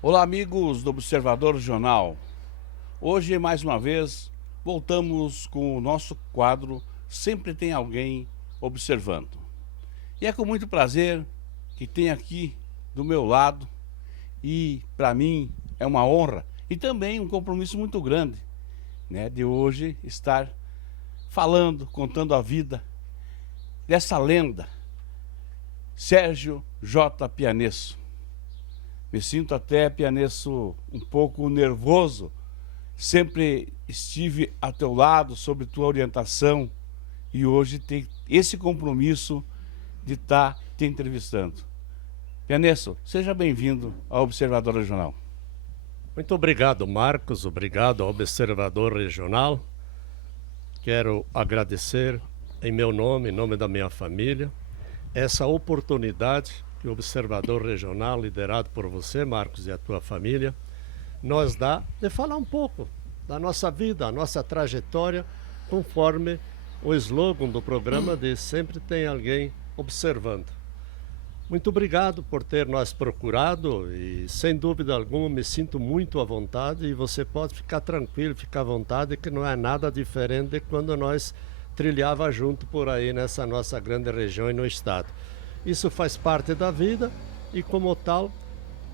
Olá, amigos do Observador Regional. Hoje, mais uma vez, voltamos com o nosso quadro Sempre Tem Alguém Observando. E é com muito prazer que tem aqui do meu lado, e para mim é uma honra e também um compromisso muito grande, né, de hoje estar falando, contando a vida dessa lenda, Sérgio J. Pianesso. Me sinto até, Pianesso, um pouco nervoso. Sempre estive a teu lado, sob tua orientação, e hoje tem esse compromisso de estar te entrevistando. Pianesso, seja bem-vindo ao Observador Regional. Muito obrigado, Marcos. Obrigado ao Observador Regional. Quero agradecer em meu nome, em nome da minha família, essa oportunidade que o Observador Regional, liderado por você, Marcos, e a tua família, nos dá de falar um pouco da nossa vida, a nossa trajetória, conforme o slogan do programa de Sempre Tem Alguém Observando. Muito obrigado por ter nos procurado e, sem dúvida alguma, me sinto muito à vontade e você pode ficar tranquilo, ficar à vontade, que não é nada diferente de quando nós trilhava junto por aí nessa nossa grande região e no estado. Isso faz parte da vida e, como tal,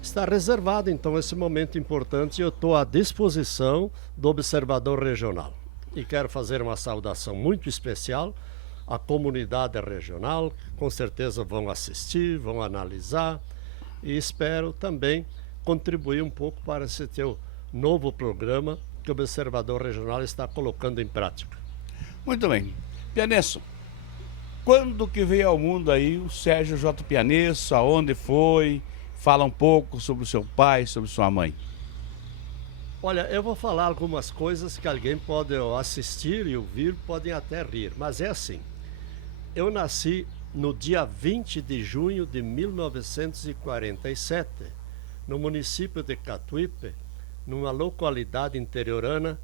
está reservado, então, esse momento importante e eu estou à disposição do Observador Regional. E quero fazer uma saudação muito especial à comunidade regional, que com certeza vão assistir, vão analisar e espero também contribuir um pouco para esse teu novo programa que o Observador Regional está colocando em prática. Muito bem. Pianesso, quando que veio ao mundo aí o Sérgio J. Pianesso? Aonde foi? Fala um pouco sobre o seu pai, sobre sua mãe. Olha, eu vou falar algumas coisas que alguém pode assistir e ouvir, podem até rir, mas é assim. Eu nasci no dia 20 de junho de 1947, no município de Catuípe, numa localidade interiorana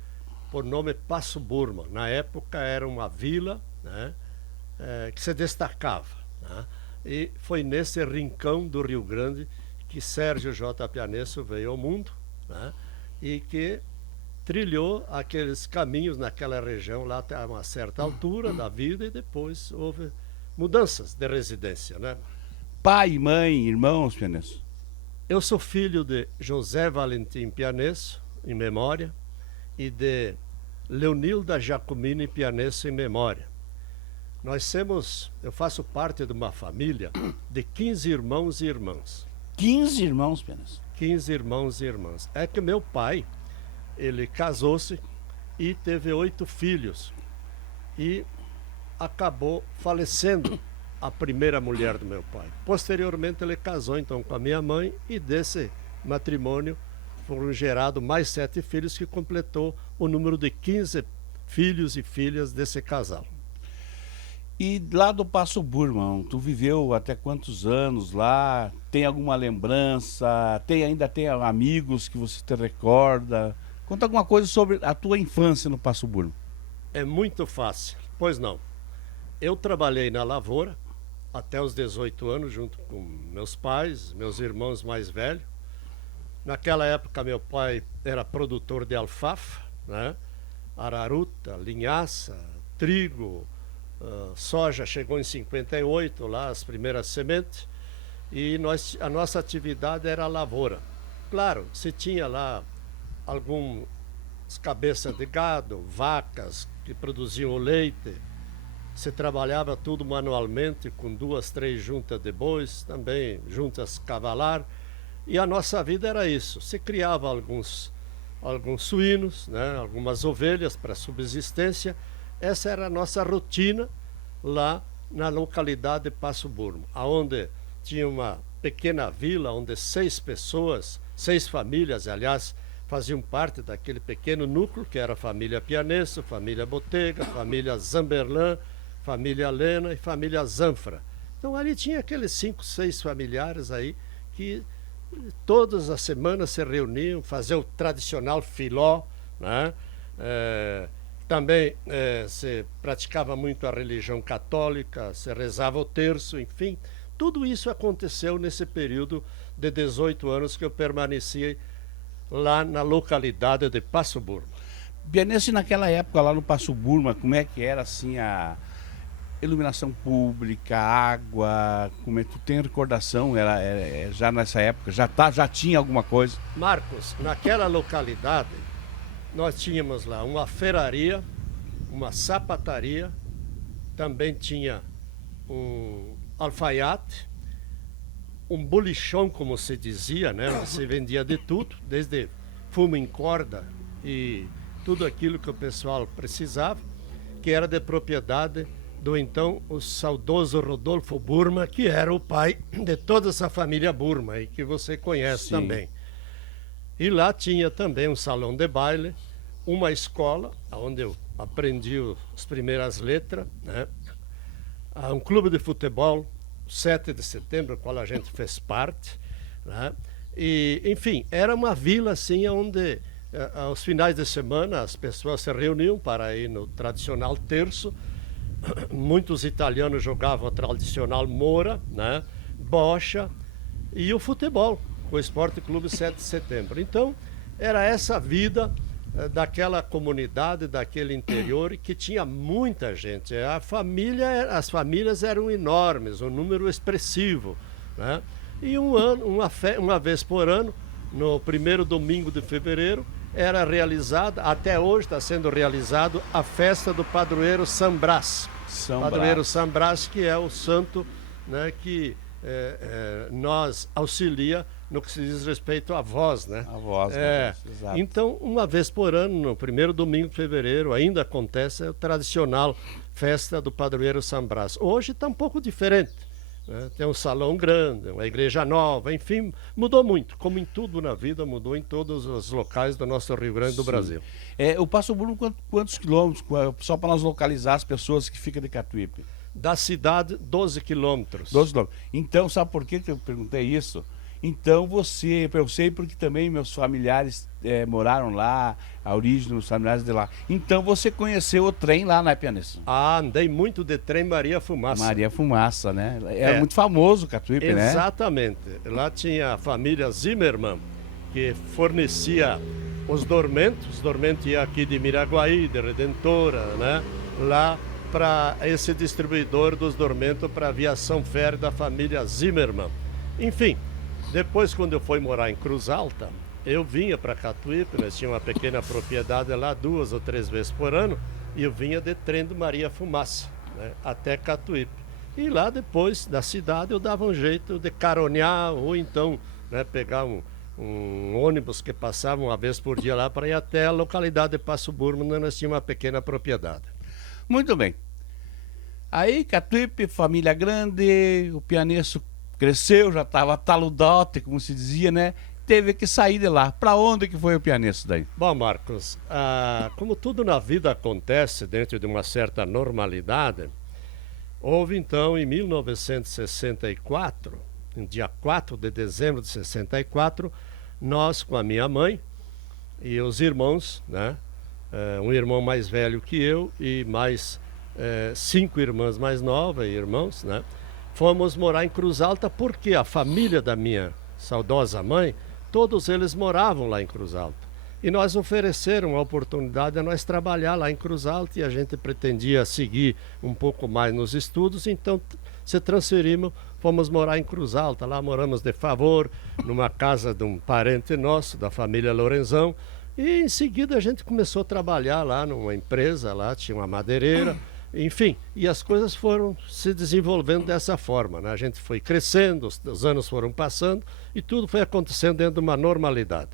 por nome Passo Burma. Na época era uma vila, né, que se destacava, né, e foi nesse rincão do Rio Grande que Sérgio J. Pianesso veio ao mundo, né, e que trilhou aqueles caminhos naquela região lá até uma certa altura da vida e depois houve mudanças de residência, né? Pai, mãe, irmãos, Pianesso? Eu sou filho de José Valentim Pianesso, em memória, e de Leonilda Jacomini Pianesso, em memória. Eu faço parte de uma família de 15 irmãos e irmãs. 15 irmãos, Pianesso? 15 irmãos e irmãs. É que meu pai, ele casou-se e teve 8 filhos e acabou falecendo a primeira mulher do meu pai. Posteriormente ele casou então com a minha mãe e desse matrimônio foram gerados mais 7 filhos que completou o número de 15 filhos e filhas desse casal. E lá do Passo Burma, tu viveu até quantos anos lá? Tem alguma lembrança? Ainda tem amigos que você te recorda? Conta alguma coisa sobre a tua infância no Passo Burma. É muito fácil, pois não. Eu trabalhei na lavoura até os 18 anos junto com meus pais, meus irmãos mais velhos. Naquela época meu pai era produtor de alfafa, né? Araruta, linhaça, trigo, soja chegou em 58 lá, as primeiras sementes, e a nossa atividade era a lavoura. Claro, se tinha lá algumas cabeças de gado, vacas que produziam o leite, se trabalhava tudo manualmente com 2, 3 juntas de bois, também juntas cavalar, e a nossa vida era isso. Se criava alguns suínos, né, algumas ovelhas para subsistência. Essa era a nossa rotina lá na localidade de Passo Burma, onde tinha uma pequena vila onde 6 famílias, aliás, faziam parte daquele pequeno núcleo que era a família Pianesso, família Botega, família Zamberlan, família Lena e família Zanfra. Então ali tinha aqueles 5, 6 familiares aí que todas as semanas se reuniam, faziam o tradicional filó, né? Também se praticava muito a religião católica, se rezava o terço, enfim. Tudo isso aconteceu nesse período de 18 anos que eu permaneci lá na localidade de Passo Burma. Pianista, naquela época lá no Passo Burma, como é que era assim a iluminação pública, água, como é que tu tem recordação? Já nessa época, já tinha alguma coisa? Marcos, naquela localidade, nós tínhamos lá uma ferraria, uma sapataria, também tinha um alfaiate, um bolichão, como se dizia, né? Se vendia de tudo, desde fumo em corda e tudo aquilo que o pessoal precisava, que era de propriedade do então o saudoso Rodolfo Burma, que era o pai de toda essa família Burma, e que você conhece Sim. também. E lá tinha também um salão de baile, uma escola, onde eu aprendi as primeiras letras, né? Um clube de futebol, 7 de setembro, do qual a gente fez parte, né? E, enfim, era uma vila assim onde aos finais de semana as pessoas se reuniam para ir no tradicional terço. Muitos italianos jogavam a tradicional mora, né? Bocha e o futebol, o Esporte Clube 7 de setembro. Então, era essa vida daquela comunidade, daquele interior, que tinha muita gente. As famílias eram enormes, um número expressivo, né? E uma vez por ano, no primeiro domingo de fevereiro, era realizada, até hoje está sendo realizado, a festa do padroeiro São Brás. Padroeiro São Brás, que é o santo, né, que nos auxilia no que se diz respeito à voz, né? A voz, exato. Então, uma vez por ano, no primeiro domingo de fevereiro, ainda acontece a tradicional festa do padroeiro São Brás. Hoje está um pouco diferente, né? Tem um salão grande, uma igreja nova, enfim, mudou muito. Como em tudo na vida, mudou em todos os locais do nosso Rio Grande do Brasil. O Passo Burma, quantos quilômetros? Só para nós localizar as pessoas que ficam de Catuípe. Da cidade, 12 quilômetros. 12 quilômetros. Então, sabe por que eu perguntei isso? Então eu sei porque também meus familiares moraram lá, a origem dos familiares de lá. Então você conheceu o trem lá, né, pianista? Andei muito de trem Maria Fumaça. Maria Fumaça, né? Era muito famoso o Catuípe, né? Exatamente. Lá tinha a família Zimmermann, que fornecia os dormentos ia aqui de Miraguaí, de Redentora, né? Lá para esse distribuidor dos dormentos para a aviação férrea da família Zimmermann. Enfim, depois, quando eu fui morar em Cruz Alta, eu vinha para Catuípe, nós tínhamos uma pequena propriedade lá 2 ou 3 vezes por ano, e eu vinha de trem do Maria Fumaça, né, até Catuípe. E lá depois da cidade eu dava um jeito de caronear, ou então, né, pegar um ônibus que passava uma vez por dia lá para ir até a localidade de Passo Burma, onde nós tínhamos uma pequena propriedade. Muito bem. Aí, Catuípe, família grande, o pianista cresceu, já estava taludote, como se dizia, né? Teve que sair de lá. Para onde que foi o pianista daí? Bom, Marcos, como tudo na vida acontece dentro de uma certa normalidade, houve então em 1964, no dia 4 de dezembro de 64, nós com a minha mãe e os irmãos, né? Um irmão mais velho que eu e mais 5 irmãs mais novas e irmãos, né? Fomos morar em Cruz Alta porque a família da minha saudosa mãe, todos eles moravam lá em Cruz Alta. E nós ofereceram a oportunidade a nós trabalhar lá em Cruz Alta e a gente pretendia seguir um pouco mais nos estudos, então se transferimos, fomos morar em Cruz Alta. Lá moramos de favor, numa casa de um parente nosso, da família Lorenzão, e em seguida a gente começou a trabalhar lá numa empresa, lá tinha uma madeireira. Enfim, e as coisas foram se desenvolvendo dessa forma, né? A gente foi crescendo, os anos foram passando e tudo foi acontecendo dentro de uma normalidade.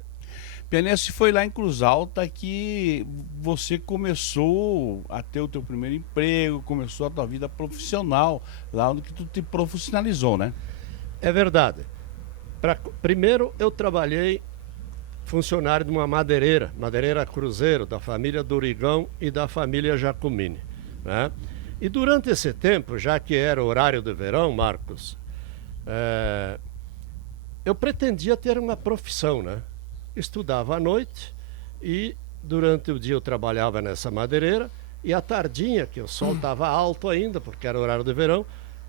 Pianista, foi lá em Cruz Alta que você começou a ter o teu primeiro emprego, começou a tua vida profissional, lá onde que tu te profissionalizou, né? É verdade. Primeiro eu trabalhei funcionário de uma madeireira Cruzeiro, da família Durigão e da família Jacomini, né? E durante esse tempo, já que era horário de verão, Marcos, eu pretendia ter uma profissão, né? Estudava à noite e durante o dia eu trabalhava nessa madeireira e à tardinha, que o sol estava alto ainda, porque era horário de verão,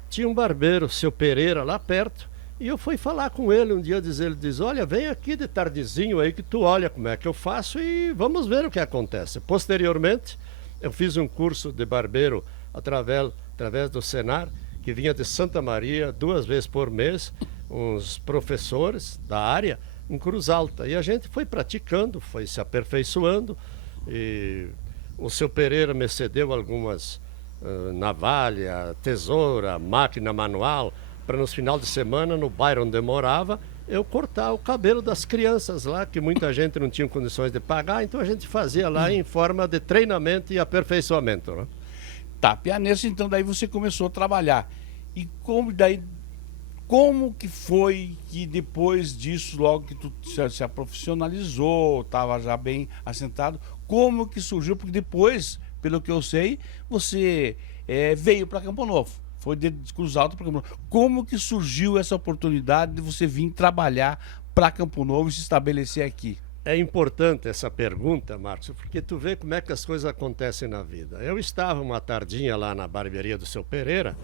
tinha um barbeiro, seu Pereira, lá perto, E eu fui falar com ele um dia, ele diz, olha, vem aqui de tardezinho aí que tu olha como é que eu faço e vamos ver o que acontece. Posteriormente, eu fiz um curso de barbeiro através do Senar, que vinha de Santa Maria 2 vezes por mês, uns professores da área, em Cruz Alta. E a gente foi praticando, foi se aperfeiçoando, e o seu Pereira me cedeu algumas navalha, tesoura, máquina manual, para nos final de semana, no bairro onde eu morava, eu cortar o cabelo das crianças lá, que muita gente não tinha condições de pagar, então a gente fazia lá em forma de treinamento e aperfeiçoamento, né? Tá, pianista, então daí você começou a trabalhar. E como que foi que depois disso, logo que tu se profissionalizou, estava já bem assentado, como que surgiu? Porque depois, pelo que eu sei, você veio para Campo Novo. Foi de Cruz Alta para Campo Novo. Como que surgiu essa oportunidade de você vir trabalhar para Campo Novo e se estabelecer aqui? É importante essa pergunta, Marcos, porque tu vê como é que as coisas acontecem na vida. Eu estava uma tardinha lá na barbearia do seu Pereira,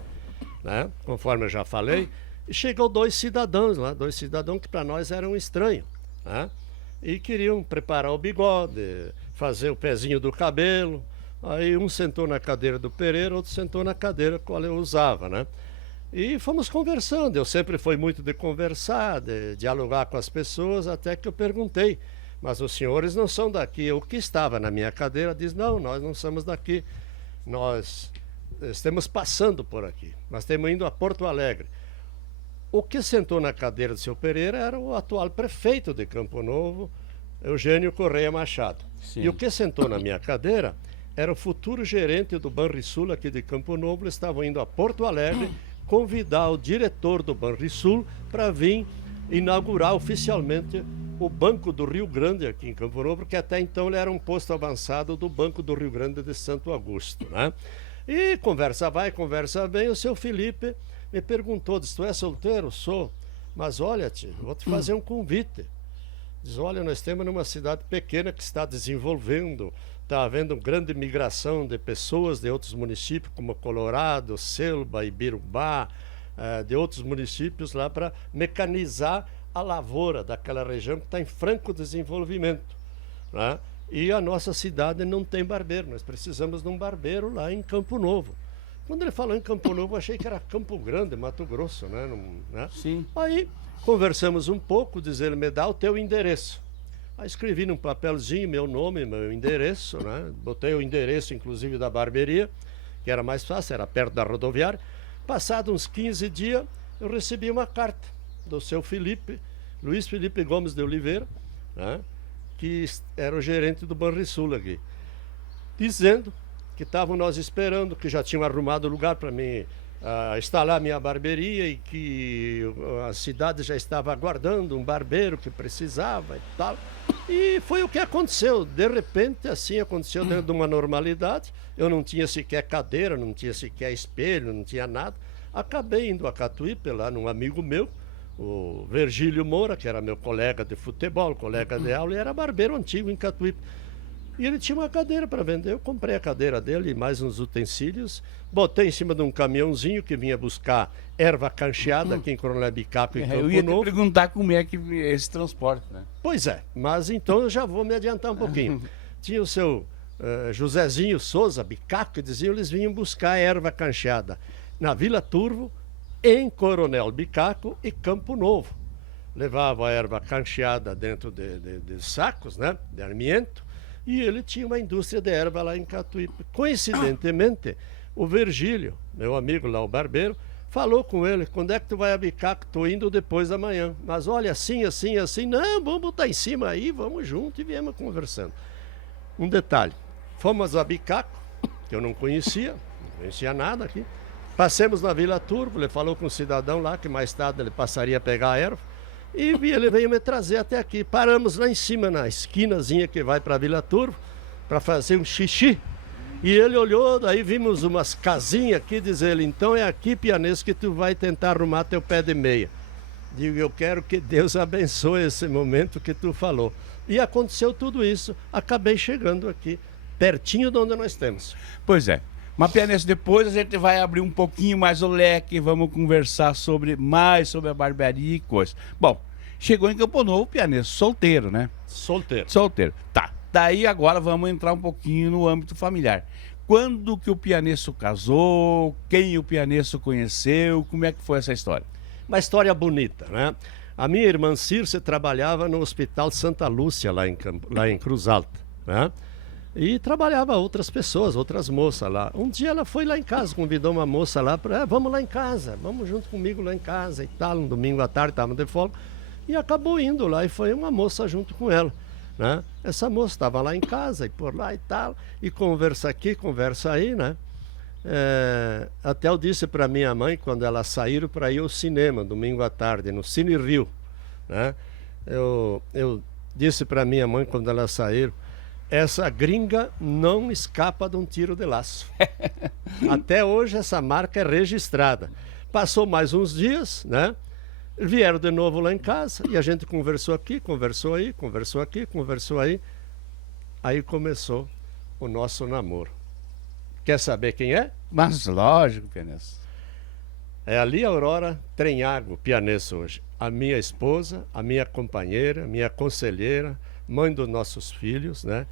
né, conforme eu já falei, e chegou 2 cidadãos lá, 2 cidadãos que para nós eram estranhos, né, e queriam preparar o bigode, fazer o pezinho do cabelo. Aí um sentou na cadeira do Pereira, outro sentou na cadeira qual eu usava, né? E fomos conversando. Eu sempre fui muito de conversar, de dialogar com as pessoas, até que eu perguntei, mas os senhores não são daqui. O que estava na minha cadeira diz, não, nós não somos daqui. Nós estamos passando por aqui. Nós estamos indo a Porto Alegre. O que sentou na cadeira do seu Pereira era o atual prefeito de Campo Novo, Eugênio Correia Machado. Sim. E o que sentou na minha cadeira era o futuro gerente do Banrisul aqui de Campo Novo. Eles estavam indo a Porto Alegre convidar o diretor do Banrisul para vir inaugurar oficialmente o Banco do Rio Grande aqui em Campo Novo, porque até então ele era um posto avançado do Banco do Rio Grande de Santo Augusto, né? E conversa vai, conversa vem, o seu Felipe me perguntou, disse, tu é solteiro? Sou. Mas olha, tio, vou te fazer um convite. Diz, olha, nós temos numa cidade pequena que está desenvolvendo, está havendo grande migração de pessoas de outros municípios, como Colorado, Selba, Ibirubá, de outros municípios lá para mecanizar a lavoura daquela região que está em franco desenvolvimento, né? E a nossa cidade não tem barbeiro, nós precisamos de um barbeiro lá em Campo Novo. Quando ele falou em Campo Novo, eu achei que era Campo Grande, Mato Grosso, né? Né? Sim. Aí conversamos um pouco, diz ele, me dá o teu endereço. Aí escrevi num papelzinho meu nome, meu endereço, né? Botei o endereço, inclusive, da barbearia, que era mais fácil, era perto da rodoviária. Passado uns 15 dias, eu recebi uma carta do seu Felipe, Luiz Felipe Gomes de Oliveira, né? Que era o gerente do Banrisul aqui, dizendo que estavam nós esperando, que já tinham arrumado lugar para mim instalar minha barbearia e que a cidade já estava aguardando um barbeiro que precisava e tal. E foi o que aconteceu. De repente, assim, aconteceu dentro de uma normalidade. Eu não tinha sequer cadeira, não tinha sequer espelho, não tinha nada. Acabei indo a Catuípe, lá num amigo meu, o Virgílio Moura, que era meu colega de futebol, colega de aula, e era barbeiro antigo em Catuípe. E ele tinha uma cadeira para vender. Eu comprei a cadeira dele e mais uns utensílios, botei em cima de um caminhãozinho que vinha buscar erva cancheada aqui em Coronel Bicaco e Campo Novo. Eu ia te perguntar como é que é esse transporte, né? Pois é, mas então eu já vou me adiantar um pouquinho. Tinha o seu Josézinho Souza, Bicaco, que dizia, eles vinham buscar erva cancheada na Vila Turvo, em Coronel Bicaco e Campo Novo. Levava a erva cancheada dentro de sacos, né, de armiento, e ele tinha uma indústria de erva lá em Catuípe. Coincidentemente, o Virgílio, meu amigo lá, o barbeiro, falou com ele, quando é que tu vai a Bicaco? Tô indo depois da manhã. Mas olha, assim, assim, assim, não, vamos botar em cima aí, vamos junto e viemos conversando. Um detalhe, fomos a Bicaco, que eu não conhecia nada aqui. Passemos na Vila Turvo, ele falou com um cidadão lá, que mais tarde ele passaria a pegar a erva. E ele veio me trazer até aqui. Paramos lá em cima, na esquinazinha que vai para a Vila Turvo, para fazer um xixi. E ele olhou, daí vimos umas casinhas aqui, diz ele, então é aqui, pianês, que tu vai tentar arrumar teu pé de meia. Digo, eu quero que Deus abençoe esse momento que tu falou. E aconteceu tudo isso, acabei chegando aqui, pertinho de onde nós temos. Pois é. Mas, Pianês, depois a gente vai abrir um pouquinho mais o leque, vamos conversar mais sobre a barbearia e coisa. Bom, chegou em Campo Novo, Pianês, solteiro, né? Solteiro. Solteiro. Tá. Daí agora vamos entrar um pouquinho no âmbito familiar. Quando que o Pianesso casou? Quem o Pianesso conheceu? Como é que foi essa história? Uma história bonita, né? A minha irmã Circe trabalhava no Hospital Santa Lúcia, lá em Cruz Alta, né? E trabalhava outras pessoas, outras moças lá. Um dia ela foi lá em casa, convidou uma moça lá para, vamos lá em casa, vamos junto comigo lá em casa e tal. Um domingo à tarde, estávamos de folga. E acabou indo lá e foi uma moça junto com ela, né? Essa moça estava lá em casa e por lá e tal, e conversa aqui, conversa aí, né? Até eu disse para minha mãe, quando elas saíram para ir ao cinema, domingo à tarde, no Cine Rio, né? Eu disse para minha mãe, quando elas saíram, essa gringa não escapa de um tiro de laço. Até hoje essa marca é registrada. Passou mais uns dias, né? Vieram de novo lá em casa e a gente conversou aqui, conversou aí, conversou aqui, conversou aí. Aí começou o nosso namoro. Quer saber quem é? Mas lógico, Pianês. É a Lia Aurora Trenhago, Pianês hoje. A minha esposa, a minha companheira, minha conselheira, mãe dos nossos filhos, né?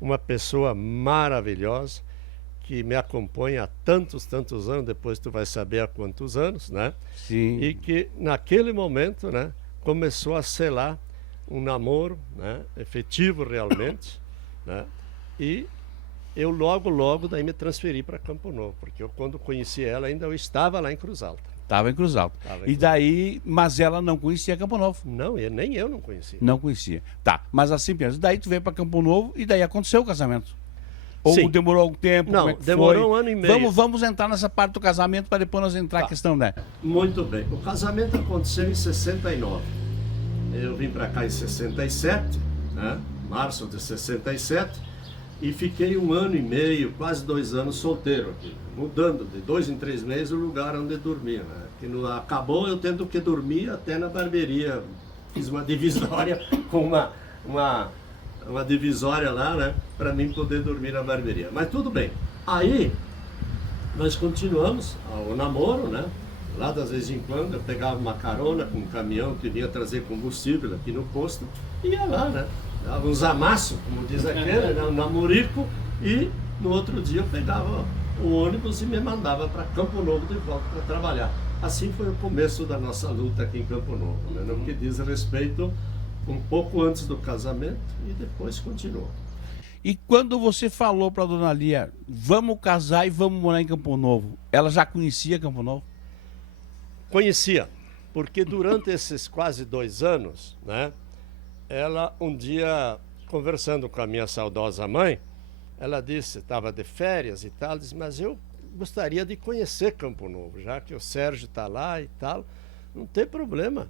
Uma pessoa maravilhosa que me acompanha há tantos anos, depois tu vai saber há quantos anos, né? Sim. E que naquele momento, né, começou a selar um namoro, né, efetivo realmente, né? E eu logo daí me transferi para Campo Novo, porque eu quando conheci ela ainda eu estava lá em Cruz Alta. Estava em Cruz Alta. Tava em E Cruz daí, mas ela não conhecia Campo Novo. Não, nem eu não conhecia. Não conhecia. Tá, mas assim, Pianês, daí tu veio para Campo Novo e daí aconteceu o casamento. Ou Sim. demorou algum tempo? Não, como é que demorou foi? um ano e meio. Vamos entrar nessa parte do casamento para depois nós entrar Tá. a questão, né? Muito bem. O casamento aconteceu em 69. Eu vim para cá em 67, né? Março de 67, e fiquei um ano e meio, quase 2 anos solteiro aqui, mudando de 2 em 3 meses o lugar onde dormia, né? Que acabou eu tendo que dormir até na barbearia. Fiz uma divisória com uma divisória lá, né? Para mim poder dormir na barbearia. Mas tudo bem. Aí nós continuamos o namoro, né? Lá das vezes em quando eu pegava uma carona com um caminhão que vinha trazer combustível aqui no posto, ia lá, né? Dava uns amassos, como diz aquele, né? Um namorico, e no outro dia eu pegava o ônibus e me mandava para Campo Novo de volta para trabalhar. Assim foi o começo da nossa luta aqui em Campo Novo, né? No que diz respeito um pouco antes do casamento e depois continuou. E quando você falou para dona Lia, vamos casar e vamos morar em Campo Novo, ela já conhecia Campo Novo? Conhecia, porque durante esses quase 2 anos, né, ela um dia, conversando com a minha saudosa mãe, ela disse, estava de férias e tal, disse, mas eu gostaria de conhecer Campo Novo, já que o Sérgio está lá e tal, não tem problema.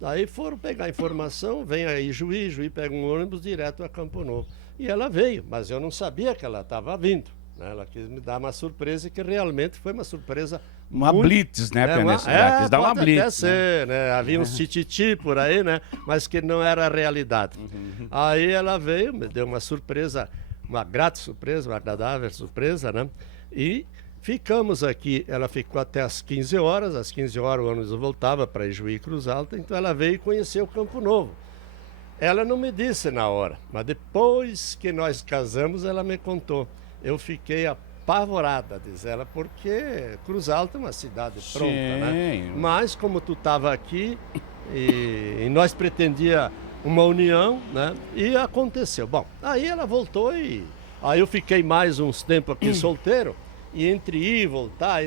Daí foram pegar informação, vem aí Juiz pega um ônibus direto a Campo Novo. E ela veio, mas eu não sabia que ela estava vindo, né? Ela quis me dar uma surpresa que realmente foi uma surpresa Uma muito, blitz, né, Pianês? Quis dar uma pode blitz. até ser, né? Havia uns tititi por aí, né? Mas que não era a realidade. Aí ela veio, me deu uma surpresa, uma grata surpresa, uma agradável surpresa, né? E ficamos aqui, ela ficou até às 15 horas, às 15 horas o ônibus voltava para Ijuí e Cruz Alta, então ela veio e conheceu Campo Novo. Ela não me disse na hora, mas depois que nós casamos, ela me contou. Eu fiquei apavorada, diz ela, porque Cruz Alta é uma cidade pronta, né? Mas como tu estava aqui e nós pretendia uma união, né? E aconteceu. Bom, aí ela voltou e aí eu fiquei mais uns tempos aqui solteiro, e entre ir e voltar,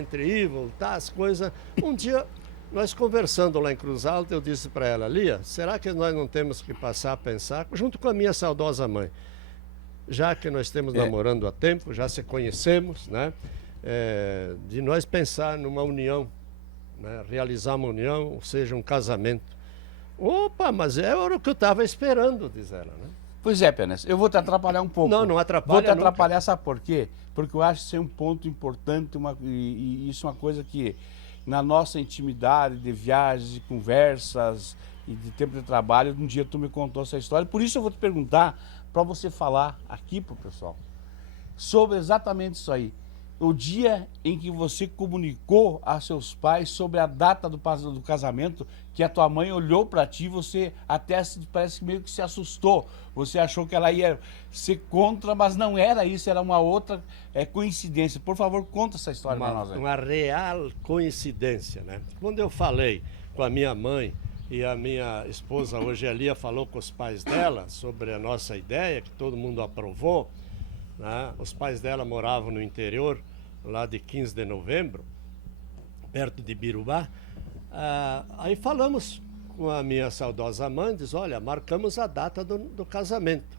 as coisas. Um dia, nós conversando lá em Cruz Alta, eu disse para ela, Lia, será que nós não temos que passar a pensar, junto com a minha saudosa mãe, já que nós estamos namorando há tempo, já se conhecemos, né? De nós pensar numa união, né? Realizar uma união, ou seja, um casamento. Opa, mas era o que eu estava esperando, diz ela, né? Pois é, Pianês, eu vou te atrapalhar um pouco. Não atrapalha. Vou te atrapalhar, sabe por quê? Porque eu acho isso um ponto importante, e isso é uma coisa que, na nossa intimidade de viagens, de conversas e de tempo de trabalho, um dia tu me contou essa história. Por isso eu vou te perguntar, para você falar aqui pro pessoal, sobre exatamente isso aí. o dia em que você comunicou a seus pais sobre a data do casamento, que a tua mãe olhou para ti, você até parece que meio que se assustou. Você achou que ela ia ser contra, mas não era isso, era uma outra coincidência. Por favor, conta essa história para nós aí. Uma real coincidência, né? Quando eu falei com a minha mãe e a minha esposa hoje, a Lia, falou com os pais dela sobre a nossa ideia, que todo mundo aprovou, né? Os pais dela moravam no interior, lá de 15 de novembro, perto de Birubá. Aí falamos com a minha saudosa mãe, diz, olha, marcamos a data do casamento.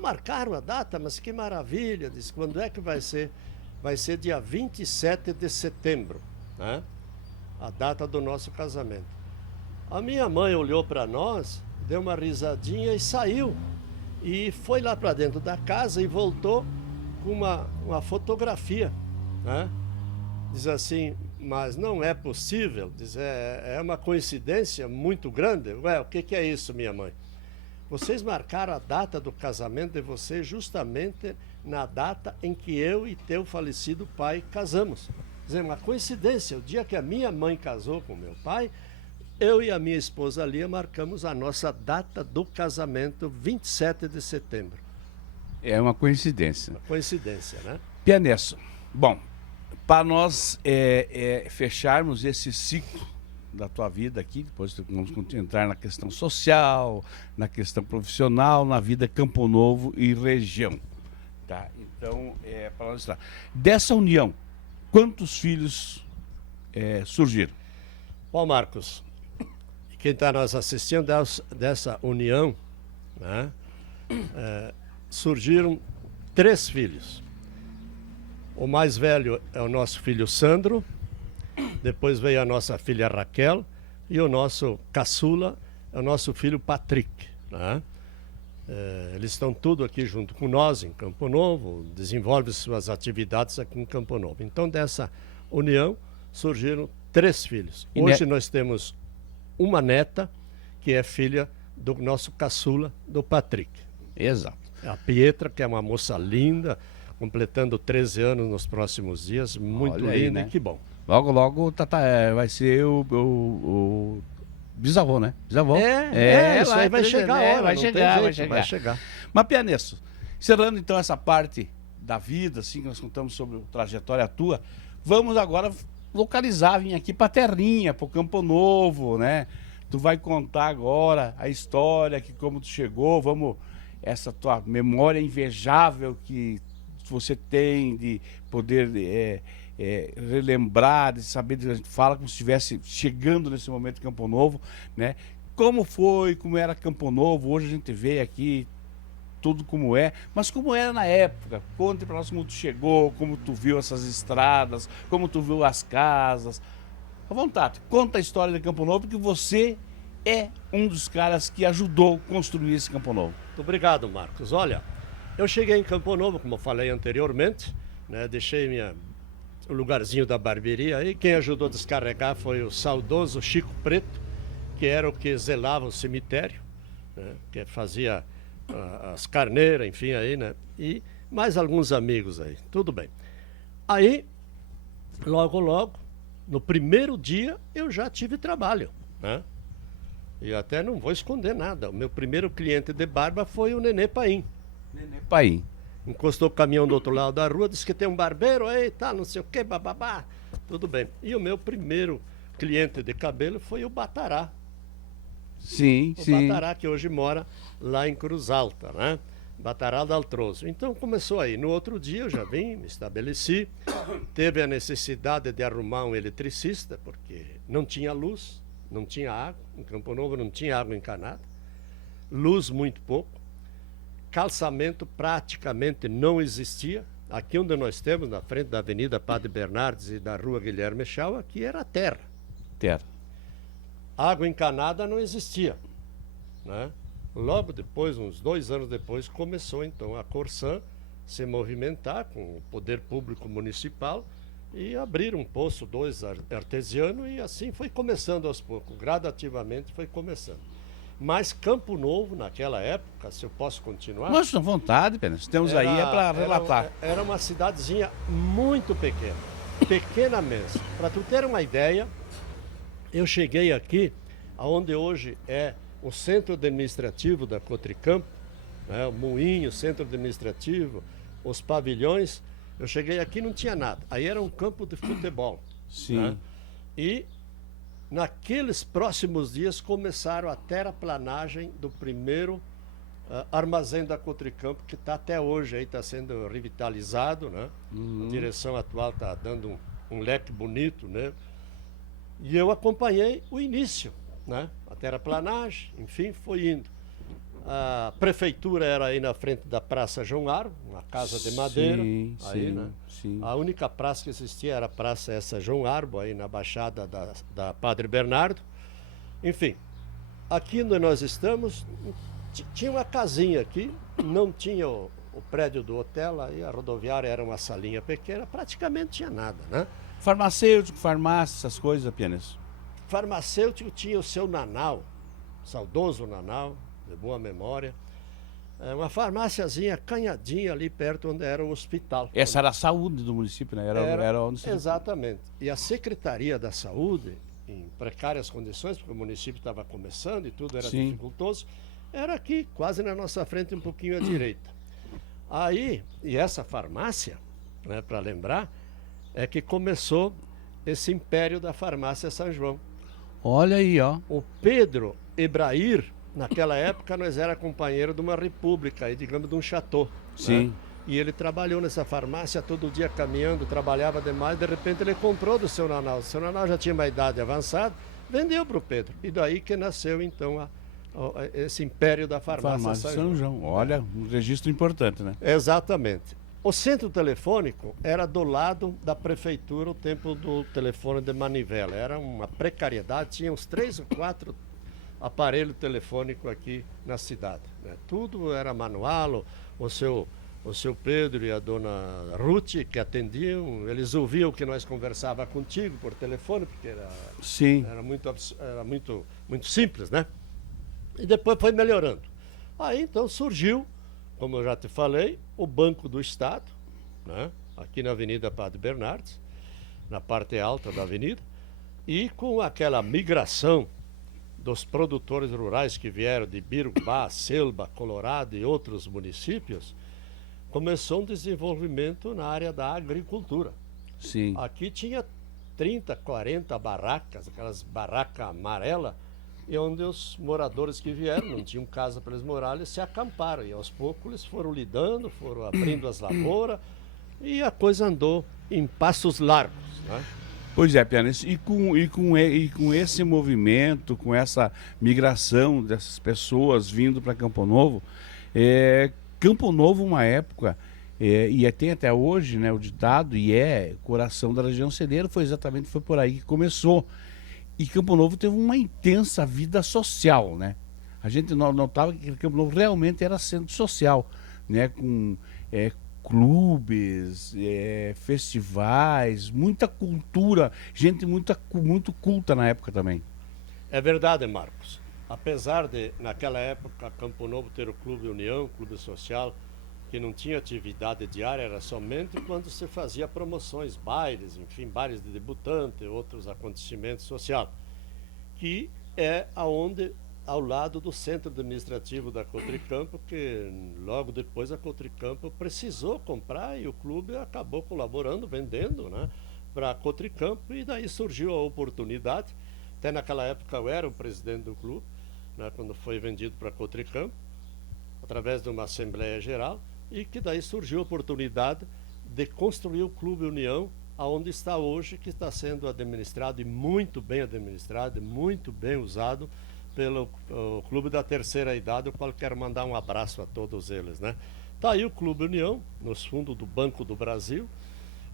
Marcaram a data, mas que maravilha, diz, quando é que vai ser? Vai ser dia 27 de setembro, né? A data do nosso casamento. A minha mãe olhou para nós, deu uma risadinha e saiu. E foi lá para dentro da casa e voltou com uma fotografia, né? Diz assim, mas não é possível, diz, é uma coincidência muito grande. Ué, o que é isso, minha mãe? Vocês marcaram a data do casamento de vocês justamente na data em que eu e teu falecido pai casamos. Quer dizer, uma coincidência, o dia que a minha mãe casou com meu pai, eu e a minha esposa Lia marcamos a nossa data do casamento, 27 de setembro. É uma coincidência. Uma coincidência, né? Pianesso, bom, para nós fecharmos esse ciclo da tua vida aqui, depois vamos entrar na questão social, na questão profissional, na vida Campo Novo e região. Tá? Então, para nós entrar. Dessa união, quantos filhos surgiram? Bom, Marcos, quem está nos assistindo dessa união, né, surgiram 3 filhos. O mais velho é o nosso filho Sandro, depois veio a nossa filha Raquel e o nosso caçula é o nosso filho Patrick, né? Eles estão tudo aqui junto com nós em Campo Novo, desenvolvem suas atividades aqui em Campo Novo. Então, dessa união surgiram 3 filhos. Hoje nós temos uma neta que é filha do nosso caçula, do Patrick. Exato. A Pietra, que é uma moça linda, completando 13 anos nos próximos dias, muito Olha linda, aí, né? e que bom. Logo, logo vai ser o bisavô, né? Bisavô. Isso aí vai chegar a hora, vai chegar. Mas, Pianesso, encerrando então essa parte da vida, assim, que nós contamos sobre a trajetória tua, vamos agora localizar, vir aqui para Terrinha, para o Campo Novo, né? Tu vai contar agora a história, que como tu chegou, essa tua memória invejável que você tem de poder relembrar, de saber, a gente fala como se estivesse chegando nesse momento em Campo Novo, né? Como foi, como era Campo Novo, hoje a gente vê aqui tudo como é, mas como era na época. Conte para nós como tu chegou, como tu viu essas estradas, como tu viu as casas. À vontade, conta a história de Campo Novo, porque você é um dos caras que ajudou a construir esse Campo Novo. Muito obrigado, Marcos. Olha, eu cheguei em Campo Novo, como eu falei anteriormente, né? Deixei o lugarzinho da barbearia aí. Quem ajudou a descarregar foi o saudoso Chico Preto, que era o que zelava o cemitério, né? Que fazia as carneiras, enfim, aí, né? E mais alguns amigos aí, tudo bem. Aí, logo, no primeiro dia, eu já tive trabalho, né? E até não vou esconder nada. O meu primeiro cliente de barba foi o Nenê Paim. Nenê Paim. Encostou o caminhão do outro lado da rua, disse que tem um barbeiro aí, tá, não sei o que, bababá. Tudo bem. E o meu primeiro cliente de cabelo foi o Batará. Sim. Batará, que hoje mora lá em Cruz Alta, né? Batará Daltroso. Então começou aí. No outro dia eu já vim, me estabeleci. Teve a necessidade de arrumar um eletricista, porque não tinha luz, não tinha água. Em Campo Novo não tinha água encanada. Luz muito pouco. Calçamento praticamente não existia. Aqui onde nós temos, na frente da Avenida Padre Bernardes e da Rua Guilherme Chau, aqui era terra. Água encanada não existia, né? Logo depois, uns 2 anos depois, começou então a Corsan se movimentar com o poder público municipal e abrir um poço 2 artesiano, e assim foi começando aos poucos, gradativamente foi começando. Mas Campo Novo, naquela época, se eu posso continuar... Mas à vontade, Pena. Se temos aí é para relatar. Era uma cidadezinha muito pequena. Pequena mesmo. Para tu ter uma ideia, eu cheguei aqui, onde hoje é o centro administrativo da Cotricampo, né, o moinho, o centro administrativo, os pavilhões. Eu cheguei aqui e não tinha nada. Aí era um campo de futebol. Sim. Né? E naqueles próximos dias começaram a terraplanagem do primeiro armazém da Cotricampo, que está até hoje aí, está sendo revitalizado, né? A direção atual está dando um leque bonito, né? E eu acompanhei o início, né? A terraplanagem, enfim, foi indo. A prefeitura era aí na frente da Praça João Aro, uma casa de madeira. Sim, aí, sim, né? sim. A única praça que existia era a Praça essa João Arbo, aí na Baixada da Padre Bernardo. Enfim, aqui onde nós estamos, tinha uma casinha aqui, não tinha o prédio do hotel, aí a rodoviária era uma salinha pequena, praticamente tinha nada, né? Farmacêutico, farmácia, essas coisas, Pianes. Farmacêutico tinha o seu Nanau, saudoso Nanau, de boa memória. Uma farmáciazinha canhadinha ali perto onde era o hospital. Essa era a saúde do município, né? Era onde se... Exatamente. E a Secretaria da Saúde, em precárias condições, porque o município estava começando e tudo era dificultoso, era aqui, quase na nossa frente, um pouquinho à direita. Aí, e essa farmácia, né, para lembrar, é que começou esse império da farmácia São João. Olha aí, ó. O Pedro Ebrair, naquela época, nós era companheiro de uma república, aí, digamos, de um chateau. Sim. Né? E ele trabalhou nessa farmácia todo dia caminhando, trabalhava demais, de repente ele comprou do seu Nanau. O seu Nanau já tinha uma idade avançada, vendeu para o Pedro. E daí que nasceu, então, esse império da farmácia São João. Olha, um registro importante, né? Exatamente. O centro telefônico era do lado da prefeitura, o tempo do telefone de manivela. Era uma precariedade, tinha uns 3 ou 4 aparelhos telefônicos aqui na cidade. Né? Tudo era manual, o seu Pedro e a dona Ruth que atendiam, eles ouviam que nós conversávamos contigo por telefone, porque era muito simples, né? E depois foi melhorando. Aí então surgiu, como eu já te falei, o Banco do Estado, né? Aqui na Avenida Padre Bernardes, na parte alta da avenida, e com aquela migração dos produtores rurais que vieram de Birubá, Selba, Colorado e outros municípios, começou um desenvolvimento na área da agricultura. Sim. Aqui tinha 30, 40 barracas, aquelas barracas amarelas, e onde os moradores que vieram, não tinham casa para eles morarem, eles se acamparam. E aos poucos eles foram lidando, foram abrindo as lavouras, e a coisa andou em passos largos. Né? Pois é, Pianes, e com esse movimento, com essa migração dessas pessoas vindo para Campo Novo, Campo Novo, uma época, e tem até hoje, né, o ditado, e coração da região cedreira, foi por aí que começou. E Campo Novo teve uma intensa vida social, né? A gente notava que Campo Novo realmente era centro social, né? Com clubes, festivais, muita cultura, gente muito culta na época também. É verdade, Marcos. Apesar de, naquela época, Campo Novo ter o Clube União, Clube Social, que não tinha atividade diária, era somente quando se fazia promoções, bailes, enfim, bailes de debutante, outros acontecimentos sociais, que é ao lado do centro administrativo da Cotricampo, que logo depois a Cotricampo precisou comprar e o clube acabou colaborando, vendendo, né, para a Cotricampo, e daí surgiu a oportunidade. Até naquela época eu era o presidente do clube, né, quando foi vendido para a Cotricampo, através de uma Assembleia Geral, e que daí surgiu a oportunidade de construir o Clube União, aonde está hoje, que está sendo administrado, e muito bem administrado, muito bem usado pelo Clube da Terceira Idade, o qual quero mandar um abraço a todos eles, né? Está aí o Clube União, nos fundos do Banco do Brasil,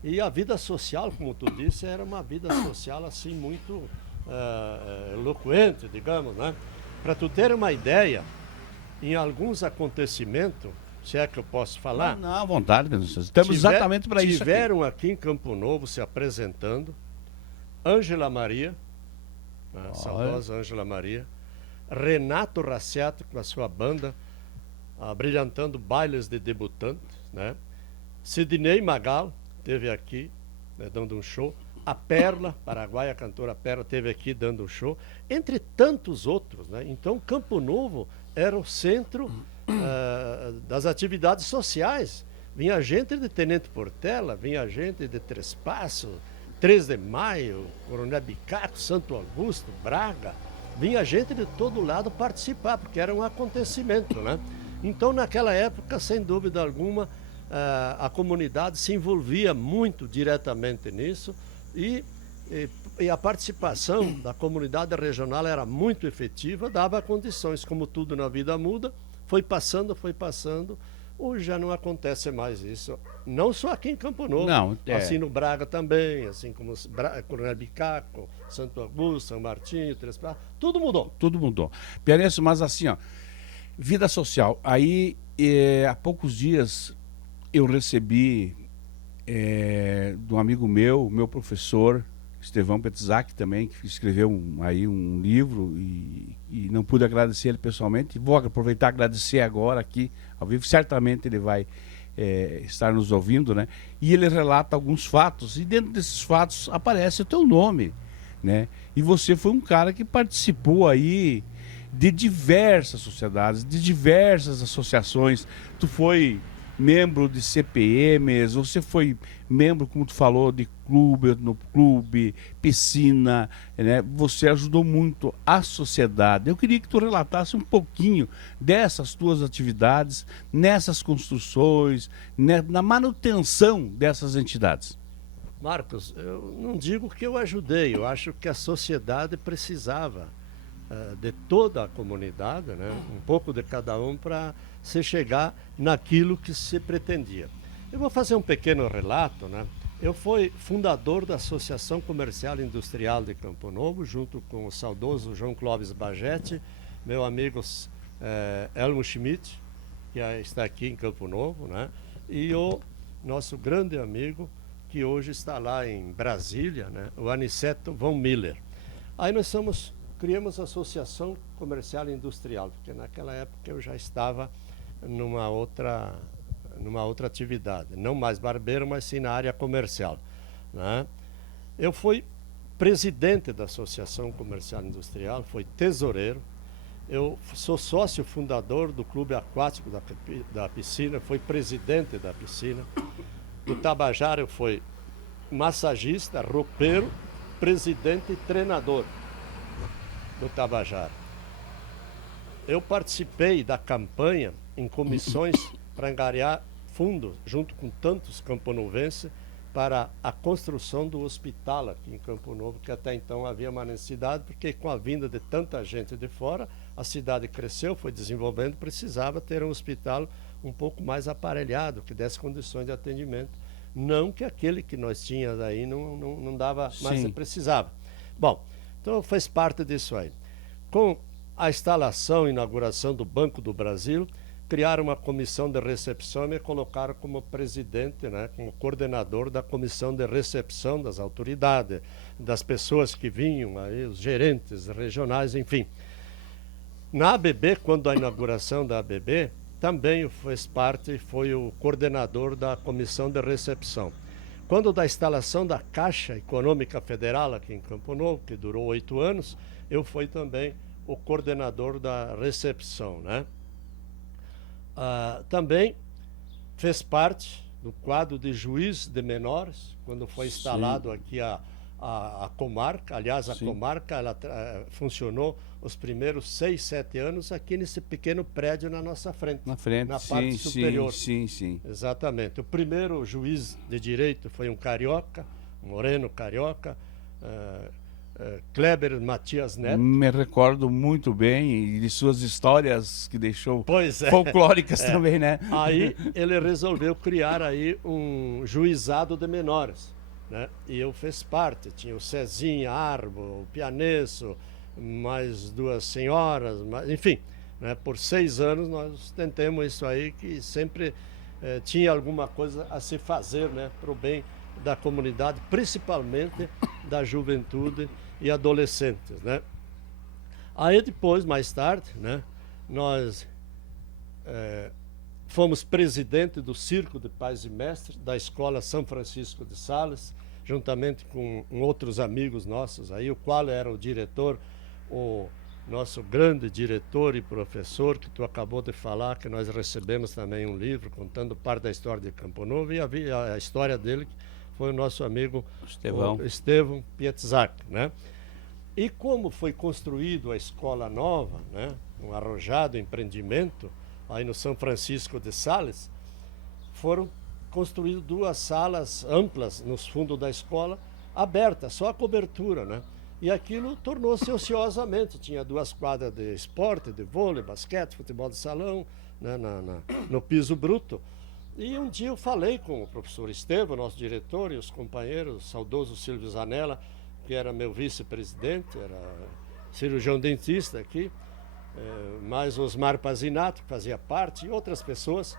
e a vida social, como tu disse, era uma vida social assim muito eloquente, digamos, né? Para tu ter uma ideia, em alguns acontecimentos, se é que eu posso falar? Não, à vontade, estamos exatamente para isso. Tiveram aqui em Campo Novo se apresentando Ângela Maria, a saudosa Ângela Maria, Renato Raciato com a sua banda, brilhantando bailes de debutantes, né? Sidney Magal esteve aqui, né, dando um show. A Perla, paraguaia, a cantora Perla, esteve aqui dando um show, entre tantos outros, né? Então, Campo Novo era o centro das atividades sociais. Vinha gente de Tenente Portela, vinha gente de Três Passos, 3 de Maio, Coronel Bicaco, Santo Augusto, Braga. Vinha gente de todo lado participar, porque era um acontecimento, né? Então, naquela época, sem dúvida alguma, a comunidade se envolvia muito diretamente nisso e a participação da comunidade regional era muito efetiva, dava condições, como tudo na vida muda, foi passando. Hoje já não acontece mais isso, não só aqui em Campo Novo, Não, assim no Braga também, assim como Coronel Bicaco, Santo Augusto, São Martinho, Três Passos, tudo mudou. Tudo mudou. Pianista, mas assim, ó, vida social. Aí, há poucos dias, eu recebi de um amigo meu professor, Estevão Petzak também, que escreveu um livro e não pude agradecer ele pessoalmente. Vou aproveitar e agradecer agora aqui ao vivo. Certamente ele vai estar nos ouvindo, né? E ele relata alguns fatos e dentro desses fatos aparece o teu nome, né? E você foi um cara que participou aí de diversas sociedades, de diversas associações. Tu foi membro de CPMs, você foi membro, como tu falou, de clube, piscina, né? Você ajudou muito a sociedade. Eu queria que tu relatasse um pouquinho dessas tuas atividades, nessas construções, né? Na manutenção dessas entidades. Marcos, eu não digo que eu ajudei, eu acho que a sociedade precisava de toda a comunidade, né? Um pouco de cada um para se chegar naquilo que se pretendia. Eu vou fazer um pequeno relato, né? Eu fui fundador da Associação Comercial e Industrial de Campo Novo, junto com o saudoso João Clóvis Bagete, meu amigo Elmo Schmidt, que está aqui em Campo Novo, né? E o nosso grande amigo, que hoje está lá em Brasília, né? O Aniceto von Miller. Aí nós criamos a Associação Comercial e Industrial, porque naquela época eu já estava numa outra atividade, não mais barbeiro, mas sim na área comercial, né? Eu fui presidente da Associação Comercial e Industrial, fui tesoureiro, eu sou sócio fundador do Clube Aquático da Piscina, fui presidente da piscina, do Tabajara eu fui massagista, roupeiro, presidente e treinador do Tabajara. Eu participei da campanha em comissões para angariar fundos, junto com tantos camponovenses, para a construção do hospital aqui em Campo Novo, que até então havia uma necessidade, porque com a vinda de tanta gente de fora, a cidade cresceu, foi desenvolvendo, precisava ter um hospital um pouco mais aparelhado, que desse condições de atendimento. Não que aquele que nós tínhamos aí não dava, mas precisava. Bom, então fez parte disso aí. Com a instalação e inauguração do Banco do Brasil, criaram uma comissão de recepção e me colocaram como presidente, né, como coordenador da comissão de recepção das autoridades, das pessoas que vinham, aí, os gerentes regionais, enfim. Na ABB, quando a inauguração da ABB, também fez parte, foi o coordenador da comissão de recepção. Quando da instalação da Caixa Econômica Federal aqui em Campo Novo, que durou 8 anos, eu fui também o coordenador da recepção, né? Também fez parte do quadro de juiz de menores, quando foi instalado aqui a comarca. Aliás, a comarca ela funcionou os primeiros 6, 7 anos aqui nesse pequeno prédio na nossa frente. Na parte superior. Sim. Exatamente. O primeiro juiz de direito foi um carioca, moreno carioca, Kleber Matias Neto. Me recordo muito bem de suas histórias que deixou pois é. folclóricas também, né? Aí ele resolveu criar aí um juizado de menores, né? E eu fiz parte, tinha o Cezinha Arbo, o Pianesso, mais 2 senhoras, enfim, né? Por 6 anos nós tentamos isso aí, que sempre tinha alguma coisa a se fazer, né? Para o bem da comunidade, principalmente da juventude e adolescentes, né? Aí depois, mais tarde, né, nós fomos presidente do Círculo de Pais e Mestres da Escola São Francisco de Sales, juntamente com outros amigos nossos, aí o qual era o diretor, o nosso grande diretor e professor, que tu acabou de falar, que nós recebemos também um livro contando parte da história de Campo Novo, e a história dele foi o nosso amigo Estevão Pietzak, né? E como foi construído a escola nova, né, um arrojado empreendimento, aí no São Francisco de Sales, foram construídas 2 salas amplas nos fundos da escola, abertas, só a cobertura, né? E aquilo tornou-se ociosamente, tinha 2 quadras de esporte, de vôlei, basquete, futebol de salão, né, no piso bruto. E um dia eu falei com o professor Estevão, nosso diretor, e os companheiros, o saudoso Silvio Zanella, que era meu vice-presidente, era cirurgião dentista aqui, mais Osmar Pazinato, que fazia parte, e outras pessoas,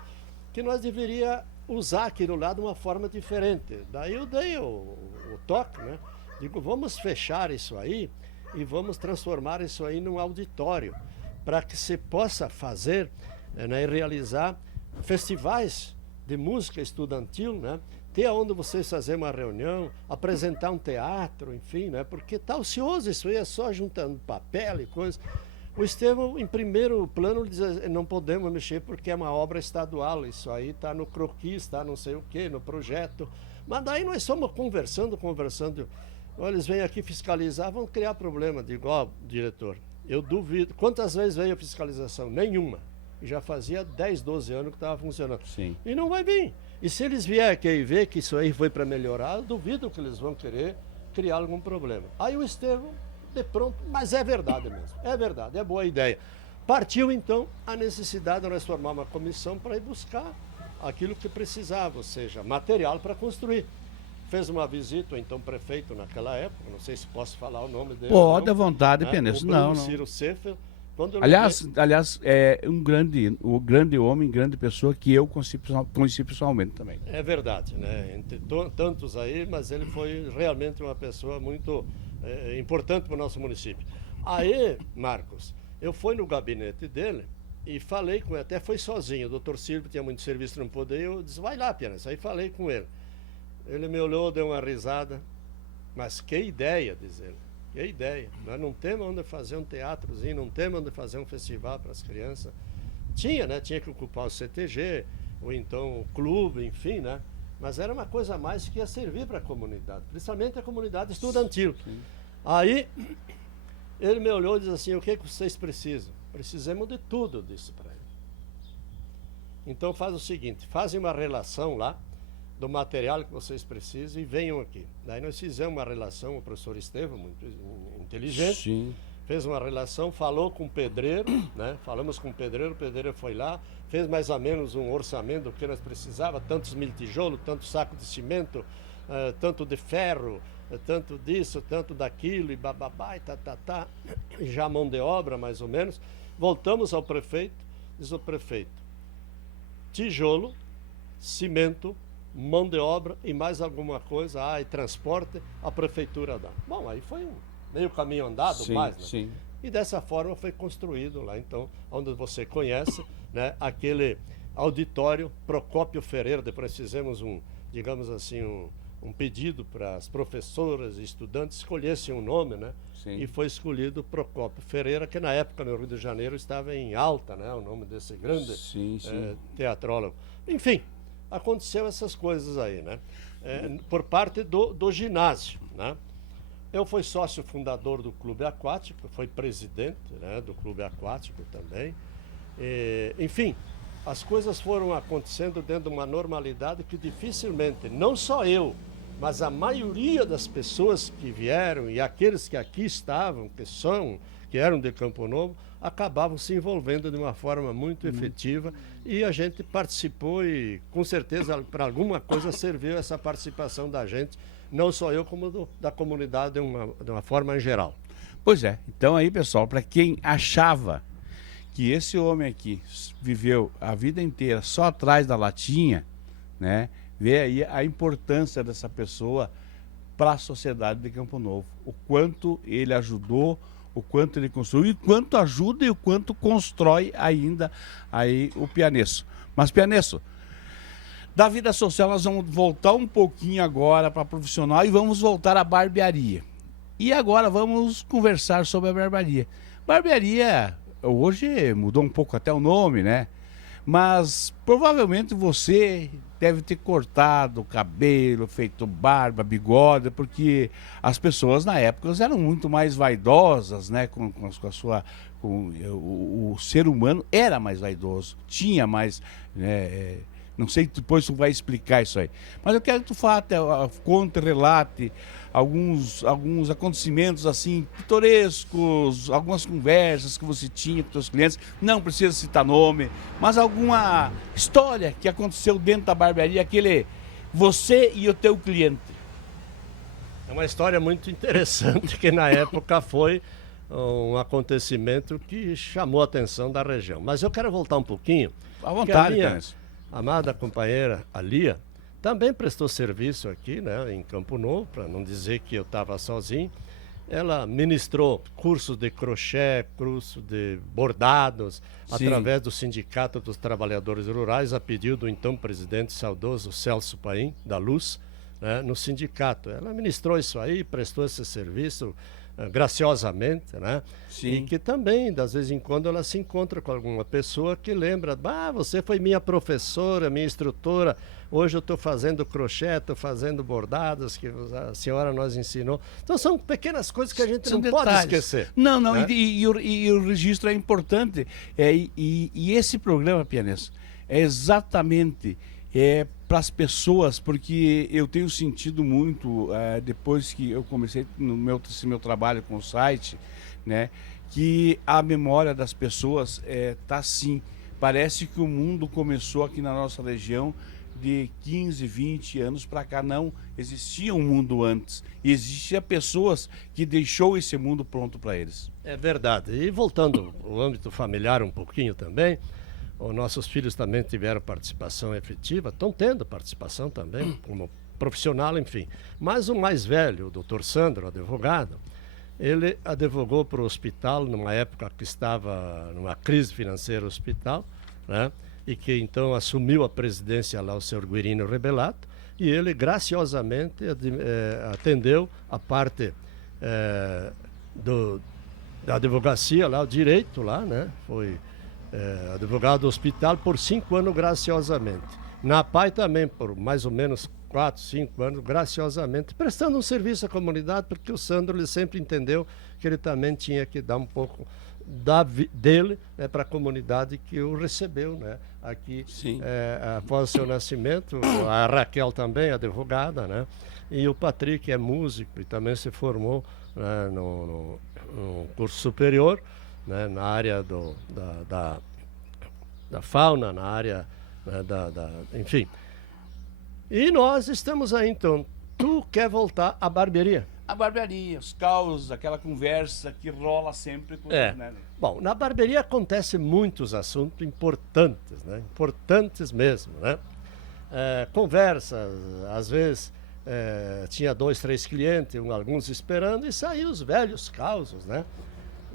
que nós deveríamos usar aquilo lá de uma forma diferente. Daí eu dei o toque, né? Digo, vamos fechar isso aí e vamos transformar isso aí num auditório, para que se possa fazer, né, e realizar festivais de música estudantil, né? Ter onde vocês fazer uma reunião, apresentar um teatro, enfim, né? Porque está ocioso isso aí, é só juntando papel e coisa. O Estevão, em primeiro plano, diz, não podemos mexer porque é uma obra estadual, isso aí está no croquis, está não sei o quê, no projeto. Mas daí nós estamos conversando, olha, eles vêm aqui fiscalizar, vão criar problema. Digo, ó, diretor, eu duvido. Quantas vezes veio a fiscalização? Nenhuma. Já fazia 10, 12 anos que estava funcionando. Sim. E não vai vir. E se eles vierem aqui e ver que isso aí foi para melhorar, eu duvido que eles vão querer criar algum problema. Aí o Estevão, de pronto, mas é verdade mesmo. É verdade, é boa ideia. Partiu então a necessidade de nós formar uma comissão para ir buscar aquilo que precisava, ou seja, material para construir. Fez uma visita, então prefeito naquela época, não sei se posso falar o nome dele. Pode, à vontade, né? Peneso. O Bruno Não. Ciro Sefel. Aliás, é um grande homem, grande pessoa que eu conheci pessoalmente também. É verdade, né? Entre tantos aí, mas ele foi realmente uma pessoa muito importante para o nosso município. Aí, Marcos, eu fui no gabinete dele e falei com ele, até foi sozinho, o doutor Silvio tinha muito serviço, não podia, eu disse, vai lá, Pianas. Aí falei com ele. Ele me olhou, deu uma risada, mas que ideia, diz ele. Que ideia, nós não temos onde fazer um teatrozinho, não temos onde fazer um festival para as crianças. Tinha, né? Tinha que ocupar o CTG, ou então o clube, enfim, né? Mas era uma coisa a mais que ia servir para a comunidade, principalmente a comunidade estudantil. Sim. Aí, ele me olhou e disse assim, o que vocês precisam? Precisamos de tudo, eu disse para ele. Então faz o seguinte, fazem uma relação lá, do material que vocês precisam e venham aqui. Daí nós fizemos uma relação, o professor Estevão, muito inteligente, sim, fez uma relação, falou com o pedreiro, né? Falamos com o pedreiro foi lá, fez mais ou menos um orçamento do que nós precisávamos, tantos mil tijolos, tanto saco de cimento, tanto de ferro, tanto disso, tanto daquilo, e bababá, e já mão de obra mais ou menos. Voltamos ao prefeito, diz o prefeito, tijolo, cimento, mão de obra e mais alguma coisa, e transporte, a prefeitura dá. Bom, aí foi meio caminho andado, sim, mais, né? Sim. E dessa forma foi construído lá, então, onde você conhece, né, aquele auditório Procópio Ferreira. Depois fizemos digamos assim, um pedido para as professoras e estudantes escolhessem um nome, né? Sim. E foi escolhido Procópio Ferreira, que na época no Rio de Janeiro estava em alta, né? O nome desse grande teatrólogo. Enfim, aconteceu essas coisas aí, né? Por parte do ginásio, né? Eu fui sócio fundador do Clube Aquático, fui presidente, né, do Clube Aquático também. Enfim, as coisas foram acontecendo dentro de uma normalidade que dificilmente, não só eu, mas a maioria das pessoas que vieram e aqueles que aqui estavam, que eram de Campo Novo, acabavam se envolvendo de uma forma muito efetiva, e a gente participou e com certeza para alguma coisa serviu essa participação da gente, não só eu como da comunidade de uma forma em geral. Pois é, então aí pessoal, para quem achava que esse homem aqui viveu a vida inteira só atrás da latinha, né, vê aí a importância dessa pessoa para a sociedade de Campo Novo, o quanto ele ajudou, o quanto ele construiu, o quanto ajuda e o quanto constrói ainda aí o Pianesso. Mas, Pianesso, da vida social nós vamos voltar um pouquinho agora para profissional e vamos voltar à barbearia. E agora vamos conversar sobre a barbearia. Barbearia, hoje mudou um pouco até o nome, né? Mas provavelmente você deve ter cortado o cabelo, feito barba, bigode, porque as pessoas na época eram muito mais vaidosas, né? O ser humano era mais vaidoso, tinha mais, né? Não sei, depois tu vai explicar isso aí. Mas eu quero que tu conte, relate alguns acontecimentos assim, pitorescos, algumas conversas que você tinha com teus clientes. Não precisa citar nome, mas alguma história que aconteceu dentro da barbearia, aquele você e o teu cliente. É uma história muito interessante que na época foi um acontecimento que chamou a atenção da região. Mas eu quero voltar um pouquinho. À vontade, Carlos. Amada companheira, a Lia, também prestou serviço aqui, né, em Campo Novo, para não dizer que eu estava sozinho. Ela ministrou cursos de crochê, curso de bordados, Sim. através do Sindicato dos Trabalhadores Rurais, a pedido do então presidente saudoso Celso Paim, da Luz, né, no sindicato. Ela ministrou isso aí, prestou esse serviço graciosamente, né? Sim. E que também, das vezes em quando, ela se encontra com alguma pessoa que lembra, você foi minha professora, minha instrutora, hoje eu estou fazendo crochê, estou fazendo bordados, que a senhora nos ensinou. Então são pequenas coisas que a gente não pode esquecer. Não, né? e o registro é importante. E esse programa, Pianesso, é exatamente para as pessoas, porque eu tenho sentido muito, depois que eu comecei esse meu trabalho com o site, né, que a memória das pessoas tá assim. Parece que o mundo começou aqui na nossa região de 15, 20 anos para cá. Não existia um mundo antes. E existia pessoas que deixou esse mundo pronto para eles. É verdade. E voltando ao âmbito familiar um pouquinho também, os nossos filhos também tiveram participação efetiva, estão tendo participação também, como profissional, enfim. Mas o mais velho, o doutor Sandro, advogado, ele advogou para o hospital numa época que estava numa crise financeira hospital, né? E que então assumiu a presidência lá o senhor Guirino Rebelato, e ele graciosamente atendeu a parte da advocacia lá, o direito lá, né? Foi advogado do hospital por 5 anos graciosamente. Na PAI também por mais ou menos 4, 5 anos graciosamente, prestando um serviço à comunidade, porque o Sandro ele sempre entendeu que ele também tinha que dar um pouco dele, né, para a comunidade que o recebeu, né, aqui após o seu nascimento. A Raquel também, advogada, né, e o Patrick é músico e também se formou, né, no curso superior, né, na área da fauna, na área, né, enfim. E nós estamos aí, então. Tu quer voltar à barbearia? A barbearia, os causos, aquela conversa que rola sempre com né? Bom, na barbearia acontecem muitos assuntos importantes, né? Importantes mesmo, né? Conversas, às vezes tinha 2, 3 clientes, alguns esperando, e saíam os velhos causos, né?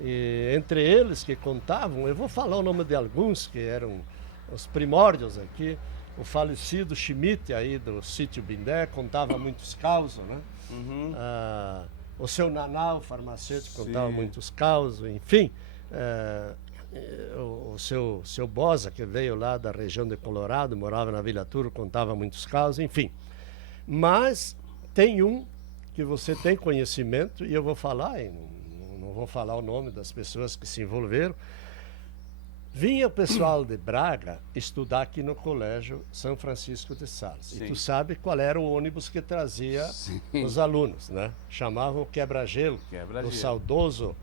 E entre eles que contavam, eu vou falar o nome de alguns que eram os primórdios aqui. O falecido Schmidt aí do sítio Bindé contava muitos causos, né? Uhum. O seu Nanau, farmacêutico, contava muitos causos, enfim. O seu Bosa, que veio lá da região de Colorado, morava na Vila Turo, contava muitos causos, enfim. Mas tem um que você tem conhecimento, e eu vou falar, e não vou falar o nome das pessoas que se envolveram. Vinha o pessoal de Braga estudar aqui no Colégio São Francisco de Sales. Sim. E tu sabe qual era o ônibus que trazia os alunos, né? Chamavam o quebra-gelo, o saudoso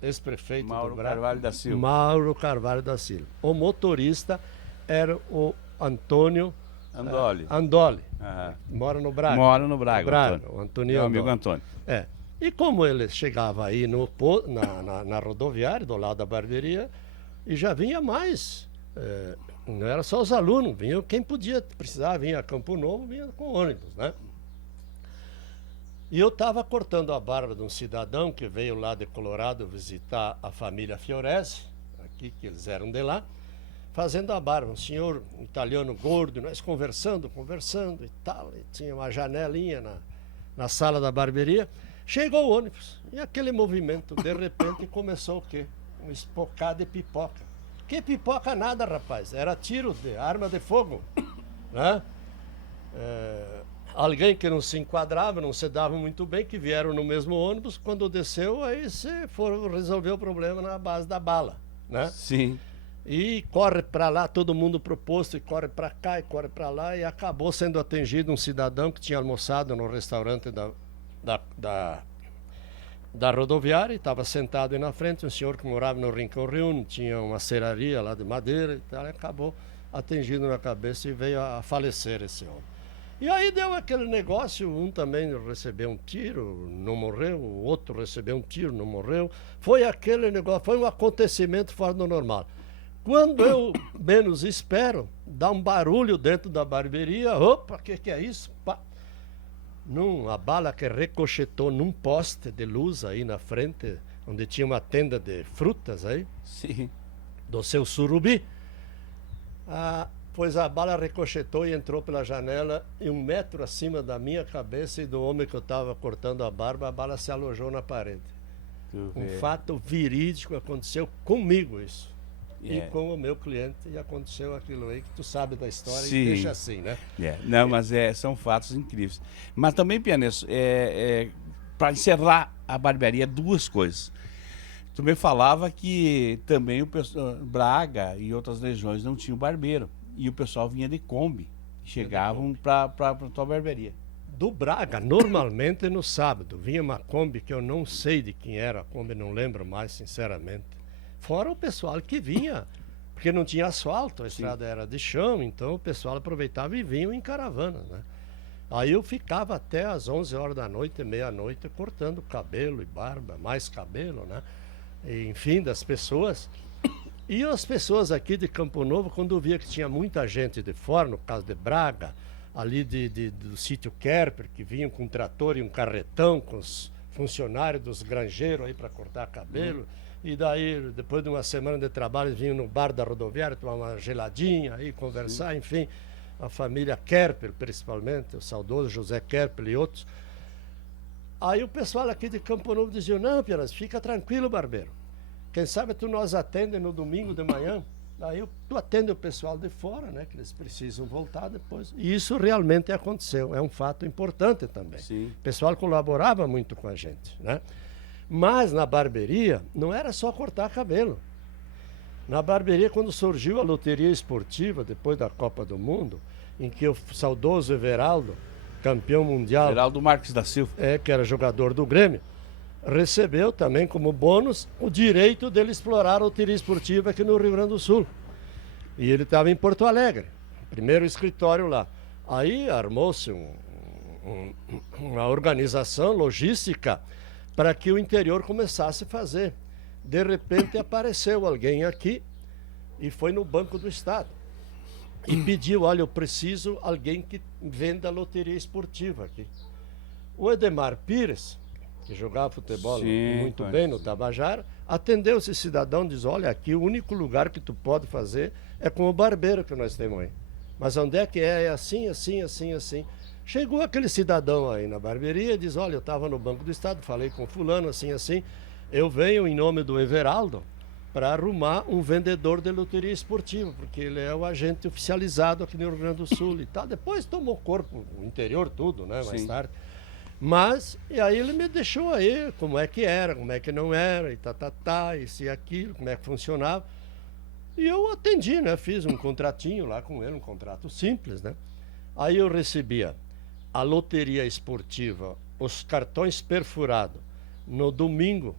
ex-prefeito Mauro do Braga, Carvalho da Silva. Mauro Carvalho da Silva. O motorista era o Antônio Andoli. Mora no Braga. Mora no Braga, o Antônio. Meu amigo Antônio. E como ele chegava aí na rodoviária, do lado da barbearia, e já vinha mais. Não era só os alunos, vinha quem podia precisar, vinha a Campo Novo, vinha com ônibus, né? E eu estava cortando a barba de um cidadão que veio lá de Colorado visitar a família Fiorese, aqui, que eles eram de lá, fazendo a barba. Um senhor italiano gordo, nós conversando e tal. E tinha uma janelinha na sala da barbearia. Chegou o ônibus. E aquele movimento, de repente, começou o quê? Um espocar de pipoca. Que pipoca nada, rapaz. Era tiro de arma de fogo. Né? Alguém que não se enquadrava, não se dava muito bem, que vieram no mesmo ônibus, quando desceu, aí se foram resolver o problema na base da bala. Né? Sim. E corre para lá, todo mundo pro posto, e corre para cá, e corre para lá, e acabou sendo atingido um cidadão que tinha almoçado no restaurante da rodoviária, e estava sentado aí na frente, um senhor que morava no Rincão Reúne, tinha uma serraria lá de madeira e tal, e acabou atingido na cabeça e veio a falecer esse homem. E aí deu aquele negócio, um também recebeu um tiro, não morreu, o outro recebeu um tiro, não morreu. Foi aquele negócio, foi um acontecimento fora do normal. Quando eu menos espero, dá um barulho dentro da barbearia, opa, que é isso? Pá. A bala que ricochetou num poste de luz aí na frente, onde tinha uma tenda de frutas aí, Sim. do seu Surubi. Pois a bala ricochetou e entrou pela janela, e 1 metro acima da minha cabeça e do homem que eu estava cortando a barba, a bala se alojou na parede. Um fato verídico, aconteceu comigo isso. E com o meu cliente, e aconteceu aquilo aí que tu sabe da história. Sim. E deixa assim, né? Não, mas são fatos incríveis. Mas também, Pianesso, para encerrar a barbearia, 2 coisas. Tu me falava que também o pessoal, Braga e outras regiões não tinham barbeiro. E o pessoal vinha de Kombi. Chegavam para tua barbearia. Do Braga, normalmente no sábado, vinha uma Kombi que eu não sei de quem era a Kombi, não lembro mais, sinceramente. Fora o pessoal que vinha, porque não tinha asfalto, a estrada era de chão, então o pessoal aproveitava e vinha em caravana, né? Aí eu ficava até às 11 horas da noite, meia-noite, cortando cabelo e barba, mais cabelo, né? E, enfim, das pessoas. E as pessoas aqui de Campo Novo, quando eu via que tinha muita gente de fora, no caso de Braga, ali do sítio Kerper, que vinham com um trator e um carretão, com os funcionários dos granjeiros aí para cortar cabelo. E daí, depois de uma semana de trabalho, vinham no bar da rodoviária, tomar uma geladinha, aí conversar, sim. Enfim, a família Kerper, principalmente, o saudoso José Kerper e outros. Aí o pessoal aqui de Campo Novo dizia: não, Pianas, fica tranquilo, barbeiro. Quem sabe tu nós atende no domingo de manhã. Aí tu atende o pessoal de fora, né? Que eles precisam voltar depois. E isso realmente aconteceu. É um fato importante também. Sim. O pessoal colaborava muito com a gente, né? Mas na barbearia não era só cortar cabelo. Na barbearia, quando surgiu a loteria esportiva, depois da Copa do Mundo, em que o saudoso Everaldo, campeão mundial... Everaldo Marques da Silva. Que era jogador do Grêmio, recebeu também como bônus o direito dele explorar a loteria esportiva aqui no Rio Grande do Sul. E ele estava em Porto Alegre, primeiro escritório lá. Aí armou-se uma organização logística para que o interior começasse a fazer. De repente apareceu alguém aqui e foi no Banco do Estado e pediu: olha, eu preciso alguém que venda loteria esportiva aqui. O Edemar Pires, que jogava futebol muito bem no Tabajara, atendeu esse cidadão e diz: olha, aqui o único lugar que tu pode fazer é com o barbeiro que nós temos aí. Mas onde é que é? É assim, assim, assim, assim. Chegou aquele cidadão aí na barbearia e diz: olha, eu estava no Banco do Estado, falei com fulano, assim, assim, eu venho em nome do Everaldo para arrumar um vendedor de loteria esportiva, porque ele é o agente oficializado aqui no Rio Grande do Sul e tal. Depois tomou corpo, o interior tudo, né, mais tarde. Mas, e aí ele me deixou aí como é que era, como é que não era, e isso e aquilo, como é que funcionava. E eu atendi, né, fiz um contratinho lá com ele, um contrato simples, né. Aí eu recebia a loteria esportiva, os cartões perfurados, no domingo,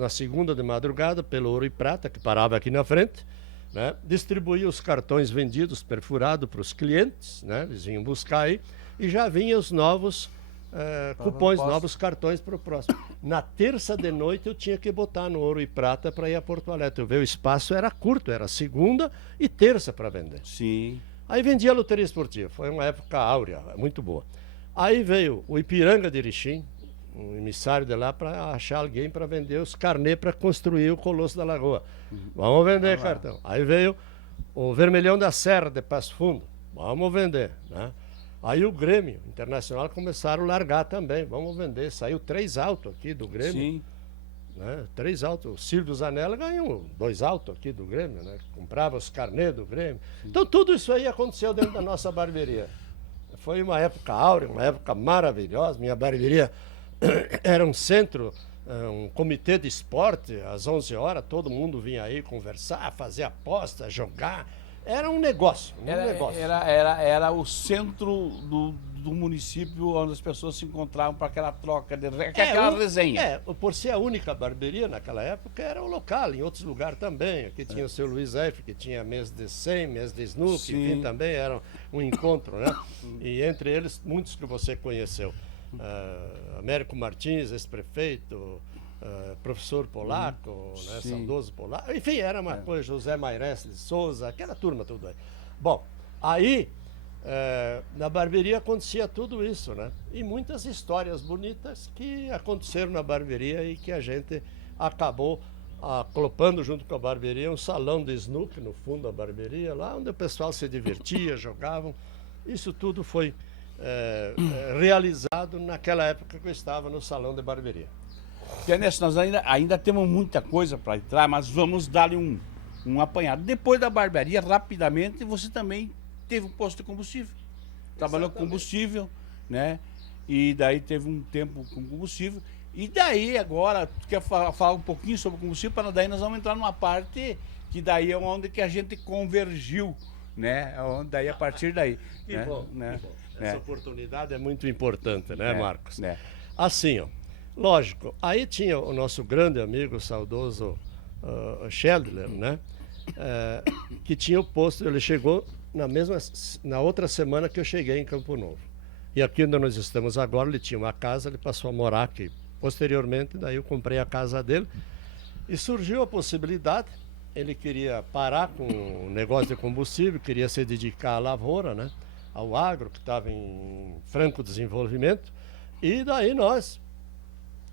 na segunda de madrugada, pelo Ouro e Prata, que parava aqui na frente, né? Distribuía os cartões vendidos, perfurados, para os clientes, né? Eles vinham buscar aí, e já vinham os novos cupons, novos cartões para o próximo. Na terça de noite eu tinha que botar no Ouro e Prata para ir a Porto Alegre. Eu vi, o espaço era curto, era segunda e terça para vender. Sim. Aí vendia a loteria esportiva, foi uma época áurea, muito boa. Aí veio o Ipiranga de Erechim, um emissário de lá para achar alguém para vender os carnê para construir o Colosso da Lagoa. Vamos vender cartão. Aí veio o Vermelhão da Serra de Passo Fundo. Vamos vender, né? Aí o Grêmio Internacional começaram a largar também. Vamos vender. Saiu 3 autos aqui do Grêmio. Sim. Né? 3 autos. O Ciro Zanella ganhou 2 autos aqui do Grêmio, né? Comprava os carnês do Grêmio. Então tudo isso aí aconteceu dentro da nossa barbearia. Foi uma época áurea, uma época maravilhosa. Minha barbearia era um centro, um comitê de esporte. Às 11 horas todo mundo vinha aí conversar, fazer aposta, jogar. Era um negócio, negócio. Era o centro do município onde as pessoas se encontravam para aquela troca, aquela resenha. Por ser a única barbearia naquela época, era o local, em outros lugares também. Aqui tinha o seu Luiz F., que tinha mesa de 100, mesa de snooker, enfim, também era um encontro, né? E entre eles, muitos que você conheceu. Américo Martins, ex-prefeito, professor polaco, né, saudoso polaco, enfim, era uma coisa, José Maires de Souza, aquela turma tudo aí. Bom, aí na barbearia acontecia tudo isso, né? E muitas histórias bonitas que aconteceram na barbearia e que a gente acabou colocando junto com a barbearia um salão de snooker no fundo da barbearia, lá onde o pessoal se divertia, jogavam. Isso tudo foi realizado naquela época que eu estava no salão de barbearia. Ernesto, nós ainda temos muita coisa para entrar, mas vamos dar-lhe um apanhado. Depois da barbearia, rapidamente, você também teve um posto de combustível. Trabalhou com combustível, né? E daí teve um tempo com combustível. E daí agora, tu quer falar um pouquinho sobre combustível, para daí nós vamos entrar numa parte que daí é onde que a gente convergiu, né? Daí a partir daí. Que né? bom, né? que bom. Essa oportunidade é muito importante, né, Marcos? Assim, ó. Lógico, aí tinha o nosso grande amigo, o saudoso Scheldler, né? Que tinha o posto, ele chegou na outra semana que eu cheguei em Campo Novo. E aqui onde nós estamos agora, ele tinha uma casa, ele passou a morar aqui. Posteriormente, daí eu comprei a casa dele e surgiu a possibilidade, ele queria parar com o negócio de combustível, queria se dedicar à lavoura, né? Ao agro, que estava em franco desenvolvimento, e daí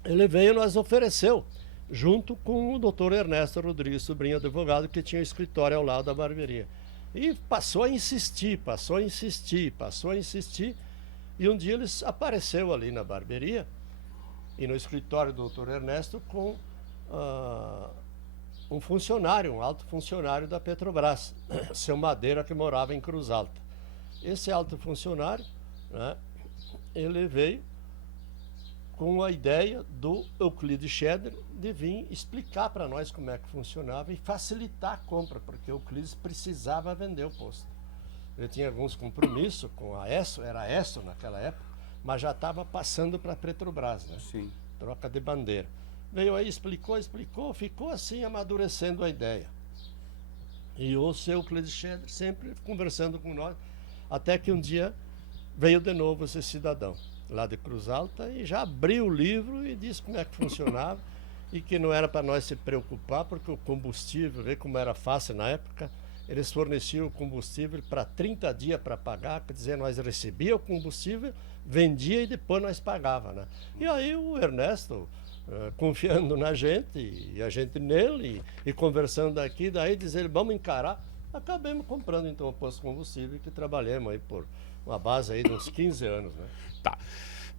ele veio e nos ofereceu, junto com o doutor Ernesto Rodrigues Sobrinho, advogado, que tinha um escritório ao lado da barbearia. E passou a insistir, e um dia ele apareceu ali na barbearia e no escritório do doutor Ernesto com um funcionário, um alto funcionário da Petrobras, seu Madeira, que morava em Cruz Alta. Esse alto funcionário, né, ele veio com a ideia do Euclides Scheder de vir explicar para nós como é que funcionava e facilitar a compra, porque o Euclides precisava vender o posto. Ele tinha alguns compromissos com a ESSO, era a ESSO naquela época, mas já estava passando para a Petrobras, né? Sim. Troca de bandeira. Veio aí, explicou, ficou assim amadurecendo a ideia. E o seu Euclides Scheder sempre conversando com nós, até que um dia veio de novo esse cidadão lá de Cruz Alta e já abriu o livro e disse como é que funcionava e que não era para nós se preocupar, porque o combustível, vê como era fácil na época, eles forneciam o combustível para 30 dias para pagar, quer dizer, nós recebíamos o combustível, vendia e depois nós pagava, né? E aí o Ernesto, confiando na gente e a gente nele e conversando aqui, daí diz ele, vamos encarar, acabamos comprando então o posto de combustível que trabalhamos aí por uma base aí de uns 15 anos, né? Tá.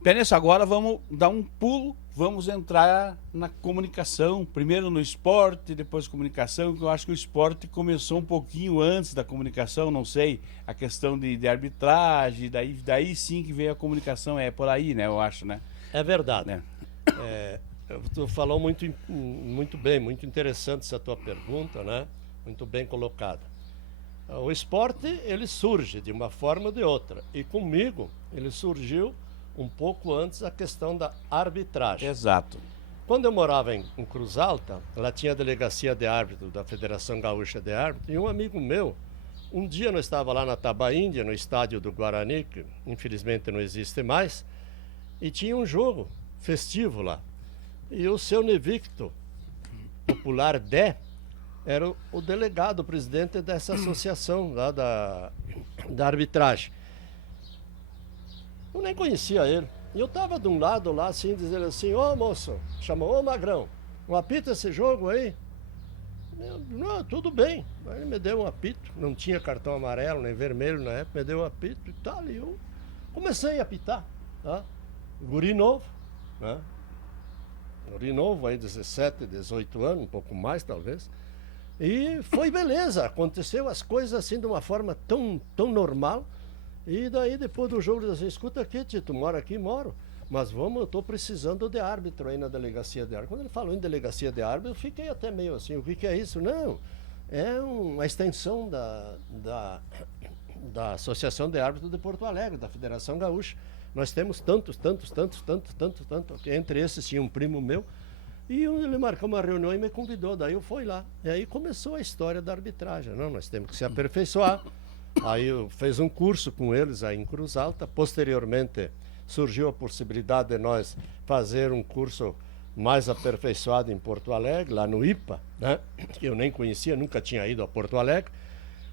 Ernesto, agora vamos dar um pulo, vamos entrar na comunicação, primeiro no esporte, depois comunicação, que eu acho que o esporte começou um pouquinho antes da comunicação, não sei, a questão de arbitragem, daí sim que veio a comunicação, é por aí, né, eu acho, né? É verdade. Né? Tu falou muito bem, muito interessante essa tua pergunta, né? Muito bem colocada. O esporte, ele surge de uma forma ou de outra. E comigo, ele surgiu um pouco antes da questão da arbitragem. Exato. Quando eu morava em Cruz Alta, lá tinha a delegacia de árbitro da Federação Gaúcha de Árbitro, e um amigo meu, um dia nós estava lá na Tabaíndia, no estádio do Guarani, que infelizmente não existe mais, e tinha um jogo festivo lá. E o seu Nevicto, popular Dé, era o delegado, o presidente dessa associação lá da arbitragem. Eu nem conhecia ele. E eu tava de um lado lá, assim, dizendo assim, ô moço, chamou, ô Magrão, um apito esse jogo aí? Não, tudo bem. Aí ele me deu um apito, não tinha cartão amarelo nem vermelho na época, me deu um apito e tal, e eu comecei a apitar, tá? Guri novo, né? Guri novo aí, 17, 18 anos, um pouco mais talvez. E foi beleza, aconteceu as coisas assim de uma forma tão normal. E daí depois do jogo ele disse assim, escuta aqui, tio, tu mora aqui? Moro. Mas vamos, eu tô precisando de árbitro aí na delegacia de árbitro. Quando ele falou em delegacia de árbitro, eu fiquei até meio assim, o que é isso? Não, é uma extensão da Associação de Árbitros de Porto Alegre, da Federação Gaúcha. Nós temos tantos, entre esses tinha um primo meu, e ele marcou uma reunião e me convidou, daí eu fui lá. E aí começou a história da arbitragem. Não, nós temos que se aperfeiçoar. Aí eu fiz um curso com eles aí em Cruz Alta, posteriormente surgiu a possibilidade de nós fazer um curso mais aperfeiçoado em Porto Alegre, lá no IPA, né? Que eu nem conhecia, nunca tinha ido a Porto Alegre.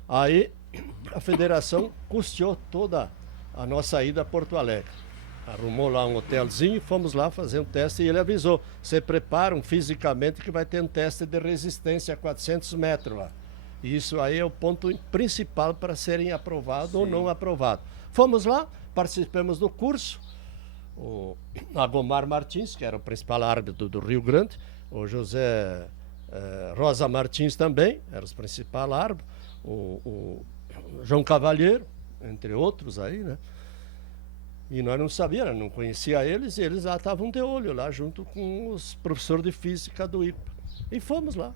Aí a federação custeou toda a nossa ida a Porto Alegre. Arrumou lá um hotelzinho, fomos lá fazer um teste e ele avisou, se preparam fisicamente que vai ter um teste de resistência a 400 metros lá. E isso aí é o ponto principal para serem aprovados ou não aprovados. Fomos lá, participamos do curso, o Agomar Martins, que era o principal árbitro do Rio Grande, o José Rosa Martins também, era o principal árbitro, o João Cavalheiro, entre outros aí, né? E nós não sabíamos, não conhecia eles, e eles lá estavam de olho, lá junto com os professores de física do IPA. E fomos lá,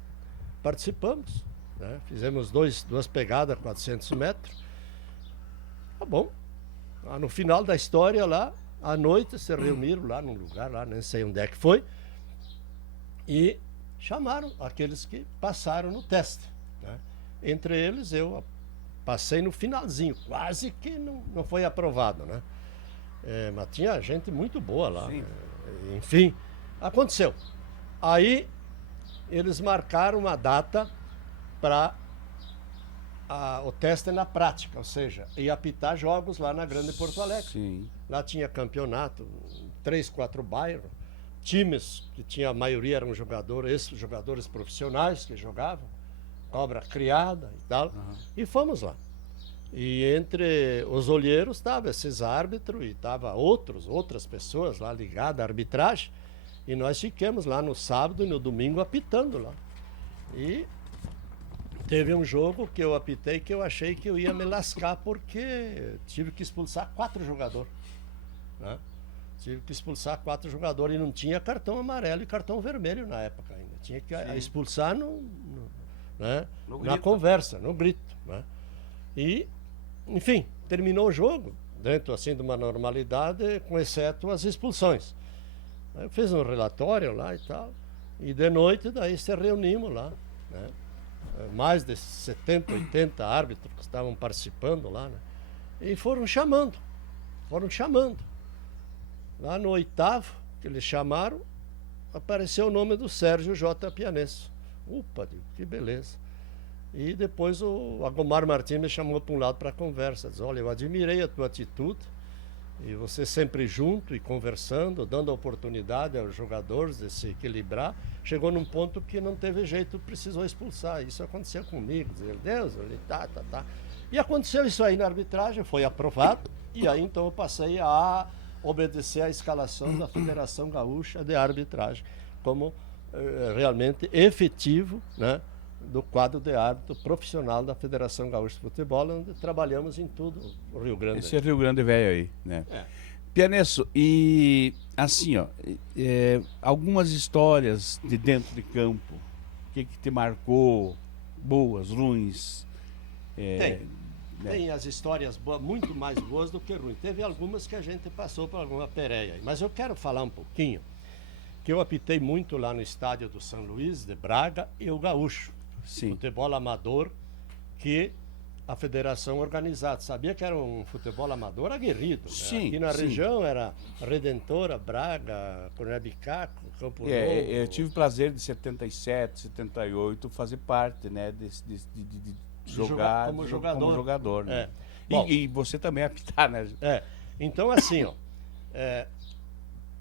participamos, né? Fizemos duas pegadas, 400 metros. Tá bom. No final da história lá, à noite, se reuniram lá num lugar, lá, nem sei onde é que foi, e chamaram aqueles que passaram no teste, né? Entre eles, eu passei no finalzinho, quase que não foi aprovado, né? Mas tinha gente muito boa lá. Enfim, aconteceu. Aí eles marcaram uma data para o teste na prática, ou seja, ia apitar jogos lá na Grande Porto Alegre. Sim. Lá tinha campeonato, 3, 4 bairros, times que tinha a maioria eram jogadores profissionais que jogavam, cobra criada e tal. E fomos lá. E entre os olheiros estavam esses árbitros e estavam outras pessoas lá ligadas à arbitragem. E nós ficamos lá no sábado e no domingo apitando lá. E teve um jogo que eu apitei que eu achei que eu ia me lascar porque tive que expulsar 4 jogadores, né? Tive que expulsar 4 jogadores e não tinha cartão amarelo e cartão vermelho na época ainda. Tinha que expulsar né? Na conversa, no grito, né? E, enfim, terminou o jogo dentro assim de uma normalidade, com exceto as expulsões. Aí eu fiz um relatório lá e tal, e de noite daí se reunimos lá, né? Mais de 70, 80 árbitros que estavam participando lá, né? E foram chamando. Lá no 8º, que eles chamaram, apareceu o nome do Sérgio J. Pianesso. Upa, que beleza. E depois o Agomar Martins me chamou para um lado para conversa. Diz, olha, eu admirei a tua atitude, e você sempre junto e conversando, dando a oportunidade aos jogadores de se equilibrar. Chegou num ponto que não teve jeito, precisou expulsar. Isso aconteceu comigo. Dizer, Deus, ele tá. E aconteceu isso aí na arbitragem, foi aprovado, e aí então eu passei a obedecer à escalação da Federação Gaúcha de Arbitragem como realmente efetivo, né, do quadro de árbitro profissional da Federação Gaúcha de Futebol, onde trabalhamos em tudo o Rio Grande. Esse é Rio Grande velho aí, né? Pianesso, e assim, ó, algumas histórias de dentro de campo, o que te marcou, boas, ruins? Tem as histórias boas, muito mais boas do que ruins. Teve algumas que a gente passou por alguma pereia, mas eu quero falar um pouquinho, que eu apitei muito lá no estádio do São Luís de Braga e o Gaúcho. Sim. Futebol amador que a federação organizada. Sabia que era um futebol amador aguerrido, né? Sim, aqui na sim. região era Redentora, Braga, Coronel Bicaco, Campo Novo. Eu tive o prazer de 77, 78 fazer parte, né, de jogar como jogador. né? Bom, E você também apitar, né? então assim, ó,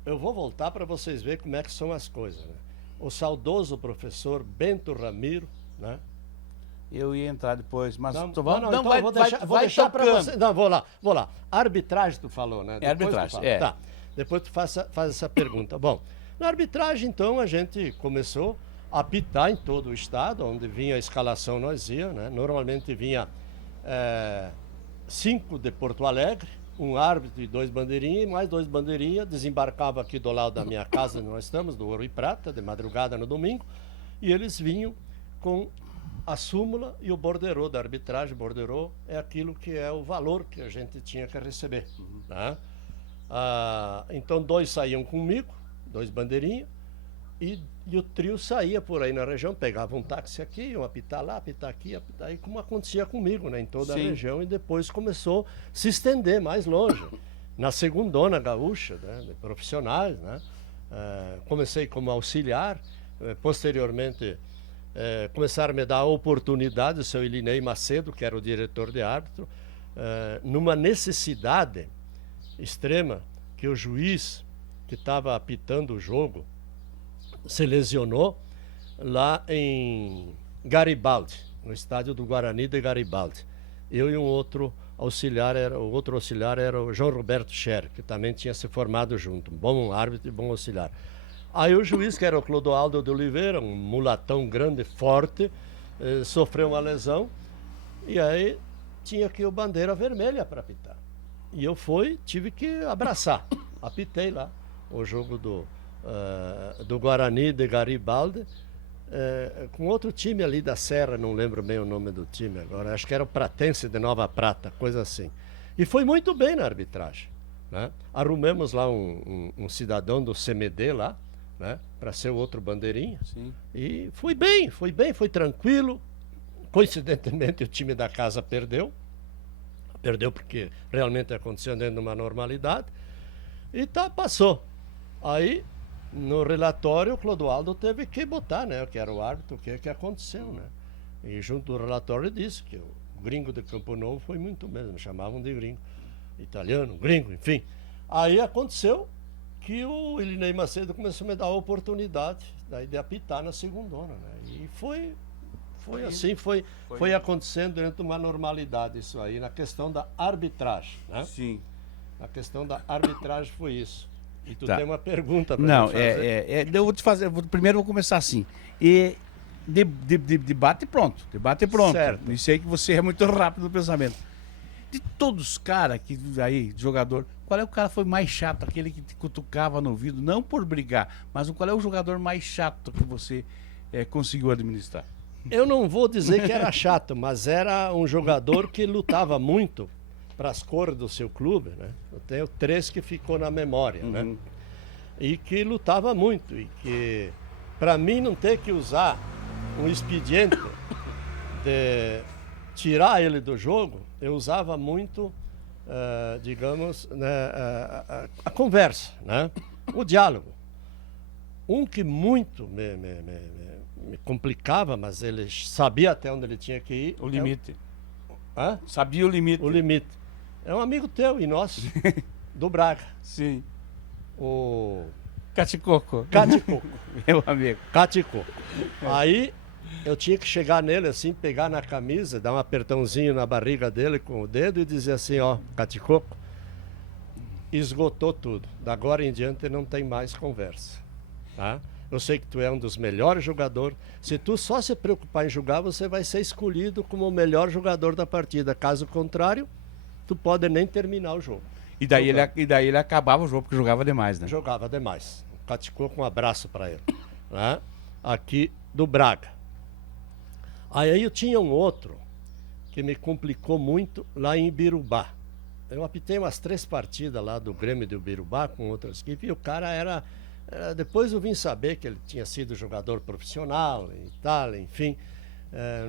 eu vou voltar para vocês verem como é que são as coisas, né? O saudoso professor Bento Ramiro, né? Eu ia entrar depois, mas Não, tu não, não, então vai, eu vou vai, deixar, vai para tocando. você. Não, vou lá. Arbitragem tu falou, né? É Depois tu arbitragem, fala. é. Tá. Depois tu faz essa pergunta. Bom, na arbitragem, então, a gente começou a apitar em todo o estado, onde vinha a escalação nós ia, né? Normalmente vinha 5 de Porto Alegre, um árbitro e 2 bandeirinhas, e mais 2 bandeirinhas, desembarcava aqui do lado da minha casa, onde nós estamos, do Ouro e Prata, de madrugada no domingo, e eles vinham com a súmula e o borderô da arbitragem. Borderô é aquilo que é o valor que a gente tinha que receber. Né? Então 2 saíam comigo, 2 bandeirinhas, e o trio saía por aí na região, pegava um táxi aqui, iam apitar lá, apitar aqui, apitar aí, como acontecia comigo, né, em toda a região, e depois começou a se estender mais longe. Na segundona gaúcha, né, de profissionais, né, comecei como auxiliar, posteriormente começaram a me dar a oportunidade, o seu Ilinei Macedo, que era o diretor de árbitro, numa necessidade extrema, que o juiz que estava apitando o jogo se lesionou lá em Garibaldi, no estádio do Guarani de Garibaldi. Eu e um outro auxiliar, o outro auxiliar era o João Roberto Scher, que também tinha se formado junto, um bom árbitro e bom auxiliar. Aí o juiz, que era o Clodoaldo de Oliveira, um mulatão grande, forte, sofreu uma lesão, e aí tinha que o bandeira vermelha para apitar. E eu tive que abraçar. Apitei lá o jogo do Guarani de Garibaldi, com outro time ali da Serra, não lembro bem o nome do time agora, acho que era o Pratense de Nova Prata, coisa assim. E foi muito bem na arbitragem. Né? Arrumamos lá um cidadão do CMD lá, né, para ser o outro bandeirinha. Sim. E foi bem, foi tranquilo. Coincidentemente o time da casa perdeu porque realmente aconteceu dentro de uma normalidade, e passou. Aí no relatório o Clodoaldo teve que botar, né, que era o árbitro, o que aconteceu, né, e junto do relatório disse que o gringo de Campo Novo foi muito mesmo, chamavam de gringo, italiano, gringo, enfim. Aí aconteceu que o Ilinei Macedo começou a me dar a oportunidade daí de apitar na segundona, né? E foi assim, foi acontecendo dentro de uma normalidade isso aí, na questão da arbitragem, né? Sim. Na questão da arbitragem foi isso. E tu Tá. tem uma pergunta para Não, me fazer? eu vou te fazer, primeiro eu vou começar assim. E debate pronto, debate pronto. Certo. E sei que você é muito rápido no pensamento. De todos os caras que aí, jogador, qual é o cara que foi mais chato, aquele que te cutucava no ouvido, não por brigar, mas qual é o jogador mais chato que você conseguiu administrar? Eu não vou dizer que era chato, mas era um jogador que lutava muito para as cores do seu clube, né? Eu tenho 3 que ficou na memória, né? E que lutava muito, e que para mim não ter que usar um expediente de tirar ele do jogo, eu usava muito, digamos, né, a conversa, né? O diálogo. Um que muito me complicava, mas ele sabia até onde ele tinha que ir. O limite. Hã? Sabia o limite. O limite. É um amigo teu e nosso, do Braga. Sim. O Caticoco. Caticoco. Meu amigo. Caticoco. Aí eu tinha que chegar nele assim, pegar na camisa, dar um apertãozinho na barriga dele com o dedo e dizer assim, ó, Caticoco, esgotou tudo. Da agora em diante não tem mais conversa. Tá? Eu sei que tu é um dos melhores jogadores. Se tu só se preocupar em jogar, você vai ser escolhido como o melhor jogador da partida. Caso contrário, tu pode nem terminar o jogo. E daí ele acabava o jogo, porque jogava demais, né? Jogava demais. Caticoco, um abraço para ele. Né? Aqui do Braga. Aí eu tinha um outro que me complicou muito lá em Ibirubá. Eu apitei umas 3 partidas lá do Grêmio de Ibirubá com outras equipes, e o cara era... Depois eu vim saber que ele tinha sido jogador profissional em Itália, enfim.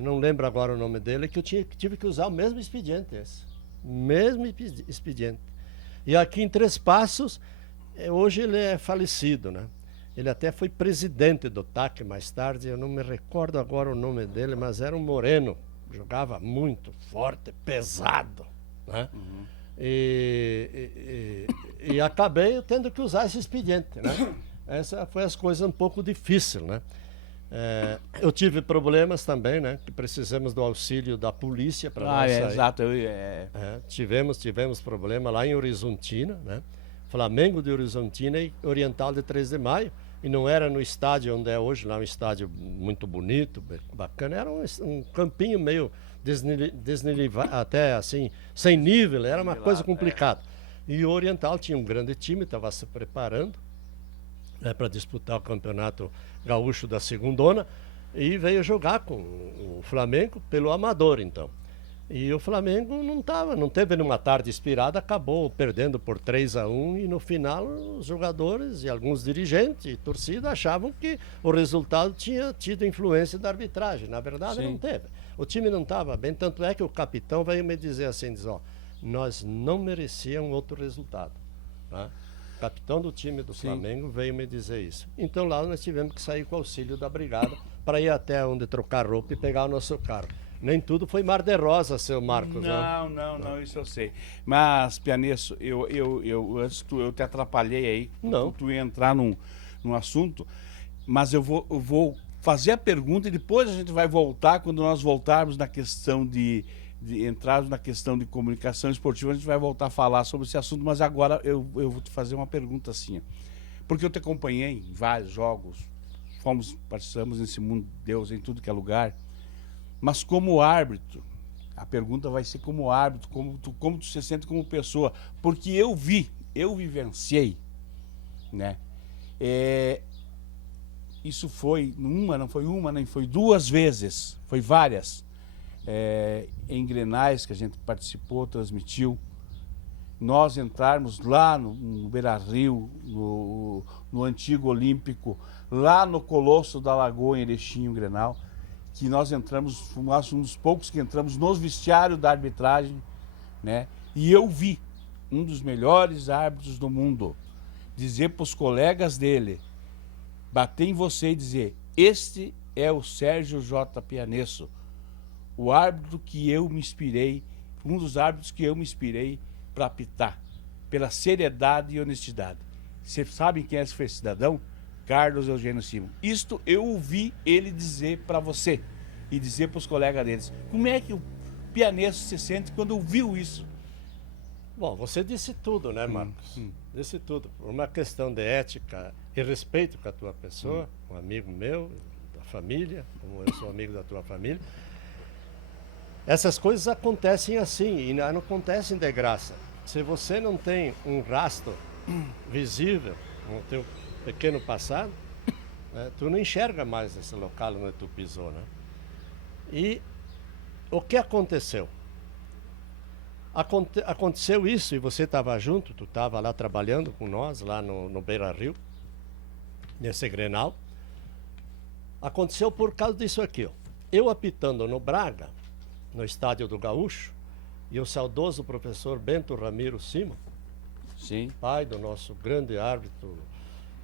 Não lembro agora o nome dele, que eu tive que usar o mesmo expediente esse. Mesmo expediente. E aqui em Três Passos, hoje ele é falecido, né? Ele até foi presidente do TAC mais tarde, eu não me recordo agora o nome dele, mas era um moreno, jogava muito forte, pesado, né? E E acabei tendo que usar esse expediente, né? Essa foi as coisas um pouco difícil, né? Eu tive problemas também, né? Que precisamos do auxílio da polícia para nós sair. Exato. Tivemos problema lá em Horizontina, né? Flamengo de Horizontina e Oriental de 3 de Maio. E não era no estádio onde é hoje, lá um estádio muito bonito, bacana. Era um campinho meio desnivellado, até assim, sem nível, era uma coisa complicada. E o Oriental tinha um grande time, estava se preparando, né, para disputar o campeonato gaúcho da segundona e veio jogar com o Flamengo pelo amador, então. E o Flamengo não teve numa tarde inspirada, acabou perdendo por 3-1 e no final os jogadores e alguns dirigentes e torcida achavam que o resultado tinha tido influência da arbitragem. Na verdade, não teve. O time não estava bem, tanto é que o capitão veio me dizer assim, nós não merecíamos outro resultado, tá? O capitão do time do Flamengo veio me dizer isso. Então lá nós tivemos que sair com o auxílio da brigada para ir até onde trocar roupa e pegar o nosso carro. Nem tudo foi mar de rosa, seu Marcos. Não, isso eu sei. Mas, Pianesso, antes eu te atrapalhei aí. Não. Tu ia entrar num assunto, mas eu vou fazer a pergunta e depois a gente vai voltar, quando nós voltarmos na questão de entrarmos na questão de comunicação esportiva, a gente vai voltar a falar sobre esse assunto, mas agora eu vou te fazer uma pergunta assim, porque eu te acompanhei em vários jogos, participamos nesse mundo de Deus, em tudo que é lugar, mas como árbitro, a pergunta vai ser como árbitro, como tu se sente como pessoa, porque eu vivenciei, né? Isso foi não foi uma, nem foi duas vezes, foi várias. Em Grenais que a gente participou, transmitiu, nós entrarmos lá no Beira-Rio, no antigo Olímpico, lá no Colosso da Lagoa, em Erechim, Grenal, que nós entramos, fomos um dos poucos que entramos nos vestiários da arbitragem, né? E eu vi um dos melhores árbitros do mundo dizer para os colegas dele, bater em você e dizer, este é o Sérgio J. Pianesso, o árbitro que eu me inspirei, um dos árbitros que eu me inspirei para apitar, pela seriedade e honestidade. Vocês sabem quem é esse cidadão? Carlos Eugênio Simon. Isto eu ouvi ele dizer para você e dizer para os colegas deles. Como é que o Pianesso se sente quando ouviu isso? Bom, você disse tudo, né, Marcos? Disse tudo. Por uma questão de ética e respeito com a tua pessoa, um amigo meu, da família, como eu sou amigo da tua família. Essas coisas acontecem assim e não acontecem de graça. Se você não tem um rastro visível no teu pequeno passado, tu não enxerga mais esse local onde tu pisou, né? E o que aconteceu? Aconteceu isso e você estava junto, tu estava lá trabalhando com nós, lá no Beira-Rio, nesse Grenal. Aconteceu por causa disso aqui, ó. Eu apitando no Braga, no estádio do Gaúcho, e o saudoso professor Bento Ramiro Simon, sim, pai do nosso grande árbitro,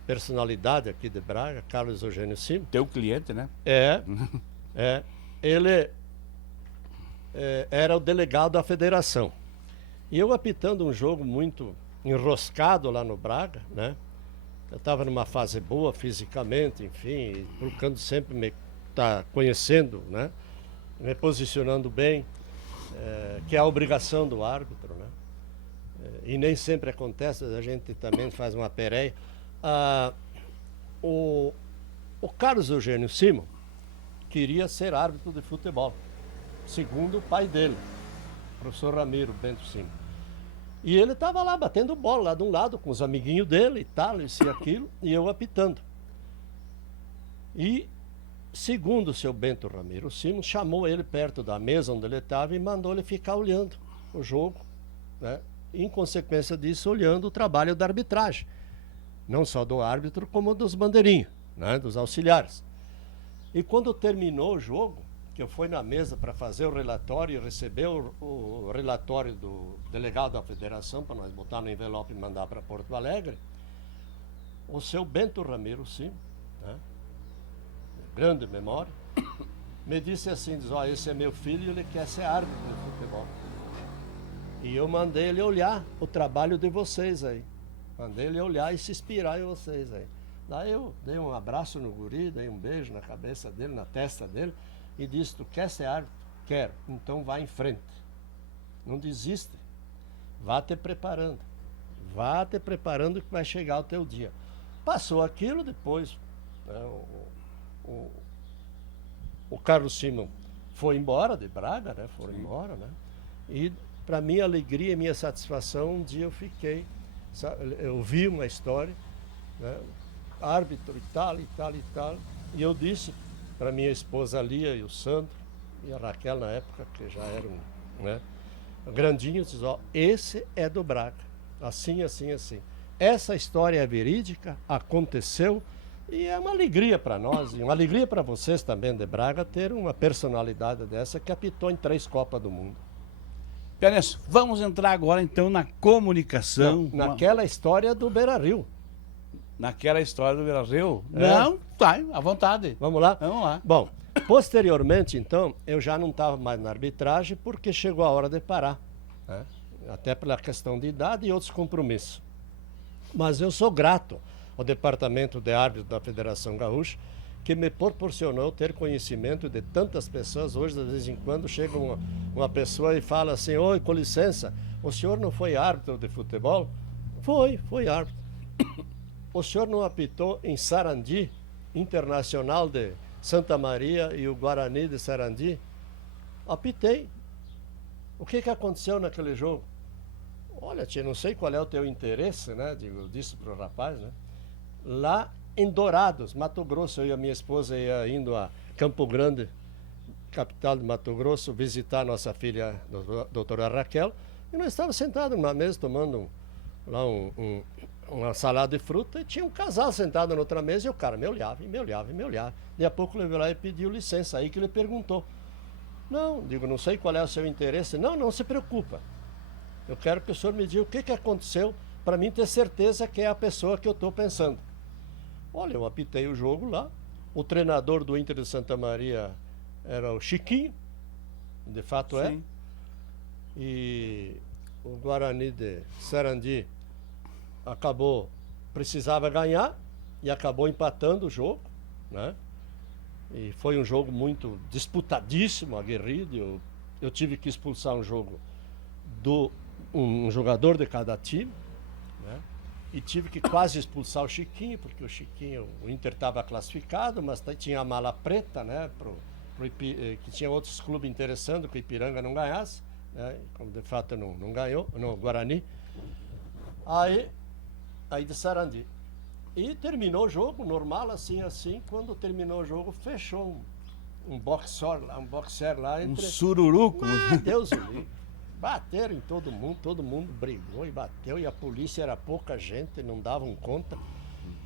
personalidade aqui de Braga, Carlos Eugênio Simon. Teu cliente, né? Ele era o delegado da federação. E eu apitando um jogo muito enroscado lá no Braga, né? Eu estava numa fase boa fisicamente, enfim, procurando sempre me estar conhecendo, né? Me posicionando bem, que é a obrigação do árbitro, né? E nem sempre acontece, a gente também faz uma pereia. O Carlos Eugênio Simon queria ser árbitro de futebol, segundo o pai dele, o professor Ramiro Bento Simon. E ele estava lá batendo bola, lá de um lado, com os amiguinhos dele e tal, isso e aquilo, e eu apitando. E segundo o seu Bento Ramiro Simon, chamou ele perto da mesa onde ele estava e mandou ele ficar olhando o jogo, né? E, em consequência disso, olhando o trabalho da arbitragem. Não só do árbitro, como dos bandeirinhos, né? Dos auxiliares. E quando terminou o jogo, que eu fui na mesa para fazer o relatório e receber o relatório do delegado da federação, para nós botar no envelope e mandar para Porto Alegre, o seu Bento Ramiro Simon, né? Grande memória, me disse assim, esse é meu filho e ele quer ser árbitro de futebol. E eu mandei ele olhar o trabalho de vocês aí. Mandei ele olhar e se inspirar em vocês aí. Daí eu dei um abraço no guri, dei um beijo na cabeça dele, na testa dele, e disse, tu quer ser árbitro? Quero. Então vá em frente. Não desista. Vá te preparando. Vá te preparando que vai chegar o teu dia. Passou aquilo, depois né, o Carlos Simon foi embora de Braga, né? Foram embora, né? E para minha alegria e minha satisfação, um dia eu fiquei, eu vi uma história, né? Árbitro e tal, e tal, e tal. E eu disse para minha esposa Lia e o Sandro, e a Raquel na época, que já eram, né? Grandinhos, disse, ó, esse é do Braga. Assim, assim, assim. Essa história é verídica, aconteceu, e é uma alegria para nós, e uma alegria para vocês também de Braga, ter uma personalidade dessa que apitou em 3 Copas do Mundo. Pianês, vamos entrar agora então na comunicação. Naquela história do Beira-Rio. Naquela história do Beira-Rio? É. Não, tá, à vontade. Vamos lá? Vamos lá. Bom, posteriormente, então, eu já não estava mais na arbitragem porque chegou a hora de parar, né? Até pela questão de idade e outros compromissos. Mas eu sou grato ao Departamento de Árbitros da Federação Gaúcha, que me proporcionou ter conhecimento de tantas pessoas. Hoje, de vez em quando, chega uma pessoa e fala assim, oi, com licença, o senhor não foi árbitro de futebol? Foi árbitro. O senhor não apitou em Sarandi, Internacional de Santa Maria e o Guarani de Sarandi? Apitei. O que aconteceu naquele jogo? Olha, tia, não sei qual é o teu interesse, né? Eu disse para o rapaz, né? Lá em Dourados, Mato Grosso, eu e a minha esposa ia indo a Campo Grande, capital de Mato Grosso, visitar nossa filha, a doutora Raquel, e nós estávamos sentados numa mesa tomando uma salada de fruta, e tinha um casal sentado na outra mesa, e o cara me olhava, e me olhava, e me olhava. Daqui a pouco ele veio lá e pediu licença, aí que ele perguntou. Não sei qual é o seu interesse. Não se preocupa. Eu quero que o senhor me diga o que aconteceu para mim ter certeza que é a pessoa que eu estou pensando. Olha, eu apitei o jogo lá. O treinador do Inter de Santa Maria era o Chiquinho, de fato é. Sim. E o Guarani de Sarandi precisava ganhar e acabou empatando o jogo, né? E foi um jogo muito disputadíssimo, aguerrido. Eu tive que expulsar um jogador de cada time, né? E tive que quase expulsar o Chiquinho, porque o Inter estava classificado, mas tinha a mala preta, né? Que tinha outros clubes interessando que o Ipiranga não ganhasse, né? Como de fato não ganhou, no Guarani. Aí de Sarandi. E terminou o jogo, normal, assim. Quando terminou o jogo, fechou um boxer lá entre... Um sururuco. Deus o livre. Bateram em todo mundo brigou e bateu, e a polícia era pouca gente, não davam conta.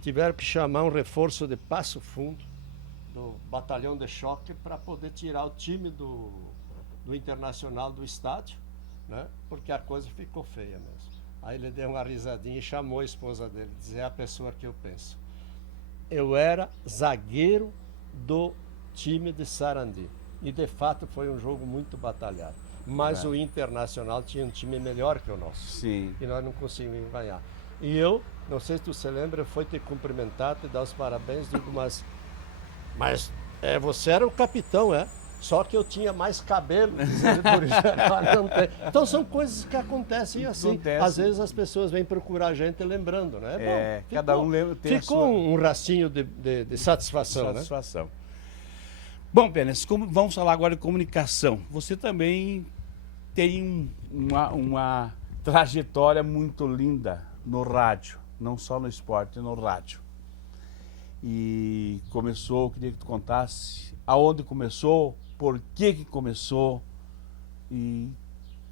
Tiveram que chamar um reforço de Passo Fundo, do batalhão de choque, para poder tirar o time do Internacional do estádio, né? Porque a coisa ficou feia mesmo. Aí ele deu uma risadinha e chamou a esposa dele, dizer, é a pessoa que eu penso. Eu era zagueiro do time de Sarandi, e de fato foi um jogo muito batalhado. Mas o Internacional tinha um time melhor que o nosso. Sim. E nós não conseguimos ganhar. E eu, não sei se tu se lembra, eu fui te cumprimentar, te dar os parabéns, digo, mas você era o capitão, é? Só que eu tinha mais cabelo. Então são coisas que acontecem assim. Às vezes as pessoas vêm procurar a gente lembrando, né? Bom, cada um lembra, tem ficou um racinho de satisfação, né? Bom, Pianês, vamos falar agora de comunicação. Você também tem uma trajetória muito linda no rádio, não só no esporte, no rádio. E eu queria que tu contasse aonde começou, por que começou, e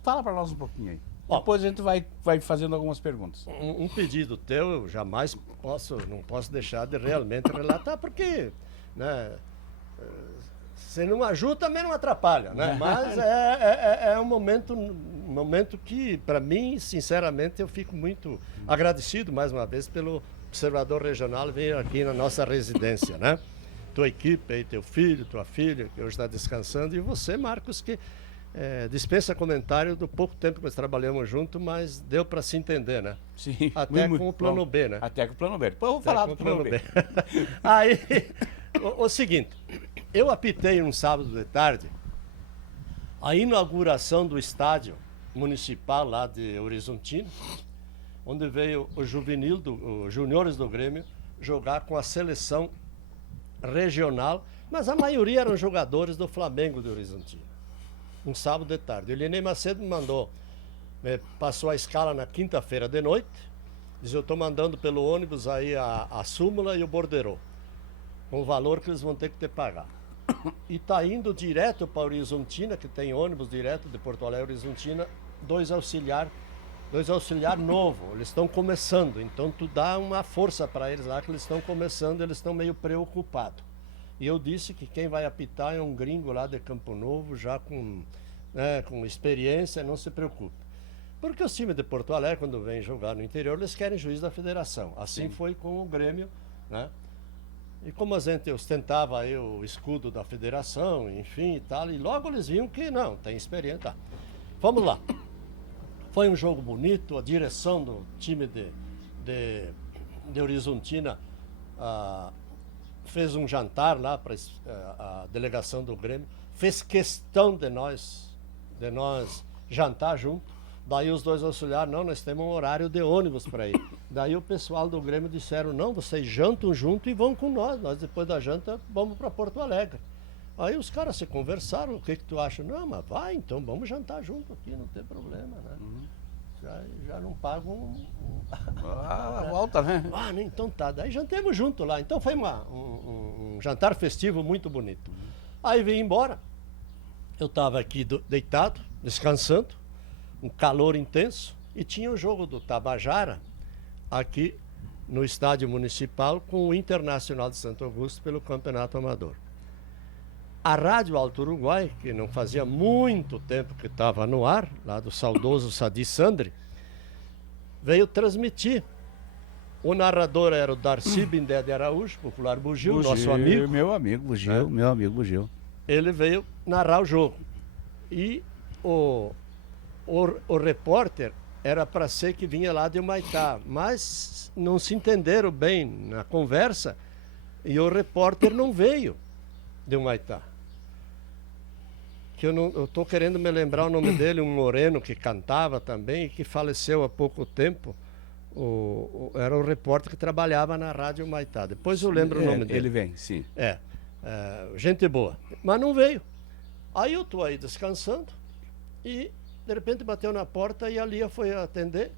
fala para nós um pouquinho aí. Depois a gente vai fazendo algumas perguntas. Um pedido teu, eu jamais não posso deixar de realmente relatar, porque, né, se não ajuda, também não atrapalha, né? Mas é um momento que, para mim, sinceramente, eu fico muito agradecido, mais uma vez, pelo Observador Regional vir aqui na nossa residência, né? Tua equipe aí, teu filho, tua filha, que hoje está descansando, e você, Marcos, que dispensa comentário do pouco tempo que nós trabalhamos juntos, mas deu para se entender, né? Sim. Até com o plano B, né? Até com o plano B. Depois eu vou falar do plano B. Aí, o seguinte, eu apitei um sábado de tarde a inauguração do estádio municipal lá de Horizontina, onde veio o juvenil, os juniores do Grêmio, jogar com a seleção regional, mas a maioria eram jogadores do Flamengo de Horizontina. Um sábado de tarde. O Elinei Macedo me mandou, passou a escala na quinta-feira de noite, diz, eu estou mandando pelo ônibus aí a súmula e o borderô, com o valor que eles vão ter que te pagar. E está indo direto para Horizontina, que tem ônibus direto de Porto Alegre Horizontina, dois auxiliar novo, eles estão começando, então tu dá uma força para eles lá que eles estão começando, eles estão meio preocupados. E eu disse que quem vai apitar é um gringo lá de Campo Novo, já com experiência, não se preocupe. Porque os times de Porto Alegre, quando vêm jogar no interior, eles querem juiz da federação. Assim Sim. Foi com o Grêmio, né? E como a gente ostentava aí o escudo da federação, enfim e tal, e logo eles viam que não, tem experiência. Tá. Vamos lá. Foi um jogo bonito, a direção do time de Horizontina fez um jantar lá para a delegação do Grêmio, fez questão de nós jantar junto. Daí os dois auxiliares, não, nós temos um horário de ônibus para ir. Daí o pessoal do Grêmio disseram, não, vocês jantam junto e vão com nós depois da janta vamos para Porto Alegre. Aí os caras se conversaram, o que tu acha? Não, mas vai, então vamos jantar junto aqui, não tem problema, né? Já não pagam a volta, né? Então tá, daí jantamos junto lá. Então foi um jantar festivo muito bonito. Aí vim embora, eu estava aqui deitado, descansando, um calor intenso, e tinha o jogo do Tabajara aqui no estádio municipal com o Internacional de Santo Augusto pelo Campeonato Amador. A Rádio Alto Uruguai, que não fazia muito tempo que estava no ar, lá do saudoso Sadi Sandri, veio transmitir. O narrador era o Darcy Bindé de Araújo, popular Bugio, nosso amigo. Meu amigo Bugio, meu amigo Bugio. Ele veio narrar o jogo. E o repórter era para ser que vinha lá de Humaitá, mas não se entenderam bem na conversa e o repórter não veio de Humaitá. Que eu estou querendo me lembrar o nome dele, um moreno que cantava também e que faleceu há pouco tempo. Era o repórter que trabalhava na Rádio Humaitá. Depois eu lembro o nome dele. Ele vem, sim. Gente boa. Mas não veio. Aí eu estou aí descansando e de repente bateu na porta e a Lia foi atender.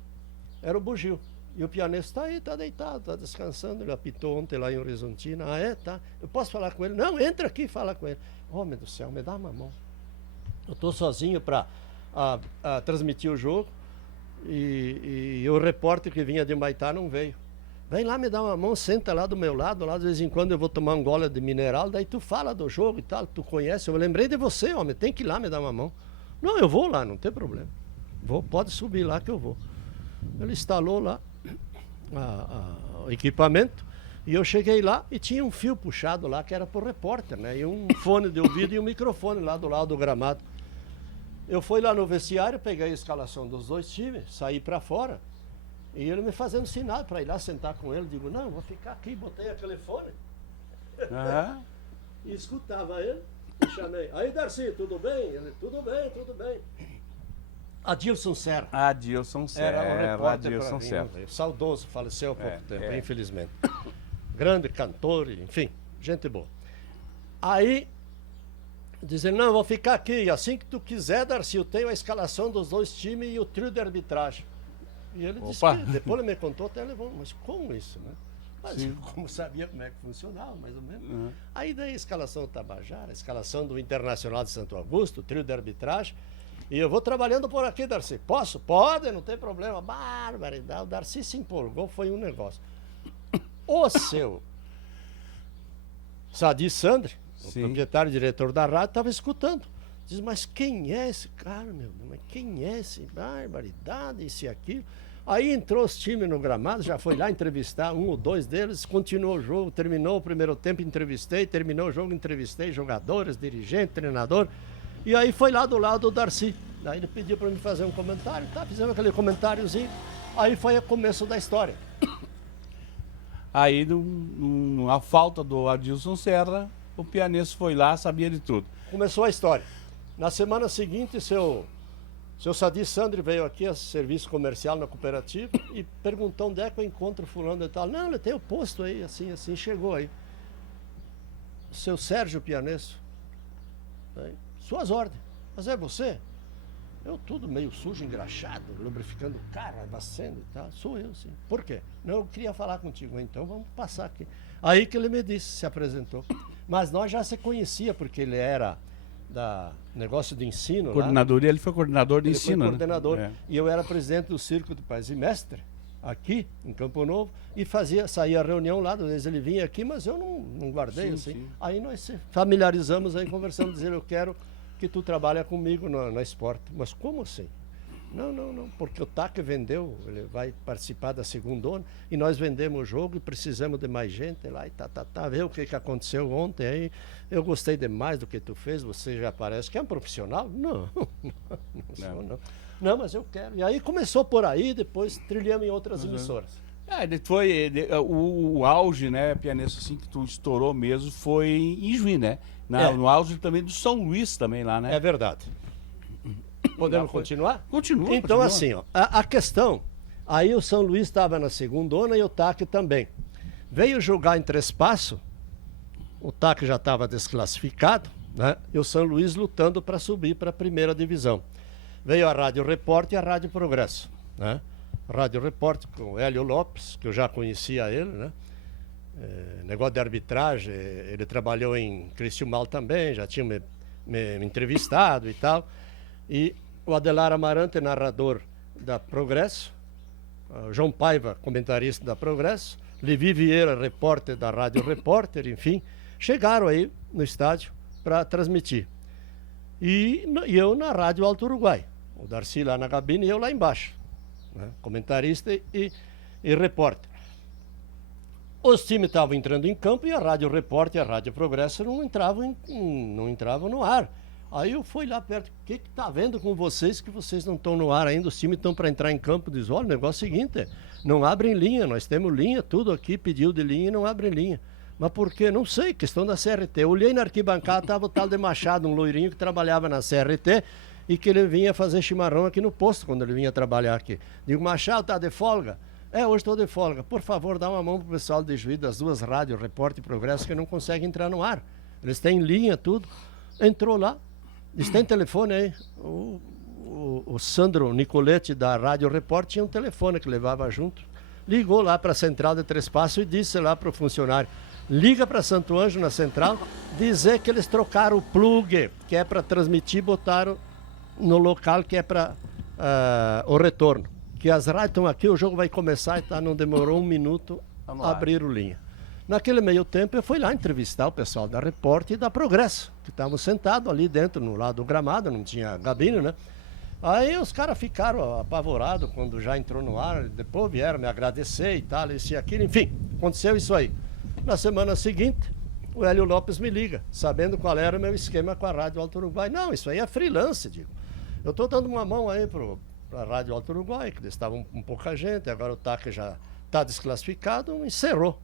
Era o Bugio. E o pianista está aí, está deitado, está descansando. Ele apitou ontem lá em Horizontina. Tá. Eu posso falar com ele? Não, entra aqui e fala com ele. Homem do céu, me dá uma mão. Eu estou sozinho para transmitir o jogo e o repórter que vinha de Humaitá não veio. Vem lá, me dá uma mão, senta lá do meu lado, lá de vez em quando eu vou tomar um gole de mineral, daí tu fala do jogo e tal, tu conhece. Eu lembrei de você, homem, tem que ir lá me dar uma mão. Não, eu vou lá, não tem problema. Pode subir lá que eu vou. Ele instalou lá o equipamento e eu cheguei lá e tinha um fio puxado lá que era pro repórter, né? E um fone de ouvido e um microfone lá do lado do gramado. Eu fui lá no vestiário, peguei a escalação dos dois times, saí para fora e ele me fazendo sinal para ir lá sentar com ele. Digo, não, vou ficar aqui, botei aquele fone e escutava ele e chamei. Aí, Darcy, tudo bem? Ele, tudo bem, tudo bem. Adilson Serra. Adilson Serra. Era o repórter Adilson Serra. Saudoso, faleceu há pouco tempo, infelizmente. Grande cantor, enfim, gente boa. Aí, dizendo, não, vou ficar aqui, e assim que tu quiser, Darcy, eu tenho a escalação dos dois times e o trio de arbitragem. E ele disse que, depois ele me contou, até levou, mas como isso, né? Mas eu, como sabia como é que funcionava, mais ou menos. Aí daí a escalação do Tabajara, a escalação do Internacional de Santo Augusto, o trio de arbitragem. E eu vou trabalhando por aqui, Darcy. Posso? Pode, não tem problema. Barbaridade. O Darcy se empolgou, foi um negócio. O seu Sadi Sandri, o proprietário e diretor da rádio, estava escutando. Diz, mas quem é esse cara, meu Deus? Mas quem é esse? Barbaridade, isso e aquilo. Aí entrou os times no gramado, já foi lá entrevistar um ou dois deles, continuou o jogo, terminou o primeiro tempo, entrevistei, terminou o jogo, entrevistei jogadores, dirigente, treinador. E aí foi lá do lado do Darcy. Daí ele pediu para mim fazer um comentário, tá? Fizemos aquele comentáriozinho. Aí foi o começo da história. Aí, a falta do Adilson Serra, o pianista foi lá, sabia de tudo. Começou a história. Na semana seguinte, seu Sadi Sandri veio aqui a serviço comercial na cooperativa e perguntou onde é que eu encontro fulano e tal. Não, ele tem o posto aí, assim, chegou aí. Seu Sérgio Pianesso. Aí, suas ordens. Mas é você? Eu tudo meio sujo, engraxado, lubrificando o carro, abastecendo e tal. Sou eu, sim. Por quê? Não, eu queria falar contigo. Então vamos passar aqui. Aí que ele me disse, se apresentou. Mas nós já se conhecia, porque ele era da negócio de ensino. Coordenadoria, ele foi coordenador de ensino. Foi coordenador. Né? E eu era presidente do Circo do Paz e Mestre, aqui em Campo Novo, e saía a reunião lá, às vezes ele vinha aqui, mas eu não guardei, Sim, assim. sim. Aí nós se familiarizamos, aí conversamos, dizendo, eu quero que tu trabalha comigo na esporte. Mas como assim? Não, porque o TAC vendeu, ele vai participar da segunda, e nós vendemos o jogo e precisamos de mais gente lá, e vê o que aconteceu ontem aí, eu gostei demais do que tu fez, você já parece que é um profissional? Não sou, não. Não, mas eu quero. E aí começou por aí, depois trilhamos em outras emissoras. O auge, né, pianista, assim, que tu estourou mesmo, foi em Juí, né? No auge também do São Luís também lá, né? É verdade. Podemos continuar? Continua. Então, assim, ó, a questão, aí o São Luís estava na segundona e o TAC também. Veio jogar em Três Passos, o TAC já estava desclassificado, né? E o São Luís lutando para subir para a primeira divisão. Veio a Rádio Repórter e a Rádio Progresso, né? Rádio Repórter com o Hélio Lopes, que eu já conhecia ele, né? Negócio de arbitragem, ele trabalhou em Criciúmal também, já tinha me entrevistado e tal. E o Adelar Amarante, narrador da Progresso, o João Paiva, comentarista da Progresso, Levi Vieira, repórter da Rádio Repórter, enfim, chegaram aí no estádio para transmitir. E eu na Rádio Alto Uruguai, o Darcy lá na cabine e eu lá embaixo, né? Comentarista e repórter. Os times estavam entrando em campo e a Rádio Repórter e a Rádio Progresso não entravam no ar. Aí eu fui lá perto, o que tá vendo com vocês que vocês não estão no ar ainda, os times estão para entrar em campo? Diz, olha, o negócio é o seguinte, não abrem linha, nós temos linha, tudo aqui, pediu de linha e não abrem linha. Mas por quê? Não sei, questão da CRT. Eu olhei na arquibancada, estava o tal de Machado, um loirinho que trabalhava na CRT e que ele vinha fazer chimarrão aqui no posto, quando ele vinha trabalhar aqui. Digo, Machado, tá de folga? Hoje estou de folga. Por favor, dá uma mão pro pessoal de Juiz, das duas rádios, Repórter e Progresso, que não consegue entrar no ar. Eles têm linha, tudo. Entrou lá. Eles têm telefone aí. O Sandro Nicoletti, da Rádio Repórter, tinha um telefone que levava junto. Ligou lá para a central de Três Passos e disse lá para o funcionário, liga para Santo Ângelo na central, dizer que eles trocaram o plug, que é para transmitir, botaram no local que é para o retorno. Que as rádios estão aqui, o jogo vai começar e tá, não demorou um minuto, abriram linha. Naquele meio tempo eu fui lá entrevistar o pessoal da Repórter e da Progresso, que estavam sentados ali dentro, no lado do gramado, não tinha gabine, né? Aí os caras ficaram apavorados quando já entrou no ar, depois vieram me agradecer e tal, isso e aquilo, enfim, aconteceu isso aí. Na semana seguinte, o Hélio Lopes me liga, sabendo qual era o meu esquema com a Rádio Alto Uruguai. Não, isso aí é freelance, digo. Eu estou dando uma mão aí para a Rádio Alto Uruguai, que eles estavam com pouca gente, agora o TAC já está desclassificado, encerrou.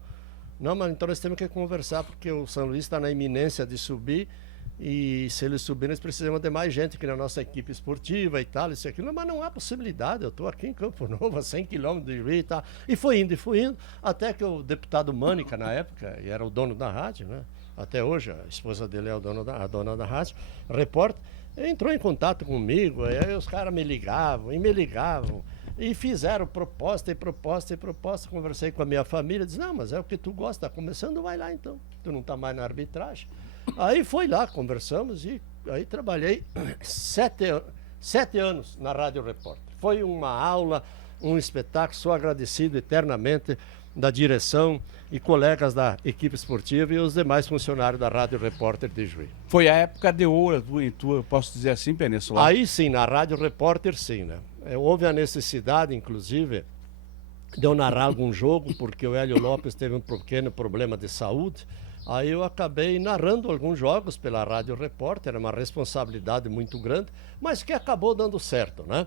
Não, mas então nós temos que conversar, porque o São Luís está na iminência de subir, e se eles subirem, nós precisamos de mais gente aqui na nossa equipe esportiva e tal, isso e aquilo, mas não há possibilidade, eu estou aqui em Campo Novo, a 100 quilômetros de Rio e tal, e foi indo, até que o deputado Mânica, na época, e era o dono da rádio, né? Até hoje, a esposa dele é a dona da rádio, repórter, entrou em contato comigo, aí os caras me ligavam, e fizeram proposta, conversei com a minha família, disse, não, mas é o que tu gosta, tá começando, vai lá então, tu não tá mais na arbitragem. Aí foi lá, conversamos e aí trabalhei 7 anos na Rádio Repórter. Foi uma aula, um espetáculo, sou agradecido eternamente da direção e colegas da equipe esportiva e os demais funcionários da Rádio Repórter de Juiz. Foi a época de ouro, eu posso dizer assim, Pianesso? Aí sim, na Rádio Repórter sim, né? Houve a necessidade, inclusive, de eu narrar algum jogo, porque o Hélio Lopes teve um pequeno problema de saúde, Aí eu acabei narrando alguns jogos pela Rádio Repórter, era uma responsabilidade muito grande, mas que acabou dando certo, né?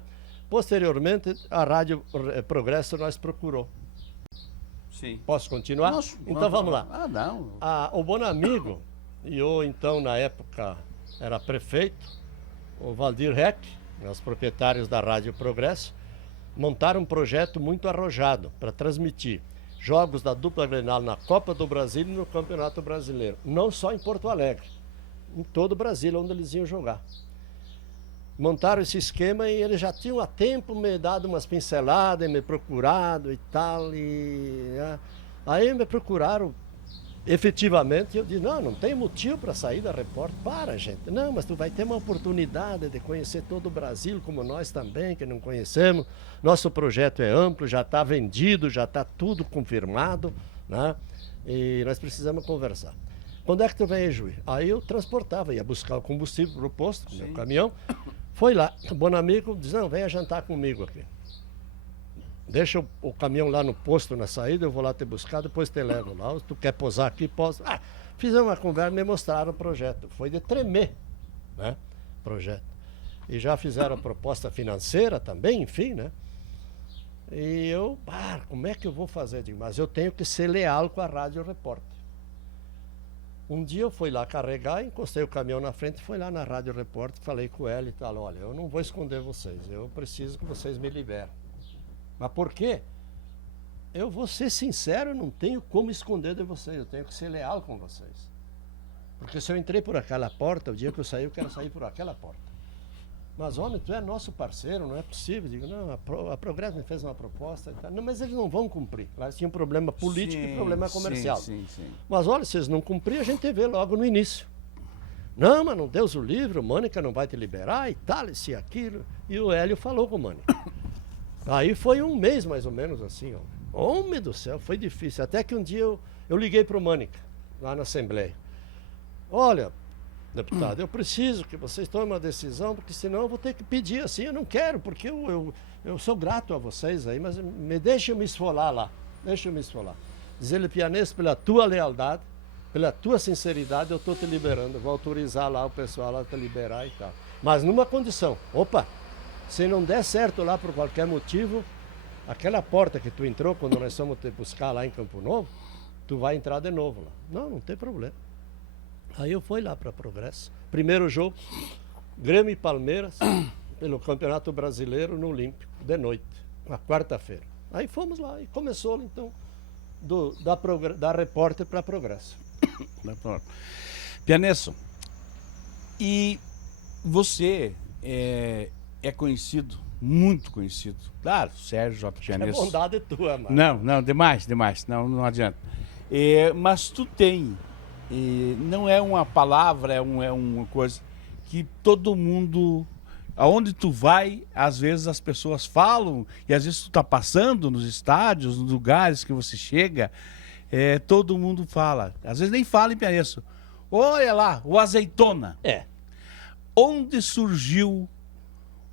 Posteriormente, a Rádio Progresso nós procurou. Sim. Posso continuar? Nossa, então vamos lá. Ah, não. O Bonamigo, e eu então na época era prefeito, o Valdir Reck, os proprietários da Rádio Progresso, montaram um projeto muito arrojado para transmitir jogos da dupla Grenal na Copa do Brasil e no Campeonato Brasileiro. Não só em Porto Alegre, em todo o Brasil, onde eles iam jogar. Montaram esse esquema e eles já tinham há tempo me dado umas pinceladas, me procurado e tal. Aí me procuraram efetivamente e eu disse, não tem motivo para sair da Repórter. Para, gente. Não, mas tu vai ter uma oportunidade de conhecer todo o Brasil, como nós também, que não conhecemos. Nosso projeto é amplo, já está vendido, já está tudo confirmado, né? E nós precisamos conversar. Quando é que tu vem, Juiz? Aí eu transportava, ia buscar o combustível para o posto, no meu caminhão. Foi lá, o Bonamigo disse, não, venha jantar comigo aqui. Deixa o caminhão lá no posto na saída, eu vou lá te buscar, depois te levo lá. Se tu quer posar aqui, posa. Fizemos uma conversa, me mostraram o projeto. Foi de tremer, né? Projeto. E já fizeram a proposta financeira também, enfim, né? E eu, como é que eu vou fazer? Digo, mas eu tenho que ser leal com a Rádio Repórter. Um dia eu fui lá carregar, encostei o caminhão na frente, fui lá na Rádio Repórter, falei com ela e tal, olha, eu não vou esconder vocês, eu preciso que vocês me liberem. Mas por quê? Eu vou ser sincero, eu não tenho como esconder de vocês, eu tenho que ser leal com vocês. Porque se eu entrei por aquela porta, o dia que eu saí, eu quero sair por aquela porta. Mas, homem, tu é nosso parceiro, não é possível. Digo, não, a Progresso me fez uma proposta. Não, mas eles não vão cumprir. Lá tinha um problema político e problema comercial. Sim. Mas, olha, se eles não cumprirem, a gente vê logo no início. Não, mas não Deus o livre, o Mânica não vai te liberar e tal, isso e aquilo. E o Hélio falou com o Mânica. Aí foi um mês, mais ou menos, assim. Homem do céu, foi difícil. Até que um dia eu liguei para o Mânica, lá na Assembleia. Olha, deputado, eu preciso que vocês tomem uma decisão, porque senão eu vou ter que pedir assim. Eu não quero, porque eu sou grato a vocês aí, mas me deixem me esfolar lá. Deixa eu me esfolar. Diz ele, Pianês, pela tua lealdade, pela tua sinceridade, eu estou te liberando. Eu vou autorizar lá o pessoal lá te liberar e tal. Mas numa condição. Opa! Se não der certo lá por qualquer motivo, aquela porta que tu entrou quando nós fomos te buscar lá em Campo Novo, tu vai entrar de novo lá. Não tem problema. Aí eu fui lá para Progresso. Primeiro jogo, Grêmio e Palmeiras, pelo Campeonato Brasileiro no Olímpico, de noite, na quarta-feira. Aí fomos lá e começou então da Repórter para Progresso. Pianesso, e você é conhecido, muito conhecido. Claro, Sérgio J. Pianesso. É bondade tua, mano. Não, demais. Não adianta. Mas tu tem, não é uma palavra, é uma coisa que todo mundo, aonde tu vai, às vezes as pessoas falam, e às vezes tu tá passando nos estádios, nos lugares que você chega, todo mundo fala. Às vezes nem fala em Pianesso. Olha lá, o Azeitona. Onde surgiu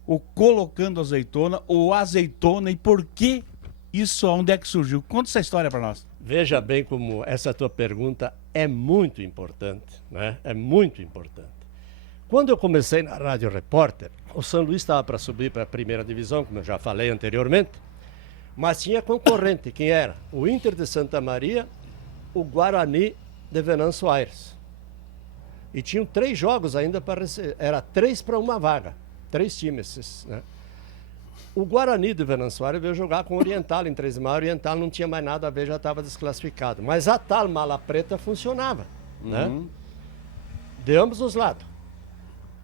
o Colocando Azeitona, o Azeitona, e por que isso, onde é que surgiu? Conta essa história para nós. Veja bem como essa tua pergunta é muito importante, né? É muito importante. Quando eu comecei na Rádio Repórter, o São Luís estava para subir para a primeira divisão, como eu já falei anteriormente, mas tinha concorrente. Quem era? O Inter de Santa Maria, o Guarani de Venâncio Aires. E tinham 3 jogos ainda para receber. Era 3 para uma vaga. 3 times, né? O Guarani de Venâncio Aires veio jogar com o Oriental em 13 de maio. O Oriental não tinha mais nada a ver, já estava desclassificado. Mas a tal mala preta funcionava, né? De ambos os lados.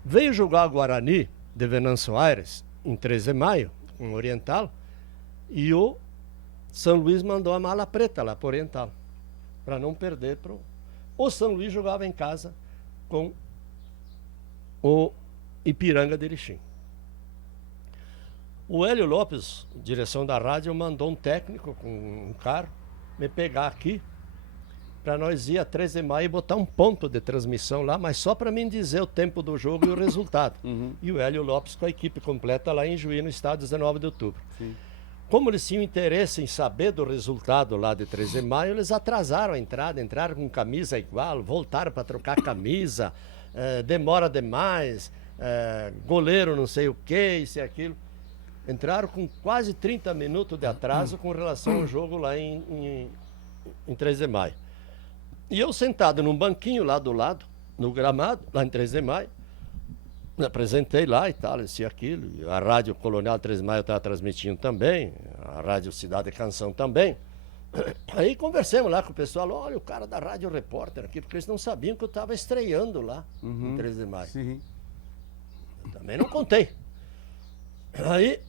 Veio jogar o Guarani de Venâncio Aires em 13 de maio, com o Oriental, e o São Luís mandou a mala preta lá para o Oriental, para não perder. O São Luís jogava em casa com o Ipiranga de Erechim. O Hélio Lopes, direção da rádio, mandou um técnico com um carro me pegar aqui para nós ir a 13 de maio e botar um ponto de transmissão lá, mas só para mim dizer o tempo do jogo e o resultado. E o Hélio Lopes com a equipe completa lá em Juí, no estádio 19 de outubro. como eles tinham interesse em saber do resultado lá de 13 de maio, eles atrasaram a entrada, entraram com camisa igual, voltaram para trocar camisa, demora demais, goleiro não sei o que, isso e aquilo. Entraram com quase 30 minutos de atraso com relação ao jogo lá em 13 de maio. E eu sentado num banquinho lá do lado, no gramado, lá em 13 de maio, me apresentei lá e tal, isso e aquilo. A Rádio Colonial 13 de Maio estava transmitindo também, a Rádio Cidade Canção também. Aí conversamos lá com o pessoal, olha, o cara da Rádio Repórter aqui, porque eles não sabiam que eu estava estreando lá em 13 de maio. Sim. Eu também não contei. Aí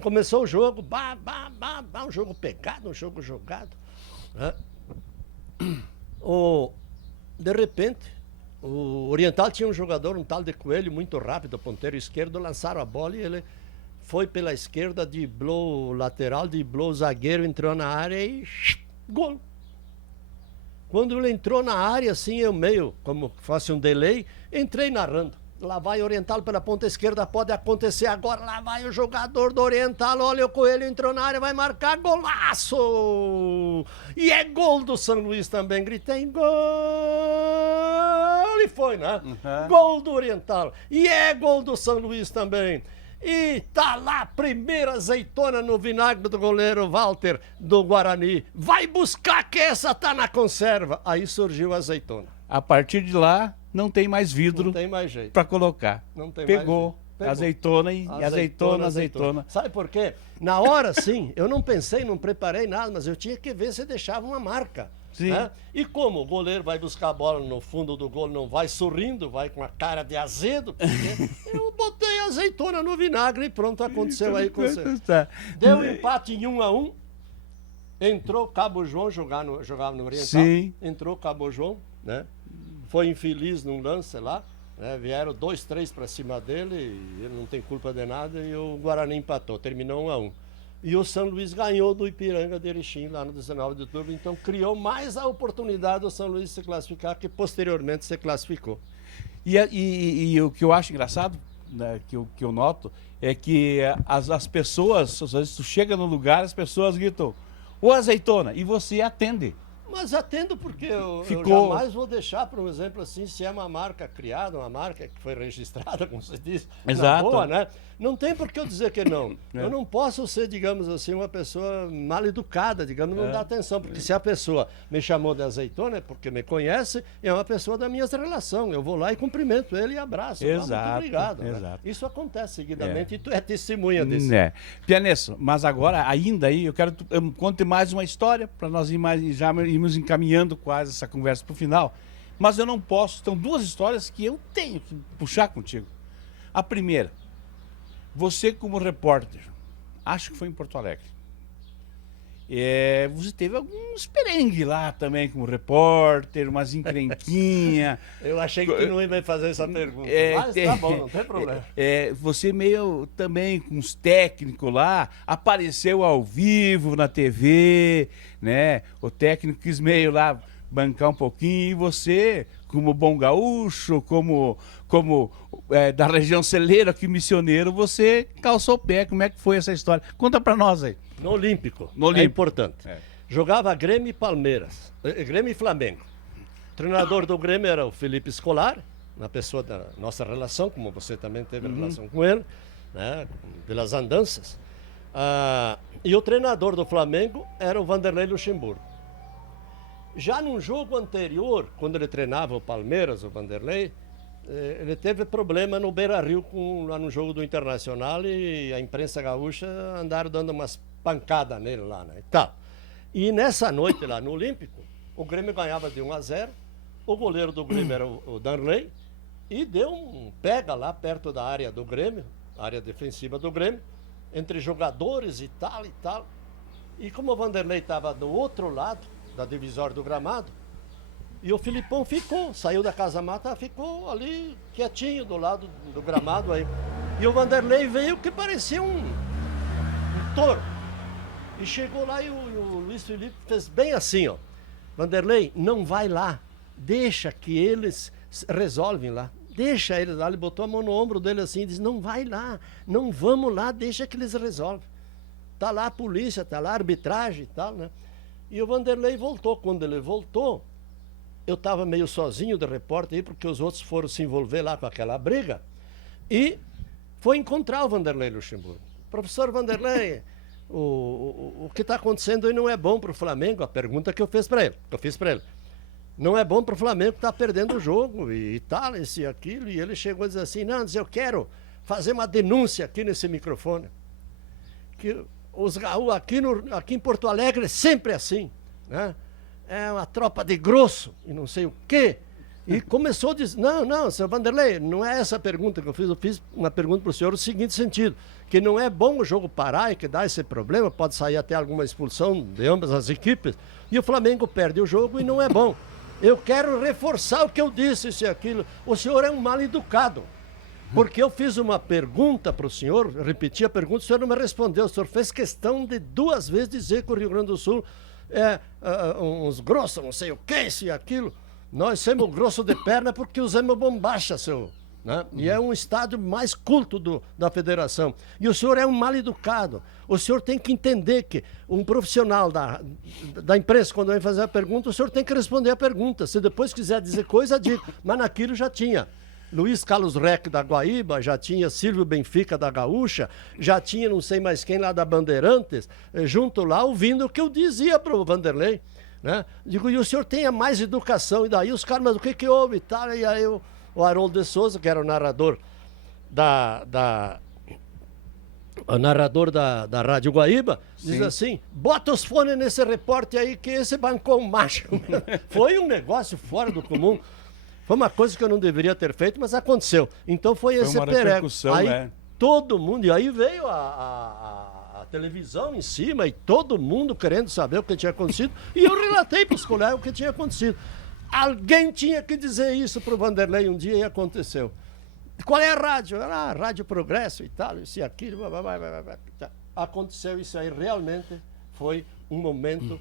começou o jogo, um jogo pegado, um jogo jogado. Né? De repente, o Oriental tinha um jogador, um tal de Coelho, muito rápido, ponteiro esquerdo, lançaram a bola e ele foi pela esquerda, driblou o lateral, driblou o zagueiro, entrou na área e gol. Quando ele entrou na área, assim, eu meio, como fosse um delay, entrei narrando. Lá vai o Oriental pela ponta esquerda, pode acontecer agora, lá vai o jogador do Oriental, olha o Coelho entrou na área, vai marcar golaço! E é gol do São Luís também, gritei, gol! E foi, né? Gol do Oriental, e é gol do São Luís também. E tá lá, primeira azeitona no vinagre do goleiro Walter do Guarani. Vai buscar que essa tá na conserva. Aí surgiu a azeitona. A partir de lá, não tem mais vidro para colocar. Não tem Pegou, mais vidro. Azeitona e azeitona. Sabe por quê? Na hora, sim, eu não pensei, não preparei nada, mas eu tinha que ver se deixava uma marca. Sim. Né? E como o goleiro vai buscar a bola no fundo do gol, não vai sorrindo, vai com a cara de azedo, porque eu botei azeitona no vinagre e pronto, aconteceu aí com você. Deu empate em 1-1, entrou Cabo João, jogava no Oriental, sim. Entrou Cabo João, né? Foi infeliz num lance lá, né? Vieram 2-3 para cima dele, e ele não tem culpa de nada, e o Guarani empatou, terminou 1-1. E o São Luís ganhou do Ipiranga de Erechim lá no 19 de outubro, então criou mais a oportunidade do São Luís se classificar, que posteriormente se classificou. E o que eu acho engraçado, né, que eu noto, é que as pessoas, às vezes tu chega no lugar, as pessoas gritam, ô azeitona, e você atende. Mas atendo porque eu jamais vou deixar, por um exemplo assim, se é uma marca criada, uma marca que foi registrada, como você disse, exato. Na boa, né? Não tem por que eu dizer que não. Eu não posso ser, digamos assim, uma pessoa mal educada, digamos, não dá atenção, porque se a pessoa me chamou de azeitona é porque me conhece, é uma pessoa da minha relação. Eu vou lá e cumprimento ele e abraço. Exato. Muito obrigado. Exato. Né? Isso acontece seguidamente e tu é testemunha disso. Pianesso, mas agora, ainda aí, eu quero que tu conte mais uma história, para nós já irmos encaminhando quase essa conversa para o final. Mas eu não posso, são duas histórias que eu tenho que puxar contigo. A primeira, você como repórter, acho que foi em Porto Alegre. Você teve alguns perengue lá também como repórter, umas encrenquinha. Eu achei que tu não ia fazer essa pergunta, mas tá bom, não tem problema. Você meio também com os técnicos lá, apareceu ao vivo na TV, né? O técnico quis meio lá bancar um pouquinho e você, como bom gaúcho, como da região celeira, aqui missioneiro, você calçou o pé. Como é que foi essa história? Conta pra nós aí. No Olímpico. É importante. Jogava Grêmio e Palmeiras. Grêmio e Flamengo. O treinador do Grêmio era o Felipe Scolari, uma pessoa da nossa relação, como você também teve relação com ele, né, pelas andanças. E o treinador do Flamengo era o Vanderlei Luxemburgo. Já num jogo anterior, quando ele treinava o Palmeiras, o Vanderlei, ele teve problema no Beira-Rio lá no jogo do Internacional e a imprensa gaúcha andaram dando umas pancadas nele lá, né? E nessa noite lá no Olímpico, o Grêmio ganhava de 1-0, o goleiro do Grêmio era o Danley, e deu um pega lá perto da área do Grêmio, área defensiva do Grêmio, entre jogadores e tal. E como o Vanderlei estava do outro lado da divisória do gramado, e o Filipão saiu da casa-mata, ficou ali quietinho do lado do gramado aí. E o Vanderlei veio que parecia um touro. E chegou lá e o Luiz Felipe fez bem assim, ó. Vanderlei, não vai lá, deixa que eles resolvem lá. Deixa eles lá, ele botou a mão no ombro dele assim e disse, não vai lá, não vamos lá, deixa que eles resolvem. tá lá a polícia, tá lá a arbitragem e tal, né? E o Vanderlei voltou. Quando ele voltou, eu estava meio sozinho de repórter aí, porque os outros foram se envolver lá com aquela briga, e foi encontrar o Vanderlei Luxemburgo. Professor Vanderlei, o que está acontecendo aí não é bom para o Flamengo, a pergunta que eu fiz para ele. Não é bom para o Flamengo que está perdendo o jogo e tal, esse e aquilo. E ele chegou a dizer assim, não, eu quero fazer uma denúncia aqui nesse microfone. Que os gaúchos aqui em Porto Alegre é sempre assim, né? É uma tropa de grosso e não sei o quê. E começou a dizer, não, seu Vanderlei, não é essa a pergunta que eu fiz uma pergunta para o senhor no seguinte sentido, que não é bom o jogo parar e que dá esse problema, pode sair até alguma expulsão de ambas as equipes, e o Flamengo perde o jogo e não é bom. Eu quero reforçar o que eu disse, isso e aquilo. O senhor é um mal educado. Porque eu fiz uma pergunta para o senhor, repeti a pergunta, o senhor não me respondeu. O senhor fez questão de 2 vezes dizer que o Rio Grande do Sul é uns grossos, não sei o que, isso e aquilo. Nós somos grosso de perna porque usamos bombacha, senhor. Né? E é um estádio mais culto da federação. E o senhor é um mal educado. O senhor tem que entender que um profissional da imprensa, quando vem fazer a pergunta, o senhor tem que responder a pergunta. Se depois quiser dizer coisa, diga. Mas naquilo já tinha Luiz Carlos Reck da Guaíba, já tinha Silvio Benfica da Gaúcha, já tinha não sei mais quem lá da Bandeirantes, junto lá, ouvindo o que eu dizia para o Vanderlei. Né? Digo, e o senhor tenha mais educação. E daí os caras, mas o que houve e tal? E aí o Haroldo de Souza, que era o narrador da Rádio Guaíba, diz assim, bota os fones nesse repórter aí que esse bancou um macho. Foi um negócio fora do comum. Foi uma coisa que eu não deveria ter feito, mas aconteceu. Então foi esse perego. Aí todo mundo, e aí veio a televisão em cima e todo mundo querendo saber o que tinha acontecido. E eu relatei para os colegas o que tinha acontecido. Alguém tinha que dizer isso para o Vanderlei um dia e aconteceu. Qual é a rádio? Ah, Rádio Progresso e tal, isso e aquilo. Aconteceu isso aí, realmente foi um momento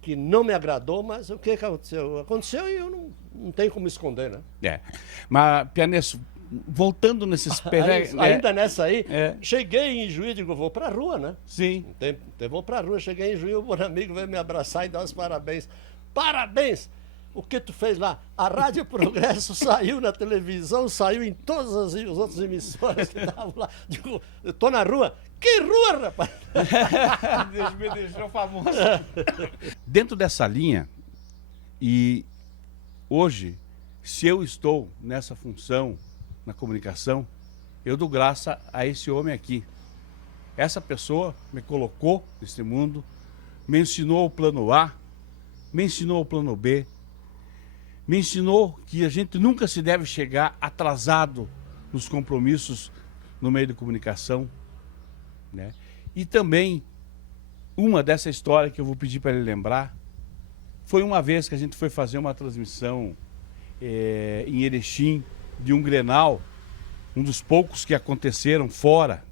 que não me agradou, mas o que aconteceu? Aconteceu e eu não tenho como esconder, né? Mas, Pianesso, voltando nesses peregos... Ainda nessa aí, cheguei em Juiz, digo, vou pra rua, né? Sim. Vou pra rua, cheguei em Juiz, o bom amigo veio me abraçar e dar os parabéns. Parabéns! O que tu fez lá? A Rádio Progresso saiu na televisão, saiu em todas as outras emissoras que estavam lá. Digo, eu tô na rua. Que rua, rapaz? Me deixou famoso. Dentro dessa linha, e hoje, se eu estou nessa função, na comunicação, eu dou graça a esse homem aqui. Essa pessoa me colocou nesse mundo, me ensinou o plano A, me ensinou o plano B, me ensinou que a gente nunca se deve chegar atrasado nos compromissos no meio de comunicação, né? E também, uma dessa história que eu vou pedir para ele lembrar, foi uma vez que a gente foi fazer uma transmissão em Erechim, de um Grenal, um dos poucos que aconteceram fora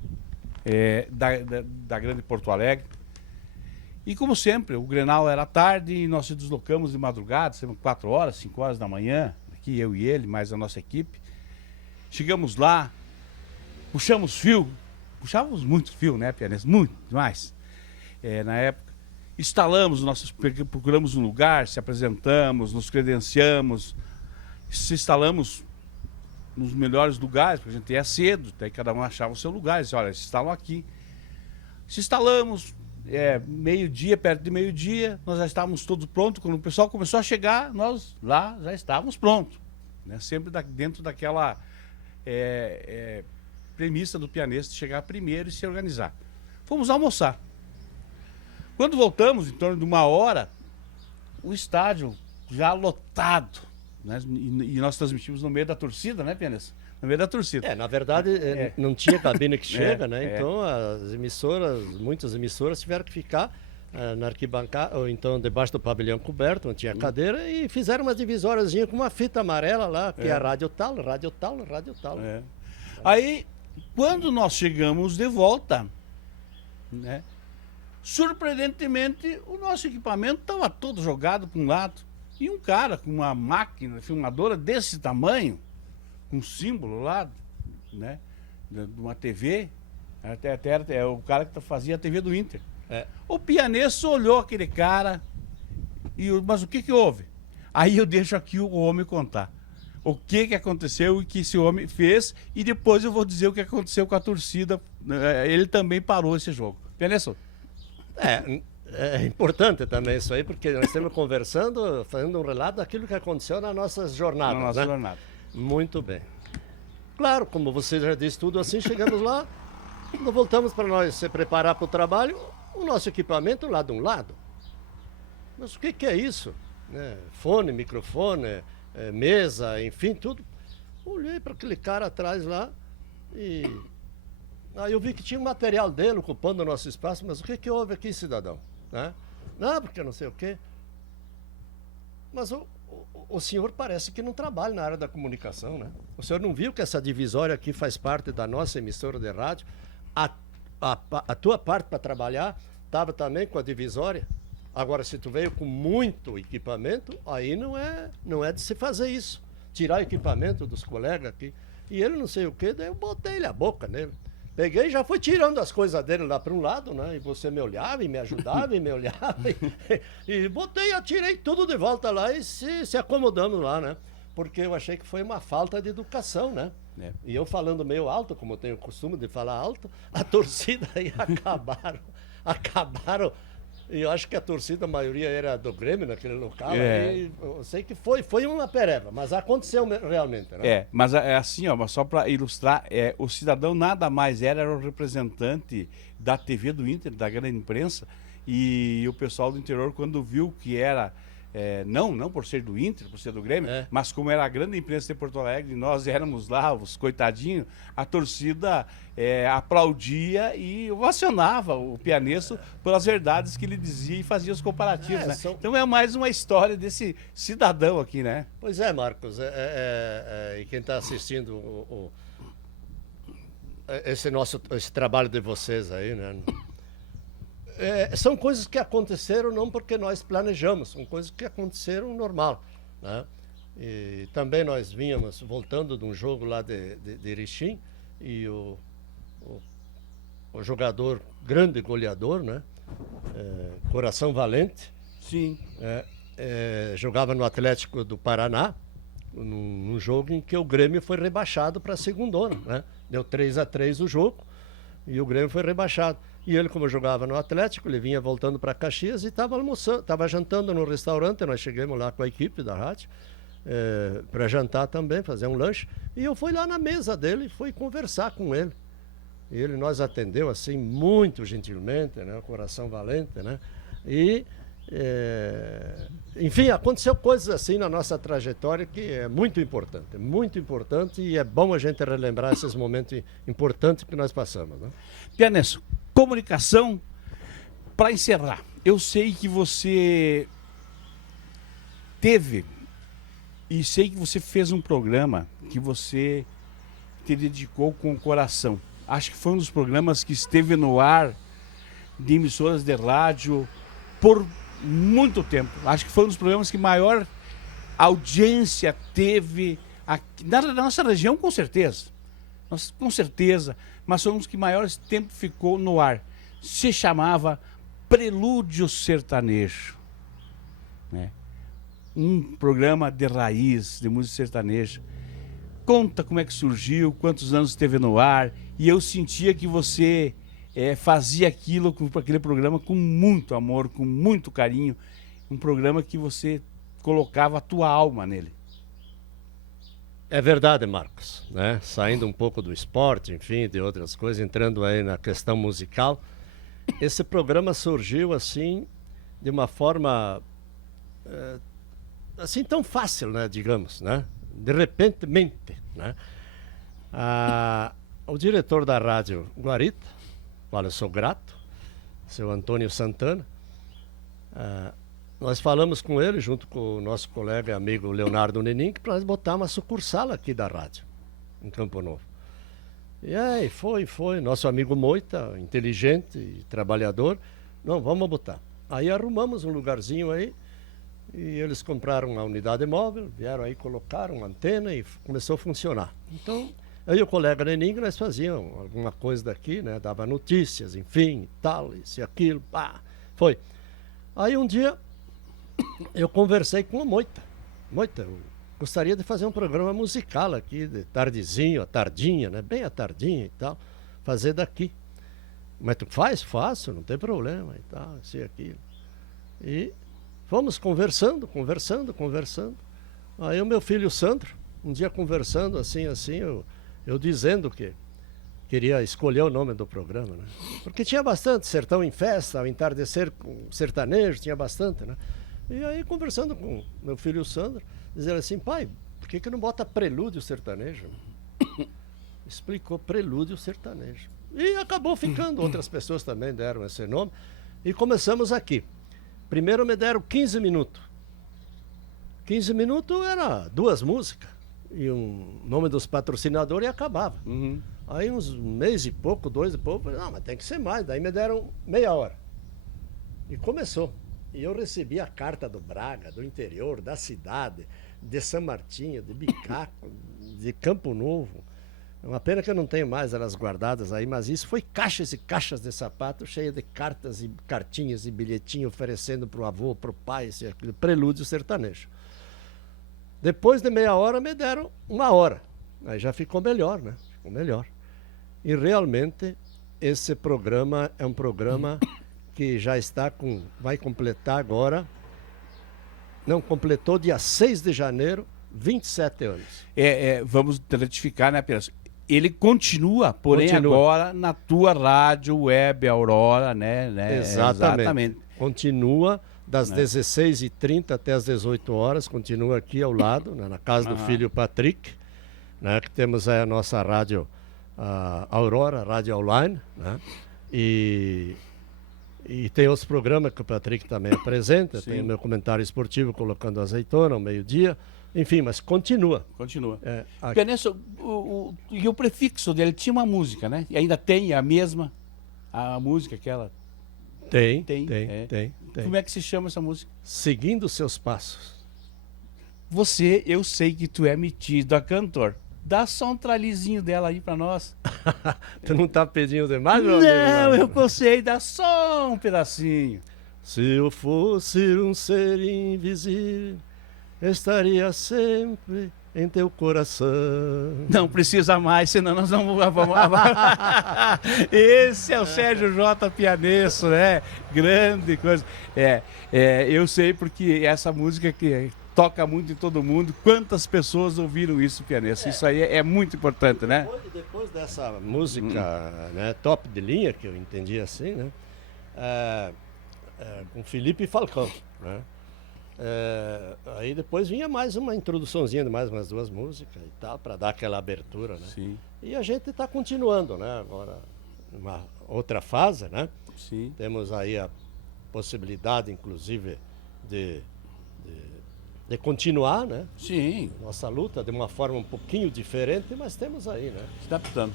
da grande Porto Alegre. E como sempre, o Grenal era tarde e nós se deslocamos de madrugada, 4 horas, 5 horas da manhã, aqui eu e ele, mais a nossa equipe. Chegamos lá, puxamos fio, puxávamos muito fio, né, Pianesso? Muito, demais. Na época, procuramos um lugar, se apresentamos, nos credenciamos, se instalamos nos melhores lugares, porque a gente ia cedo, daí cada um achava o seu lugar, disse, olha, se instalam aqui. Se instalamos, meio-dia, perto de meio-dia, nós já estávamos todos prontos. Quando o pessoal começou a chegar, nós lá já estávamos prontos, né? Sempre dentro daquela premissa do pianista de chegar primeiro e se organizar. Fomos almoçar. Quando voltamos, em torno de 1 hora, o estádio já lotado, né? E nós transmitimos no meio da torcida, né, pianista? No meio da torcida. Na verdade, não tinha cabine que chega, né? Então, muitas emissoras tiveram que ficar na arquibancada, ou então debaixo do pavilhão coberto, onde tinha cadeira, e fizeram uma divisóriazinha com uma fita amarela lá, que é a rádio tal, rádio tal, rádio tal. Aí, quando nós chegamos de volta, né, surpreendentemente, o nosso equipamento estava todo jogado para um lado. E um cara com uma máquina filmadora desse tamanho, um símbolo lá, né, de uma TV, Até era o cara que fazia a TV do Inter. É. O Pianesso olhou aquele cara mas o que houve? Aí eu deixo aqui o homem contar. O que aconteceu e que esse homem fez, e depois eu vou dizer o que aconteceu com a torcida. Ele também parou esse jogo. Pianesso? É importante também isso aí, porque nós estamos conversando, fazendo um relato daquilo que aconteceu nas nossas jornadas. Na nossa jornada. Muito bem. Claro, como você já disse tudo assim, chegamos lá, quando voltamos para nós se preparar para o trabalho, o nosso equipamento lá de um lado. Mas o que é isso? Fone, microfone, mesa, enfim, tudo. Olhei para aquele cara atrás lá e... Aí eu vi que tinha um material dele ocupando o nosso espaço, mas o que houve aqui, cidadão? Não, porque não sei o quê. Mas o senhor parece que não trabalha na área da comunicação, né? O senhor não viu que essa divisória aqui faz parte da nossa emissora de rádio? A tua parte para trabalhar estava também com a divisória? Agora, se tu veio com muito equipamento, aí não é de se fazer isso. Tirar o equipamento dos colegas aqui. E ele não sei o quê, daí eu botei-lhe a boca nele. Peguei e já fui tirando as coisas dele lá para um lado, né? E você me olhava e me ajudava e me olhava. E botei, atirei tudo de volta lá e se acomodamos lá, né? Porque eu achei que foi uma falta de educação, né? E eu falando meio alto, como eu tenho o costume de falar alto, a torcida aí acabaram. E eu acho que a torcida, a maioria era do Grêmio naquele local. Aí, eu sei que foi uma pereba, mas aconteceu realmente, né? Mas é assim, ó, mas só para ilustrar, o cidadão nada mais era o representante da TV do Inter, da grande imprensa, e o pessoal do interior, quando viu que era, não por ser do Inter, por ser do Grêmio, mas como era a grande imprensa de Porto Alegre, nós éramos lá, os coitadinhos, a torcida aplaudia e ovacionava o Pianesso pelas verdades que ele dizia e fazia os comparativos, né? Então é mais uma história desse cidadão aqui, né? Pois é, Marcos, e quem está assistindo esse trabalho de vocês aí, né? São coisas que aconteceram não porque nós planejamos, são coisas que aconteceram normal, né? E também nós vínhamos voltando de um jogo lá de Erechim e o jogador, grande goleador, né? Coração Valente. Sim. Jogava no Atlético do Paraná, num jogo em que o Grêmio foi rebaixado para a segundona, né? Deu 3-3 o jogo e o Grêmio foi rebaixado. E ele, como jogava no Atlético, ele vinha voltando para Caxias e estava almoçando, estava jantando no restaurante. Nós chegamos lá com a equipe da rádio para jantar também, fazer um lanche. E eu fui lá na mesa dele e fui conversar com ele. E ele nos atendeu assim muito gentilmente, né? Coração Valente, né? E enfim, aconteceu coisas assim na nossa trajetória que é muito importante e é bom a gente relembrar esses momentos importantes que nós passamos, né? Pianesso, comunicação, para encerrar, eu sei que você teve e sei que você fez um programa que você te dedicou com o coração. Acho que foi um dos programas que esteve no ar de emissoras de rádio por muito tempo. Acho que foi um dos programas que maior audiência teve aqui, na nossa região, com certeza. Com certeza, mas foi um dos que maior tempo ficou no ar. Se chamava Prelúdio Sertanejo, né? Um programa de raiz, de música sertaneja. Conta como é que surgiu, quantos anos esteve no ar, e eu sentia que você fazia aquele programa com muito amor, com muito carinho, um programa que você colocava a tua alma nele. É verdade, Marcos, né? Saindo um pouco do esporte, enfim, de outras coisas, entrando aí na questão musical, esse programa surgiu assim, de uma forma assim tão fácil, né, digamos, né? De repentemente, né? O diretor da rádio Guarita, qual eu sou grato, seu Antônio Santana, nós falamos com ele, junto com o nosso colega e amigo Leonardo Nenin, para nós botar uma sucursal aqui da rádio, em Campo Novo. E aí foi, nosso amigo Moita, inteligente e trabalhador, não, vamos botar. Aí arrumamos um lugarzinho aí, e eles compraram uma unidade móvel, vieram aí, colocaram uma antena e começou a funcionar. Então, Eu e o colega Neninho, nós fazíamos alguma coisa daqui, né? Dava notícias, enfim, tal, isso e aquilo, pá, foi. Aí um dia eu conversei com a Moita. Moita, eu gostaria de fazer um programa musical aqui, de tardezinho, à tardinha, né? Bem à tardinha e tal, fazer daqui. Mas tu faz? Faço, não tem problema e tal, isso e aquilo. E fomos conversando. Aí o meu filho Sandro, um dia conversando assim, eu dizendo que queria escolher o nome do programa, né? Porque tinha bastante Sertão em Festa, o Entardecer com Sertanejo, tinha bastante, né? E aí conversando com meu filho Sandro, dizendo assim, pai, por que não bota Prelúdio Sertanejo? Explicou Prelúdio Sertanejo. E acabou ficando, outras pessoas também deram esse nome. E começamos aqui. Primeiro me deram 15 minutos. 15 minutos era 2 músicas. E um nome dos patrocinadores e acabava. Aí uns mês e pouco, 2 e pouco, falei, não, mas tem que ser mais. Daí me deram meia hora. E começou. E eu recebi a carta do Braga, do interior, da cidade, de São Martinho, de Bicaco, de Campo Novo. É uma pena que eu não tenho mais elas guardadas aí, mas isso foi caixas e caixas de sapato, cheias de cartas e cartinhas e bilhetinhos oferecendo para o avô, para o pai, esse, aquele prelúdio sertanejo. Depois de meia hora me deram 1 hora. Aí já ficou melhor, né? Ficou melhor. E realmente esse programa é um programa que já está vai completar agora, não, completou dia 6 de janeiro, 27 anos. Vamos retificar, né, Pires? Ele continua, porém agora na tua rádio web Aurora, né? Exatamente. Continua das 16h30 até as 18 horas, continua aqui ao lado, né, na casa do filho Patrick, né, que temos aí a nossa rádio Aurora, rádio online, né, e tem outros programas que o Patrick também apresenta. Sim. Tem o meu comentário esportivo colocando azeitona ao meio-dia, enfim, mas continua. Continua. Pianesso, e o prefixo dele tinha uma música, né? E ainda tem a mesma, a música aquela. Tem. Como é que se chama essa música? Seguindo Seus Passos. Eu sei que tu é metido a cantor. Dá só um tralizinho dela aí pra nós. Tu não tá pedindo demais, meu amigo? Não, eu gostei, dá só um pedacinho. Se eu fosse um ser invisível, estaria sempre em teu coração. Não precisa mais, senão nós não vamos... Esse é o Sérgio J. Pianesso, né? Grande coisa. Eu sei porque essa música que toca muito em todo mundo. Quantas pessoas ouviram isso, Pianesso? Isso aí é muito importante, né? Depois dessa música, né, top de linha, que eu entendi assim, né? Com Felipe Falcão, né? Aí depois vinha mais uma introduçãozinha de mais umas 2 músicas e tal, para dar aquela abertura, né? Sim. E a gente está continuando, né? Agora, numa outra fase, né? Sim. Temos aí a possibilidade, inclusive, de continuar, né? Sim. Nossa luta de uma forma um pouquinho diferente, mas temos aí, né? Se adaptando.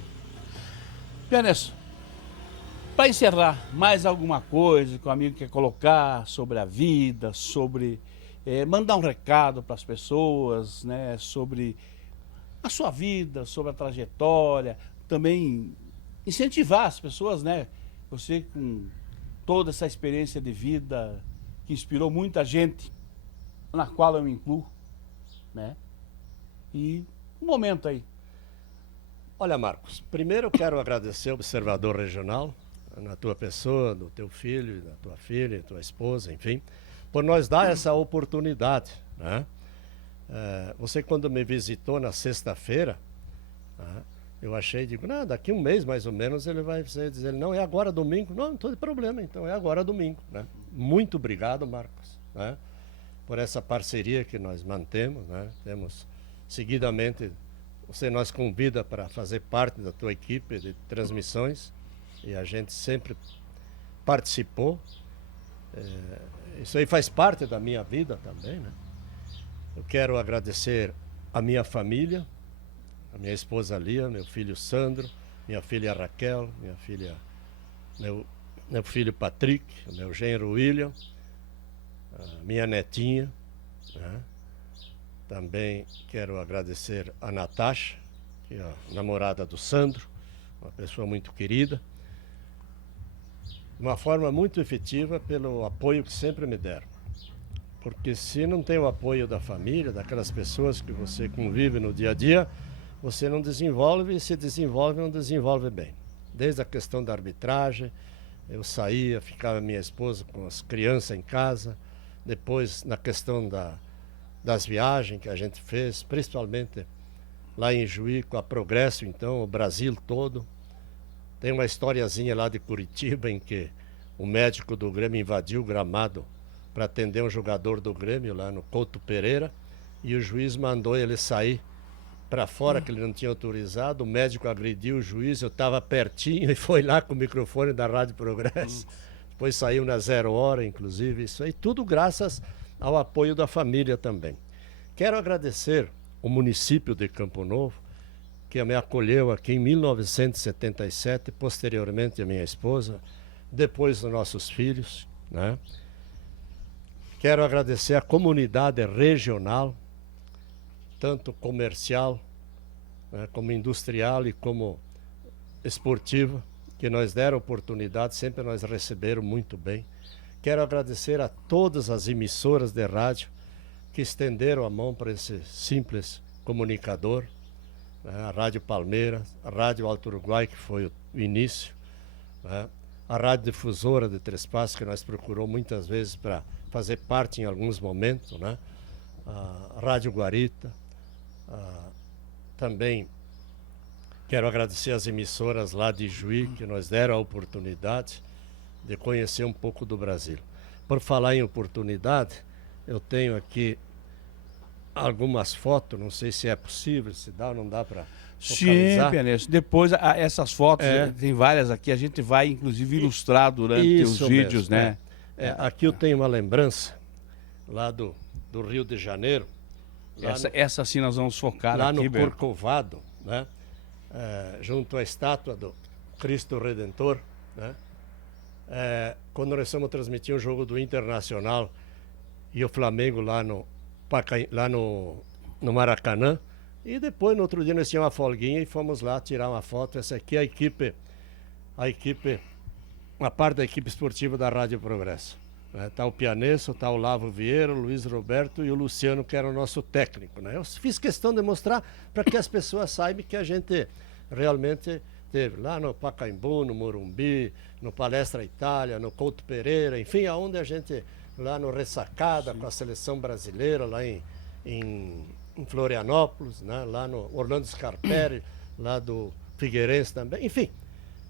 Pianesso, para encerrar, mais alguma coisa que o amigo quer colocar sobre a vida, sobre mandar um recado para as pessoas, né? Sobre a sua vida, sobre a trajetória, também incentivar as pessoas, né? Você com toda essa experiência de vida que inspirou muita gente, na qual eu me incluo, né? E um momento aí. Olha, Marcos, primeiro eu quero agradecer ao Observador Regional, na tua pessoa, do teu filho, da tua filha, tua esposa, enfim, por nos dar essa oportunidade, né? Você quando me visitou na sexta-feira, né, eu achei, digo, não, daqui um mês mais ou menos ele vai dizer, não, é agora domingo. Não tem problema, então é agora domingo, né? Muito obrigado, Marcos, né, por essa parceria que nós mantemos, né? Temos seguidamente, você nos convida para fazer parte da tua equipe de transmissões e a gente sempre participou. Isso aí faz parte da minha vida também, né? Eu quero agradecer a minha família, a minha esposa Lia, meu filho Sandro, minha filha Raquel, meu filho Patrick, meu genro William, a minha netinha, né? Também quero agradecer a Natasha, que é a namorada do Sandro, uma pessoa muito querida, de uma forma muito efetiva pelo apoio que sempre me deram. Porque se não tem o apoio da família, daquelas pessoas que você convive no dia a dia, você não desenvolve, e se desenvolve, não desenvolve bem. Desde a questão da arbitragem, eu saía, ficava minha esposa com as crianças em casa, depois na questão das viagens que a gente fez, principalmente lá em Juí, com a Progresso, então, o Brasil todo. Tem uma historiazinha lá de Curitiba em que o médico do Grêmio invadiu o gramado para atender um jogador do Grêmio lá no Couto Pereira, e o juiz mandou ele sair para fora, que ele não tinha autorizado. O médico agrediu o juiz, eu estava pertinho e foi lá com o microfone da Rádio Progresso. Depois saiu na 0 hora, inclusive, isso aí, tudo graças ao apoio da família também. Quero agradecer o município de Campo Novo, que me acolheu aqui em 1977, posteriormente a minha esposa, depois os nossos filhos, né? Quero agradecer a comunidade regional, tanto comercial, né, como industrial e como esportiva, que nos deram oportunidade, sempre nos receberam muito bem. Quero agradecer a todas as emissoras de rádio que estenderam a mão para esse simples comunicador, né, a Rádio Palmeiras, a Rádio Alto Uruguai, que foi o início, né, a Rádio Difusora de Três Passos, que nós procurou muitas vezes para fazer parte em alguns momentos, né, a Rádio Guarita, também quero agradecer as emissoras lá de Juí, que nos deram a oportunidade de conhecer um pouco do Brasil. Por falar em oportunidade, eu tenho aqui algumas fotos, não sei se é possível, se dá ou não dá para Sim, Pianesso. Depois, essas fotos, tem várias aqui, a gente vai inclusive ilustrar durante os vídeos, mesmo, né? Aqui eu tenho uma lembrança lá do Rio de Janeiro. Essa sim nós vamos focar lá aqui, no Corcovado, né? Junto à estátua do Cristo Redentor, né? Quando nós estamos transmitindo o jogo do Internacional e o Flamengo lá no Maracanã, e depois no outro dia nós tínhamos uma folguinha e fomos lá tirar uma foto. Essa aqui é uma parte da equipe esportiva da Rádio Progresso. Está o Pianesso, está o Lavo Vieira, o Luiz Roberto e o Luciano, que era o nosso técnico, né? Eu fiz questão de mostrar para que as pessoas saibam que a gente realmente teve lá no Pacaembu, no Morumbi, no Palestra Itália, no Couto Pereira, enfim, aonde a gente, lá no Ressacada, com a seleção brasileira, lá em Florianópolis, né? Lá no Orlando Scarpelli, lá do Figueirense também. Enfim,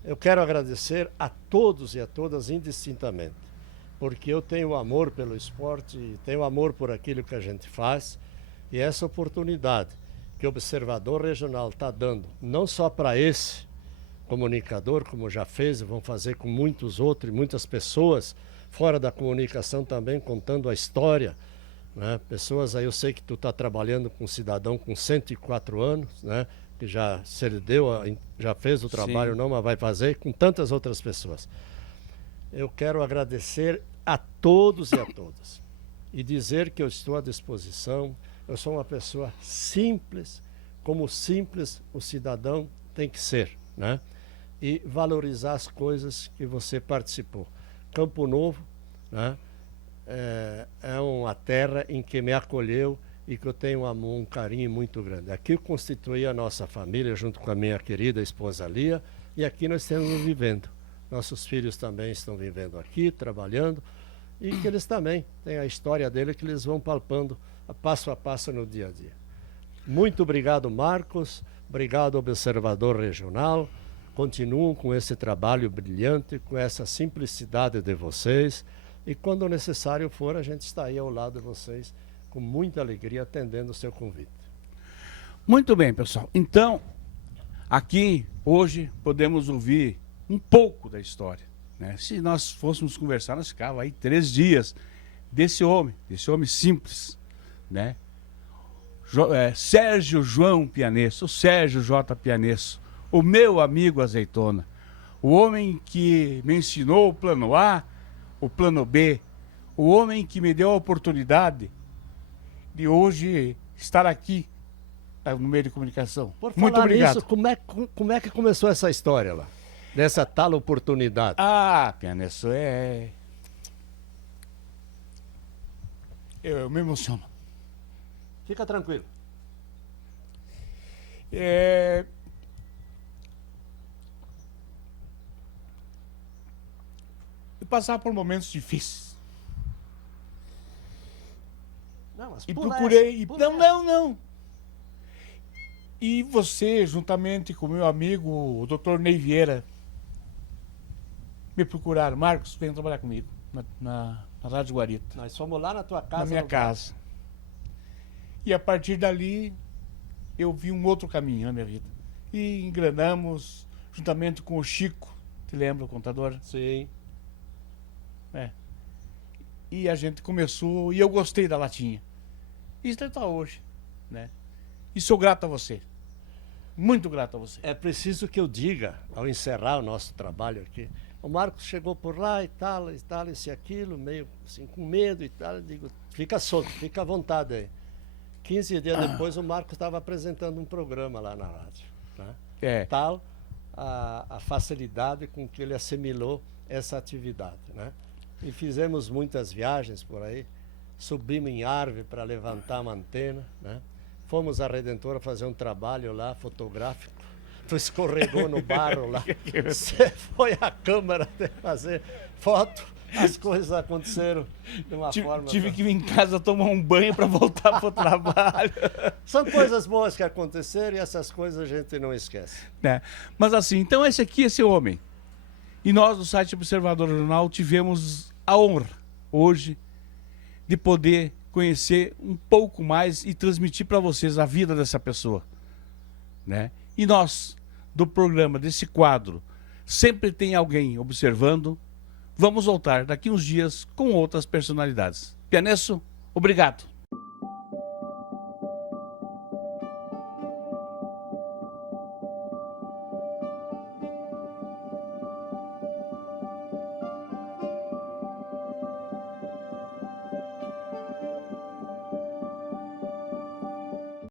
eu quero agradecer a todos e a todas indistintamente, porque eu tenho amor pelo esporte e tenho amor por aquilo que a gente faz, e essa oportunidade que o Observador Regional está dando, não só para esse comunicador, como já fez e vão fazer com muitos outros e muitas pessoas fora da comunicação também, contando a história, né? Pessoas aí, eu sei que tu está trabalhando com um cidadão com 104 anos, né? Que já se ele deu, já fez o trabalho, não, mas vai fazer, com tantas outras pessoas. Eu quero agradecer a todos e a todas e dizer que eu estou à disposição. Eu sou uma pessoa simples, como simples o cidadão tem que ser, né? E valorizar as coisas que você participou. Campo Novo, né? É uma terra em que me acolheu e que eu tenho um carinho muito grande. Aqui eu constituí a nossa família junto com a minha querida esposa Lia, e aqui nós estamos vivendo. Nossos filhos também estão vivendo aqui, trabalhando, e que eles também têm a história dele que eles vão palpando passo a passo no dia a dia. Muito obrigado, Marcos. Obrigado, Observador Regional. Continuam com esse trabalho brilhante, com essa simplicidade de vocês. E quando necessário for, a gente está aí ao lado de vocês, com muita alegria, atendendo o seu convite. Muito bem, pessoal. Então, aqui, hoje, podemos ouvir um pouco da história, né? Se nós fôssemos conversar, nós ficávamos aí 3 dias desse homem simples, né? Sérgio João Pianesso, o Sérgio J. Pianesso, o meu amigo Azeitona, o homem que me ensinou o plano A, o plano B, o homem que me deu a oportunidade de hoje estar aqui tá no meio de comunicação. Por Muito falar obrigado. nisso, como é que começou essa história lá? Dessa tal oportunidade? Ah, Pianesso, eu me emociono. Fica tranquilo. Eu passava por momentos difíceis. Não, mas E pula procurei. essa, pula Não. E você, juntamente com meu amigo, o Dr. Ney Vieira, me procuraram. Marcos, vem trabalhar comigo na Rádio Guarita, Nós fomos lá na tua casa. na minha no- casa. E a partir dali, eu vi um outro caminho na minha vida. E engrenamos, juntamente com o Chico, te lembra, o contador? Sim. E a gente começou, e eu gostei da latinha. E isso está hoje, né? E sou grato a você. Muito grato a você. É preciso que eu diga, ao encerrar o nosso trabalho aqui, o Marcos chegou por lá e tal, isso e aquilo, meio assim, com medo e tal. Eu digo, fica solto, fica à vontade aí. 15 dias depois, o Marcos estava apresentando um programa lá na rádio. Né? Tal a facilidade com que ele assimilou essa atividade. Né? E fizemos muitas viagens por aí, subimos em árvore para levantar uma antena, né? Fomos à Redentora fazer um trabalho lá, fotográfico. Tu escorregou no barro lá. Você foi à câmara de fazer foto. As coisas aconteceram de uma forma... Tive que vir em casa tomar um banho para voltar para o trabalho. São coisas boas que aconteceram e essas coisas a gente não esquece. Né? Mas assim, então esse aqui é seu homem. E nós, do site Observador Jornal, tivemos a honra, hoje, de poder conhecer um pouco mais e transmitir para vocês a vida dessa pessoa. Né? E nós, do programa, desse quadro, sempre tem alguém observando. Vamos voltar daqui uns dias com outras personalidades. Pianesso, obrigado.